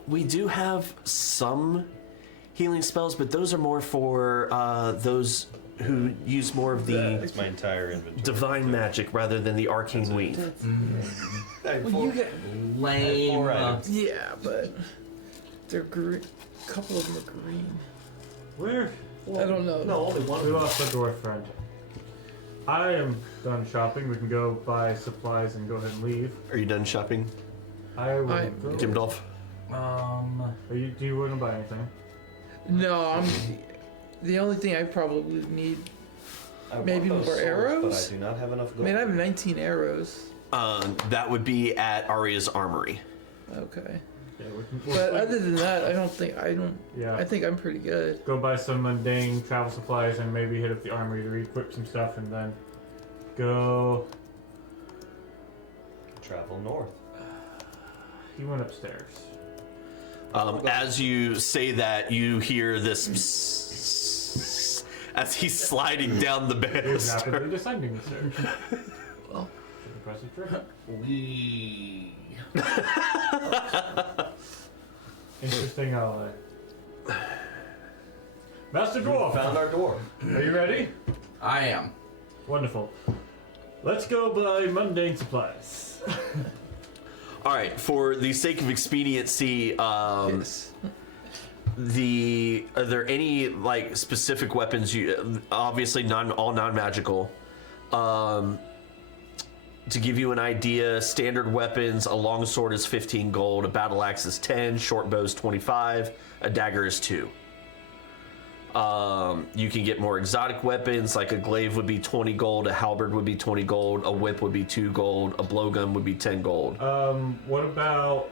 "We do have some healing spells, but those are more for those who use more of the That's my entire inventory. divine magic rather than the arcane weave." I have Well, 4 you get, Lame. 4 items. yeah, but they're green. A couple of them are green. Where? I don't know. No, only one. We lost a dwarf friend. I am done shopping. We can go buy supplies and go ahead and leave. Are you done shopping, I will I- go. Gimdolf? Do you want to buy anything? No, I'm. The only thing I probably need. I want Maybe those more swords, arrows? But I do not have enough I gold. mean, I have 19 arrows. That would be at Arya's armory. Okay. Yeah, we can. But other than that, I don't. Yeah. I think I'm pretty good. Go buy some mundane travel supplies and maybe hit up the armory to re-equip some stuff and then go. Travel north. He went upstairs. As you say that, you hear this psst as he's sliding down the He was banister. rapidly descending the stairs. Well, Impressive trip. We. Interesting ally. Master Dwarf, Found our door. are you ready? I am. Wonderful. Let's go buy mundane supplies. All right, for the sake of expediency, Yes. are there any like specific weapons you obviously all non-magical? To give you an idea, standard weapons, a long sword is 15 gold, a battle axe is 10, short bow is 25, a dagger is 2. You can get more exotic weapons, like a glaive would be 20 gold, a halberd would be 20 gold, a whip would be 2 gold, a blowgun would be 10 gold. What about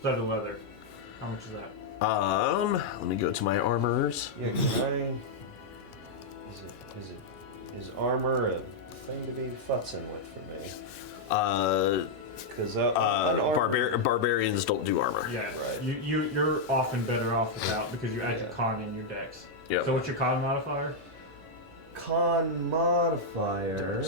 studded leather? How much is that? Let me go to my armorers. Yeah, can I... Is armor a thing to be futzing with for me? Because Barbarians don't do armor. Yeah, Right. you're often better off without because you add your con in your dex. Yep. So what's your con modifier? Con modifier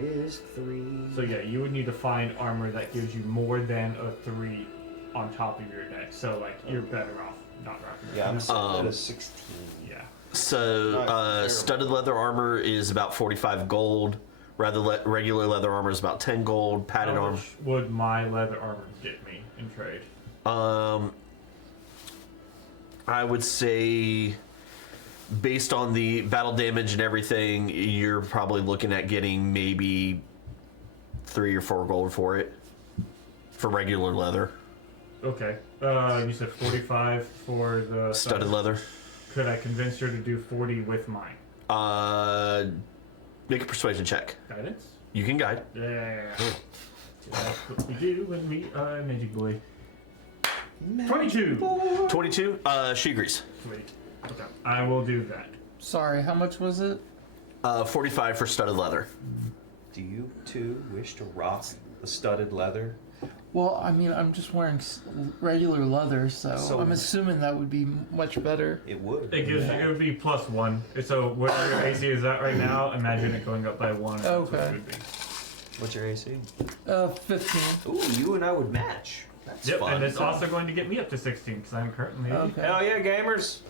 is 3. So yeah, you would need to find armor that gives you more than a 3 on top of your dex. So like you're better off not rocking. Yeah, I'm sitting at Um, a 16. Yeah. So, Not terrible. studded leather armor is about 45 gold. Regular leather armor is about 10 gold. Padded How armor. much would my leather armor get me in trade? I would say, based on the battle damage and everything, you're probably looking at getting maybe 3 or 4 gold for it. For regular leather. Okay. You said 45 for the Studded leather. Could I convince her to do 40 with mine? Make a persuasion check. Guidance? You can guide. Yeah. That's what we do when we are a magic boy. 22. 22. She agrees. Sweet. Okay, I will do that. Sorry, how much was it? 45 for studded leather. Do you two wish to rock the studded leather? Well, I mean, I'm just wearing regular leather, so I'm assuming that would be much better. It would. It would be +1. So whatever your AC is at right now, imagine it going up by 1. That's what Okay. it would be. What's your AC? 15. Ooh, you and I would match. That's Yep, fun. and it's also going to get me up to 16 because I'm currently. Okay. Hell yeah, gamers!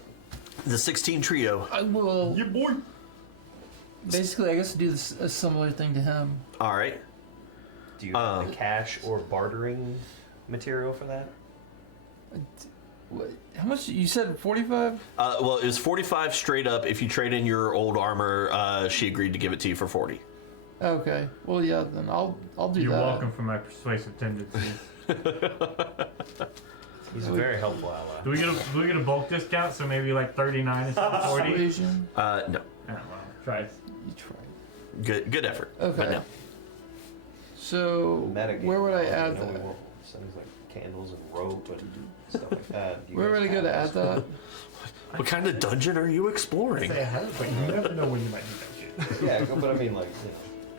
The 16 trio. I will Yeah, boy. basically, I guess, do this, a similar thing to him. All right. Do you have the cash or bartering material for that? What, how much? You said 45? Well, it was 45 straight up. If you trade in your old armor, she agreed to give it to you for 40. Okay. Well, yeah. Then I'll do You're that. welcome for my persuasive tendencies. He's a very helpful ally. Do we get a bulk discount? So maybe like 39 instead of 40. Persuasion. No. Oh, well, try it. You tried. Good effort. Okay. But no. So Metagame. where would I add know we that? won't. Things like candles and rope and stuff like that. Do you Where guys would I go have to add this? that? What kind of dungeon are you exploring? Say ahead, but you never know when you might need that shit. Yeah, but I mean, like,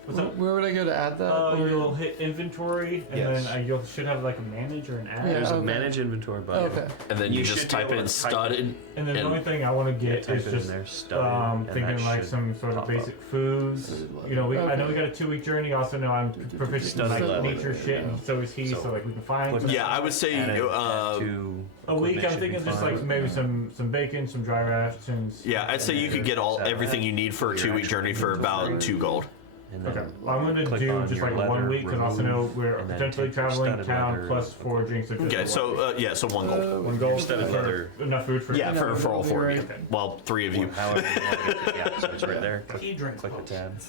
What's up? Where would I go to add that? Or- You'll hit inventory, and Yes. then you should have like a manage or an add. Yeah, there's a okay. manage inventory button. Okay. And then you, You just should be type able in to type studded. And then the And- only thing I want to get type is it in just there, studded, and that thinking like should some sort of pop basic up. foods. You know, I know we got a 2-week journey. Also know I'm proficient in Studded like leather. nature shit, and so is he. So, So like we can find. put- Yeah, I would say Add to A week, I'm equipment thinking should be just fine. like maybe some bacon, some dry rations. yeah, I'd say you could get everything you need for a 2-week journey for about 2 gold. And then Okay, well, I'm gonna click do on just your like 1 leather, week because also remove, know we're and then potentially take your traveling studded town leather, plus 4 drinks. Of Okay, so yeah, so 1 gold. 1 gold studded leather. enough food for Yeah, for all 4 of you. Okay. Well, 3 of you. However you want it. Yeah, so it's right there. He drinks Click the tab.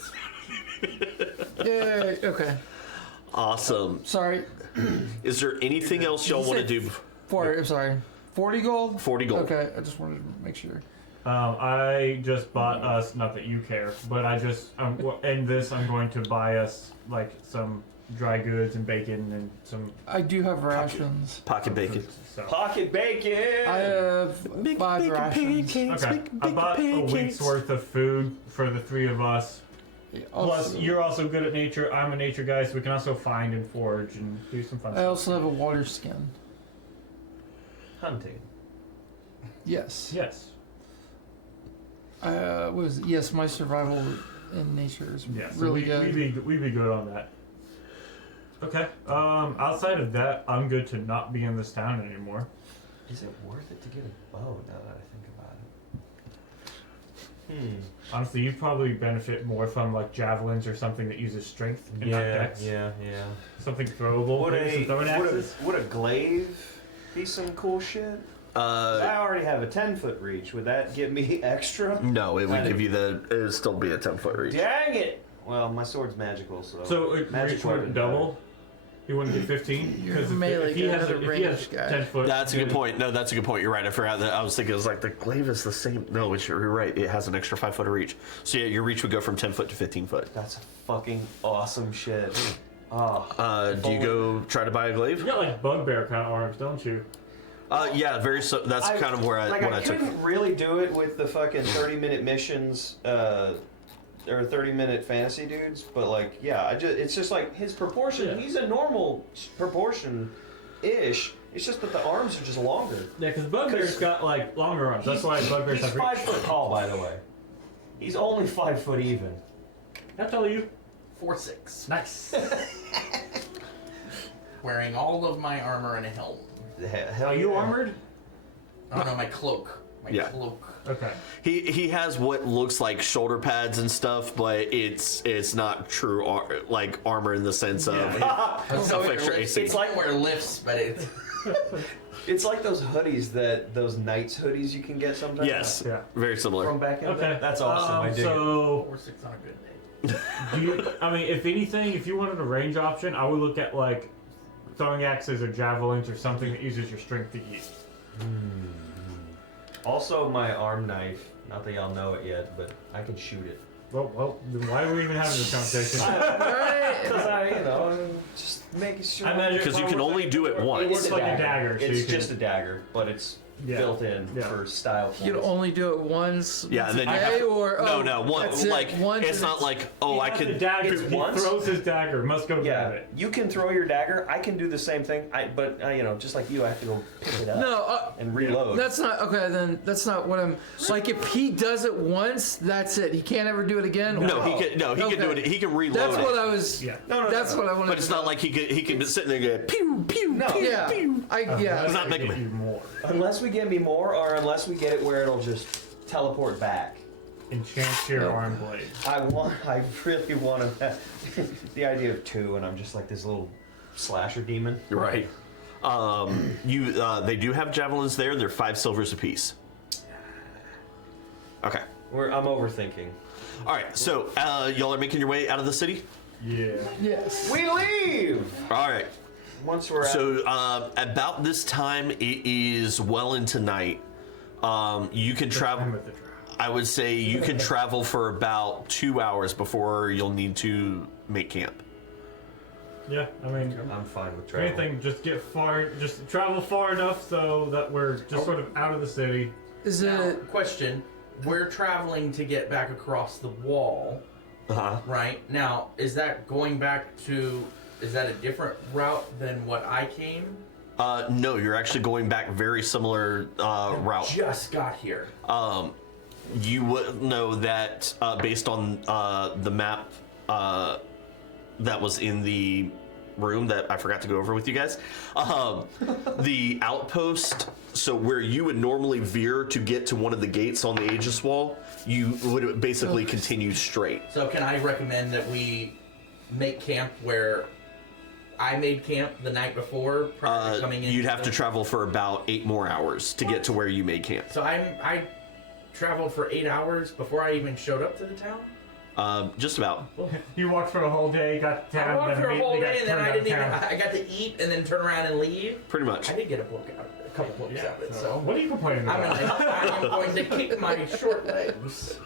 Yeah. Okay. Awesome. Sorry. Is there anything else y'all want to do? I'm sorry. 40 gold. 40 gold. Okay. I just wanted to make sure. I just bought us, not that you care, but I just, in this, I'm going to buy us like some dry goods and bacon and some I do have rations. Pocket bacon. foods, so. Pocket bacon! I have 5 rations. Okay, I bought a week's worth of food for the 3 of us. Plus, Also, you're also good at nature. I'm a nature guy, so we can also find and forage and do some fun I stuff. also have a water skin. Hunting. Yes. Yes. Yes, my survival in nature is Yeah, so really good. we'd be good on that. Okay. Outside of that, I'm good to not be in this town anymore. Is it worth it to get a bow now that I think about it? Honestly, you'd probably benefit more from like javelins or something that uses strength and not dex. yeah. Something throwable. Would Maybe some throwing axes. would a glaive be some cool shit? I already have a 10-foot reach. Would that give me extra? No, it would give you it would still be a 10-foot reach. Dang it! Well, my sword's magical, so. So it magic reach wouldn't weapon double. He wouldn't get 15 You're because melee if he guy, has not a if he has ranged guy. 10 foot. That's a good point. No, that's a good point. You're right. I forgot that. I was thinking it was like the glaive is the same. No, you're right. It has an extra 5 foot of reach. So yeah, your reach would go from 10 foot to 15 foot. That's fucking awesome shit. Oh. Do you go try to buy a glaive? You got like bugbear kind of arms, don't you? Yeah, very. So that's kind of where I I took. couldn't really do it with the fucking 30-minute missions, or 30-minute fantasy dudes, but like, yeah, it's just like his proportion. Yeah. He's a normal proportion-ish. It's just that the arms are just longer. Yeah, because bugbear's got like longer arms. That's why bugbears He's have reach. 5 foot tall, by the way. He's only 5 foot even. I tell you. 4'6". Nice. Wearing all of my armor and a helm. Hell Are you yeah. armored? Oh no, my cloak. My Yeah. cloak. Okay. He has what looks like shoulder pads and stuff, but it's not true armor in the sense of So extra AC. It's like wear lifts, but it's It's like those hoodies those Knights hoodies you can get sometimes. Yes, Yeah. very similar. From back in the Okay. day. That's awesome. I dig it. So, 4'6" on a good day. do you, I mean, if anything, if you wanted a range option, I would look at like throwing axes or javelins or something that uses your strength to use. Also, my arm knife. Not that y'all know it yet, but I can shoot it. Well, then why are we even having this conversation? Because I'm just making sure. I imagine- Because you can only do it It once. works like a dagger. So It's you can, just a dagger, but it's built in for style points. You can only do it once. Yeah, and then you a have day, to, or one, that's it, like once it's and not like I The could. dagger. It's He once? throws his dagger. Must go grab it. You can throw your dagger. I can do the same thing. But just like you, I have to go pick it up No, and reload. that's not okay. Then that's not what I'm like. If he does it once, that's it. He can't ever do it again. No, he can. No, he can do it. He can reload That's it. what I was. Yeah. That's what I wanted. But it's to not know. like he can be sitting there and go pew pew pew Yeah, pew. Unless not I Mega give Man. you more. Unless we get me more, or unless we get it where it'll just teleport back. Enchant your arm blade. I really want to. The idea of 2, and I'm just like this little slasher demon. Right. They do have javelins there. They're 5 silvers apiece. Okay. I'm overthinking. All right. So y'all are making your way out of the city. Yeah. Yes. We leave All right. once we're out. So about this time, it is well into night. You can travel. I'm with the dragon. I would say you can travel for about 2 hours before you'll need to make camp. Yeah, I mean, I'm fine with if travel. anything, just travel far enough so that we're just sort of out of the city. Is Now, it? question: we're traveling to get back across the wall, right? Now, is that going back to? Is that a different route than what I came? No, you're actually going back very similar route. Just got here. You would know that based on the map that was in the room that I forgot to go over with you guys. The outpost, so where you would normally veer to get to one of the gates on the Aegis wall, you would basically continue straight. So, can I recommend that we make camp where I made camp the night before prior to coming in? You'd have to travel for about 8 more hours to get to where you made camp. So I traveled for 8 hours before I even showed up to the town. Just about. You walked for a whole day, got to town, I walked then for a whole immediately day, and then got I turned didn't even. downtown. I got to eat and then turn around and leave. Pretty much. I did get a book out, a couple books Yeah, out of it. so So what are you complaining I'm about? going to kick my short legs.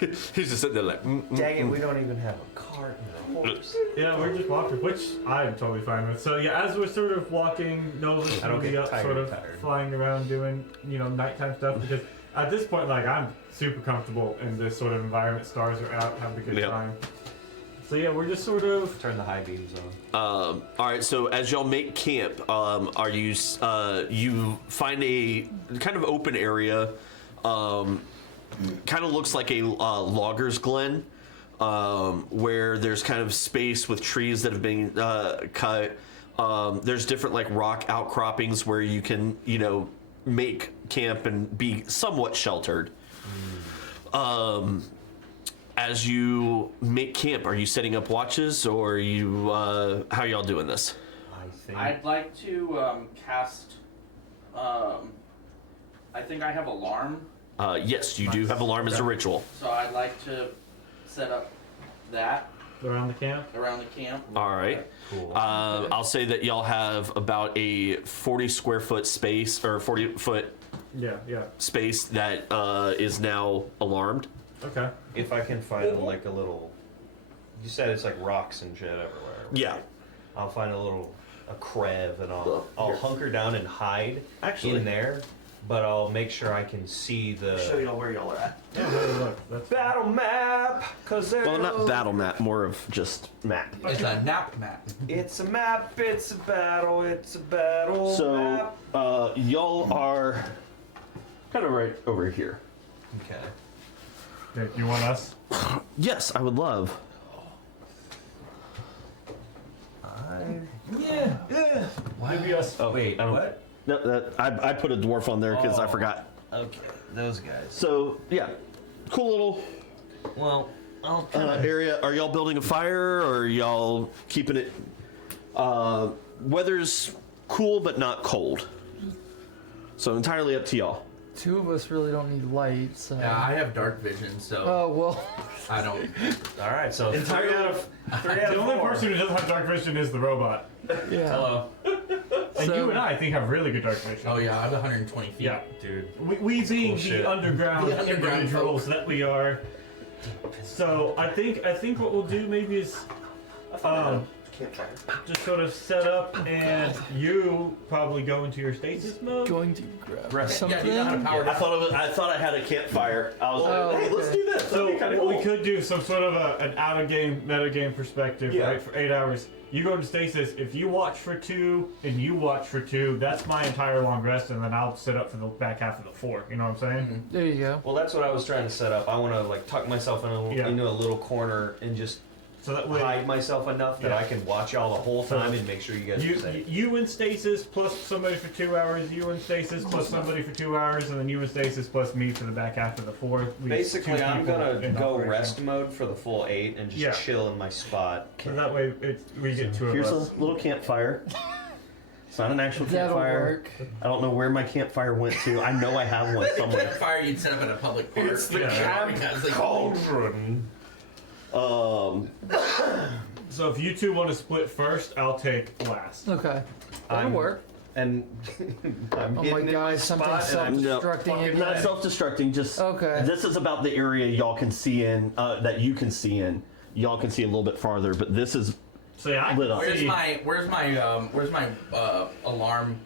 He's just sitting there like, Dang it, we don't even have a cart and a horse. Yeah, we're just walking, which I'm totally fine with. So yeah, as we're sort of walking, Nova's I don't gonna be get up, tired, sort of tired. flying around doing, nighttime stuff because at this point, like, I'm super comfortable in this sort of environment. Stars are out, having a good Yep. time. So yeah, we're just sort of. Turn the high beams on. all right, so as y'all make camp, are you you find a kind of open area, kind of looks like a logger's glen, where there's kind of space with trees that have been cut. There's different like rock outcroppings where you can make camp and be somewhat sheltered. As you make camp, are you setting up watches, or are you how are y'all doing this? I think. I'd like to cast. I think I have alarm, Yes, you do have alarm as a ritual. so I'd like to set up that Around the camp? around the camp. All right. Cool. I'll say that y'all have about a 40 square foot space, or 40 foot Yeah, yeah. space that is now alarmed. Okay. If I can find like a little. You said it's like rocks and shit everywhere. right? Yeah. I'll find a crev and I'll hunker down and hide Actually- in there, but I'll make sure I can see the y'all where y'all are at. Yeah, hey, look, that's battle map. Cause there. Well, not battle map, more of just map. It's a nap map. It's a map. It's a battle. It's a battle So map. y'all are kind of right over here. Okay. Okay, you want us? Yes, I would love. Yeah. Maybe us. Oh wait. What? No, I put a dwarf on there because I forgot. Okay. Those guys. So yeah, cool little Well, I'll area. Are y'all building a fire, or are y'all keeping it? Weather's cool but not cold, so entirely up to y'all. 2 of us really don't need light, so. Yeah, I have dark vision, so Oh well. I don't. All right. So Entirely- three out The of only 4. person who doesn't have dark vision is the robot. Yeah. Hello, And So- you and I think have really good dark vision. Oh yeah, I have 120 feet. Yeah. dude. We being Cool shit. the underground The underground individuals that we are. So I think what we'll do maybe is just sort of set up, and you probably go into your stasis mode. Going to grab Right. something. Yeah, do you know how to power I thought I had a campfire. I was Oh, like, hey, let's okay. do this. So That'd be kind of cool. we could do some sort of an out of game, meta game perspective, Yeah. right? For 8 hours. You go into stasis. If you watch for 2 and you watch for 2, that's my entire long rest, and then I'll sit up for the back half of the 4. You know what I'm saying? There you go. Well, that's what I was trying to set up. I want to like tuck myself into a little corner and just So that way, hide myself enough that Yeah. I can watch y'all the whole time and make sure you guys are you safe. you in stasis plus somebody for 2 hours. You in stasis plus somebody for 2 hours, and then you in stasis plus me for the back half of the 4. Basically, I'm gonna go operation. rest mode for the full 8 and just Yeah. chill in my spot. So that way, we get 2 of Here's a us. little campfire. It's not an actual That'll campfire. work. I don't know where my campfire went to. I know I have one somewhere. Campfire you'd set up at a public park. It's the Yeah. Because, like, cauldron. So if you 2 want to split first, I'll take last. Okay. That'll I'm- work. And I'm Oh hitting my in god, something spot and I'm self-destructing again. Not self-destructing. Just Okay. This is about the area y'all can see in. That you can see in. Y'all can see a little bit farther, but this is So yeah, I lit can up. Where's see. my alarm?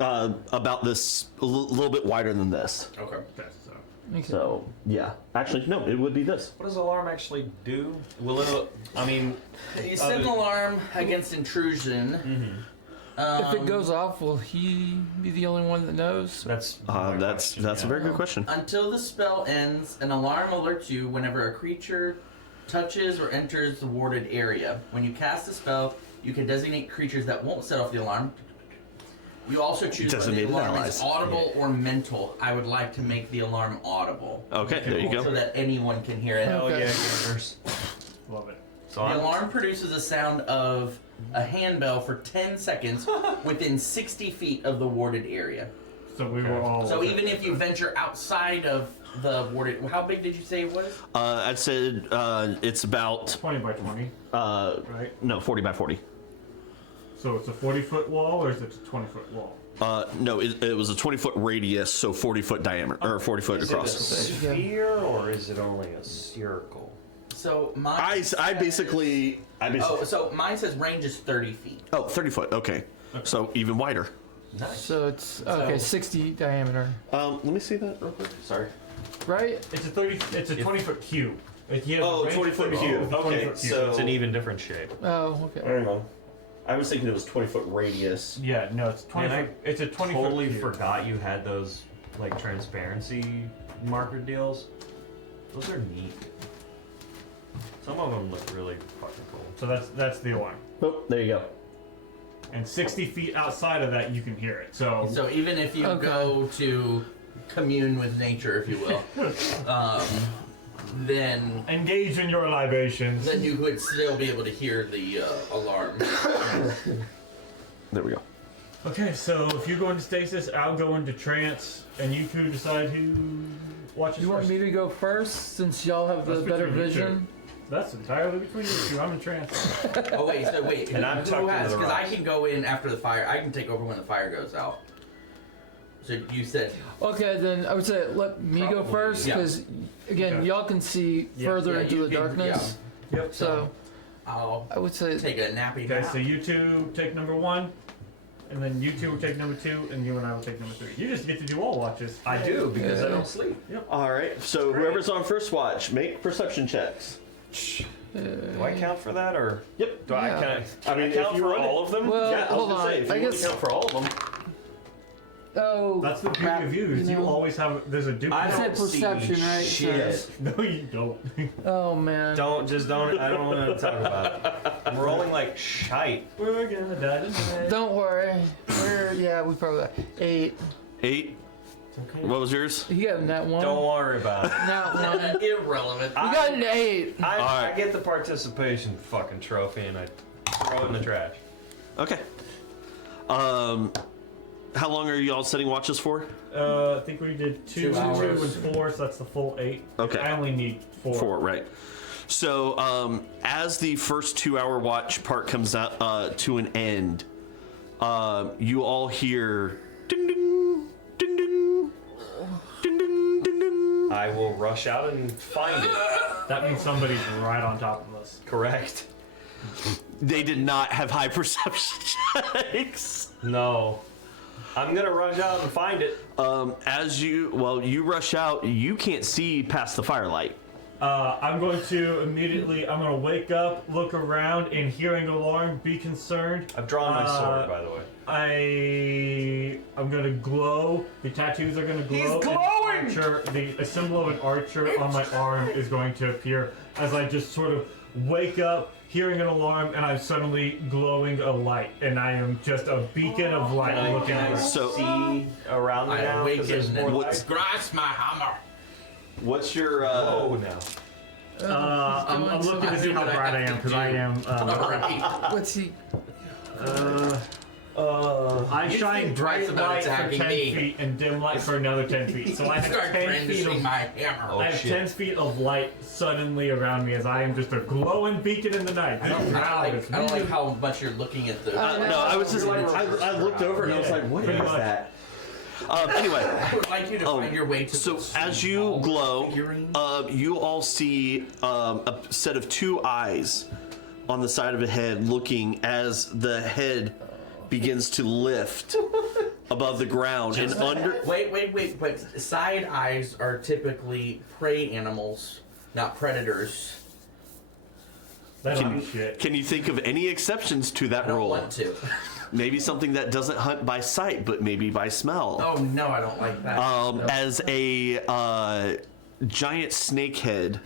About this a little bit wider than this. Okay. Okay, so. Okay. So yeah, actually no, it would be this. What does alarm actually do? Will it? I mean, You set an alarm against intrusion. If it goes off, will he be the only one that knows? that's That's a very good question. Until the spell ends, an alarm alerts you whenever a creature touches or enters the warded area. When you cast the spell, you can designate creatures that won't set off the alarm. You also choose whether the Designated alarm allies. is audible or mental. I would like to make the alarm audible. Okay, there you So go. that anyone can hear it. hell Okay. yeah, gamers. Love it. So The I'm alarm produces a sound of a handbell for 10 seconds within 60 feet of the warded area. So we were all. So even if you venture outside of the warded, how big did you say it was? I said it's about 20 by 20, right? no 40 by 40. So it's a 40-foot wall, or is it a 20-foot wall? No, it was a 20-foot radius, so 40-foot diameter or 40-foot is it a across. sphere or is it only a circle? So mine. I basically Oh, so mine says range is 30 feet. 30 foot. Okay, so even wider. Nice. So it's okay, So- 60 diameter, Let me see that real quick. Sorry. right? It's a 20-foot cube. He has Oh, a range 20-foot of cube. It's a 20-foot Okay, cube. so- It's an even different shape. Oh, okay. I don't know. I was thinking it was 20-foot radius. Yeah, no, it's 20 Man, foot. It's a 20 Totally foot cube. forgot you had those like transparency marker deals. Those are neat. Some of them look really fucking cool. So that's the alarm. Oh, there you go. And 60 feet outside of that, you can hear it. So So even if you Okay. go to commune with nature, if you will, then engage in your libations. you would still be able to hear the alarm. There we go. Okay, so if you go into stasis, I'll go into trance, and you 2 decide who watches You want first. me to go first since y'all have the That's better between you vision? That's entirely between you 2. I'm in trance. Oh wait, so wait, And I'm tucked into the Because I rocks. can go in after the fire. I can take over when the fire goes out. So you said Okay, then I would say let me go Probably, first yeah. because again, Okay. y'all can see Yeah. further Yeah, into you the can- darkness. Yep. So I'll I would say take a nappy Okay, nap. so you 2 take number 1, and then you 2 will take number 2, and you and I will take number 3. You just get to do all watches. I do because I Yeah. don't sleep. All right. So Great. whoever's on first watch, make perception checks. Do I count for that or? Yep. Do I Yeah. count? I mean, Can I if count you for run it- all of them? Well, Yeah, I was hold gonna on. say, if you I want guess. to count for all of them. Oh, That's the beauty crap, of you, is you know. always have. There's a duplicate. I I said don't see perception, right? shit. No, you don't. Oh man. Don't. I don't want to talk about it. I'm rolling like shite. We're gonna die tonight. Don't worry. We probably got 8. 8. Okay. What was yours? You got that one. Don't worry about it. That one. Irrelevant. You got an 8. I Alright. get the participation fucking trophy and I throw it in the trash. Okay. How long are you all setting watches for? I think we did 2, 2 hours. 2 and 4, so that's the full 8. Okay. I only need 4. 4, right. So, as the first 2-hour watch part comes out to an end, you all hear ding ding ding ding ding ding ding ding. I will rush out and find it. That means somebody's right on top of us. Correct. They did not have high perception checks. No. I'm gonna rush out and find it. You rush out, you can't see past the firelight. I'm going to wake up, look around, and hearing alarm, be concerned. I've drawn my sword, by the way. I'm gonna glow. The tattoos are gonna glow. He's glowing! A symbol of an archer on my arm is going to appear as I just sort of wake up, hearing an alarm, and I'm suddenly glowing a light, and I am just a beacon of light looking around. So See around me I now, 'cause there's awaken more and light. grasp my hammer. what's your Oh, no. I'm looking to see how bright I am because I am. Alright. What's he? I You shine think bright twice about light for attacking 10 me. feet and dim light for another 10 feet. So I have Start 10 feet brandishing of my hammer. I have 10 feet of light suddenly around me as I am just a glowing beacon in the night. I don't like how much you're looking at the. no, I was just I looked over and I was like, what Pretty is much. that? Anyway, I would like you to find your way to. so the as you small glow, figurine. you all see a set of two eyes on the side of a head looking as the head begins to lift above the ground and under. Wait. Side eyes are typically prey animals, not predators. That's shit. Can you think of any exceptions to that I don't rule? want to. Maybe something that doesn't hunt by sight, but maybe by smell. Oh no, I don't like that. As a giant snake head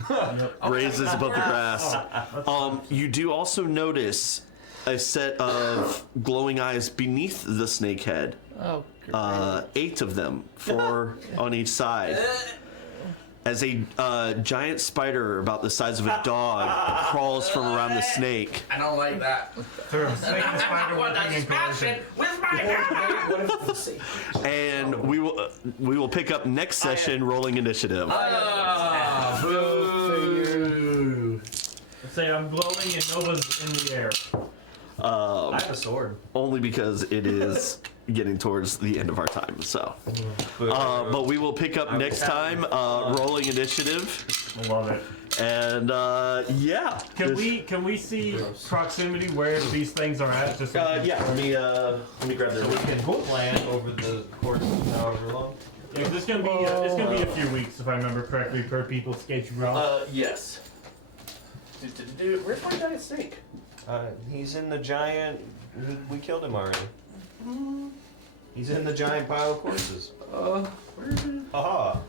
raises above the grass, you do also notice a set of glowing eyes beneath the snake head. Oh, 8 of them, 4 on each side. As a giant spider about the size of a dog crawls from around the snake. I don't like that. I want to smash it with my hammer. And we will pick up next session rolling initiative. Boo. Say I'm glowing and Nova's in the air. I have a sword. Only because it is getting towards the end of our time. So, but we will pick up next time rolling initiative. I love it. And yeah. Can we see proximity where these things are at? Just so Yeah. Let me grab their. We can plan over the course of however long. Yeah, it's gonna be a few weeks if I remember correctly per people's schedule. Yes. Where's my giant snake? He's in the giant. We killed him already. He's in the giant pile of corpses. Where is it? Aha.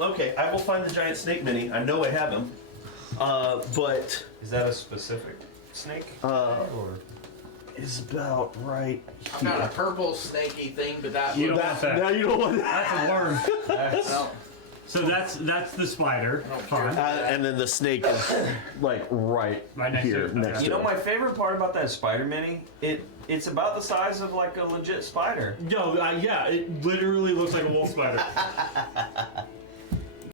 Okay, I will find the giant snake mini. I know I have him. But Is that a specific snake? or Or is about right I've got a purple snaky thing, but that. You don't want that. Now you don't want that. That's a worm. that's No. So that's the spider. Fine. And then the snake is like right Right next here to it. next Okay. You to know it. my favorite part about that spider mini? It's about the size of like a legit spider. Yo, yeah, it literally looks like a wolf spider.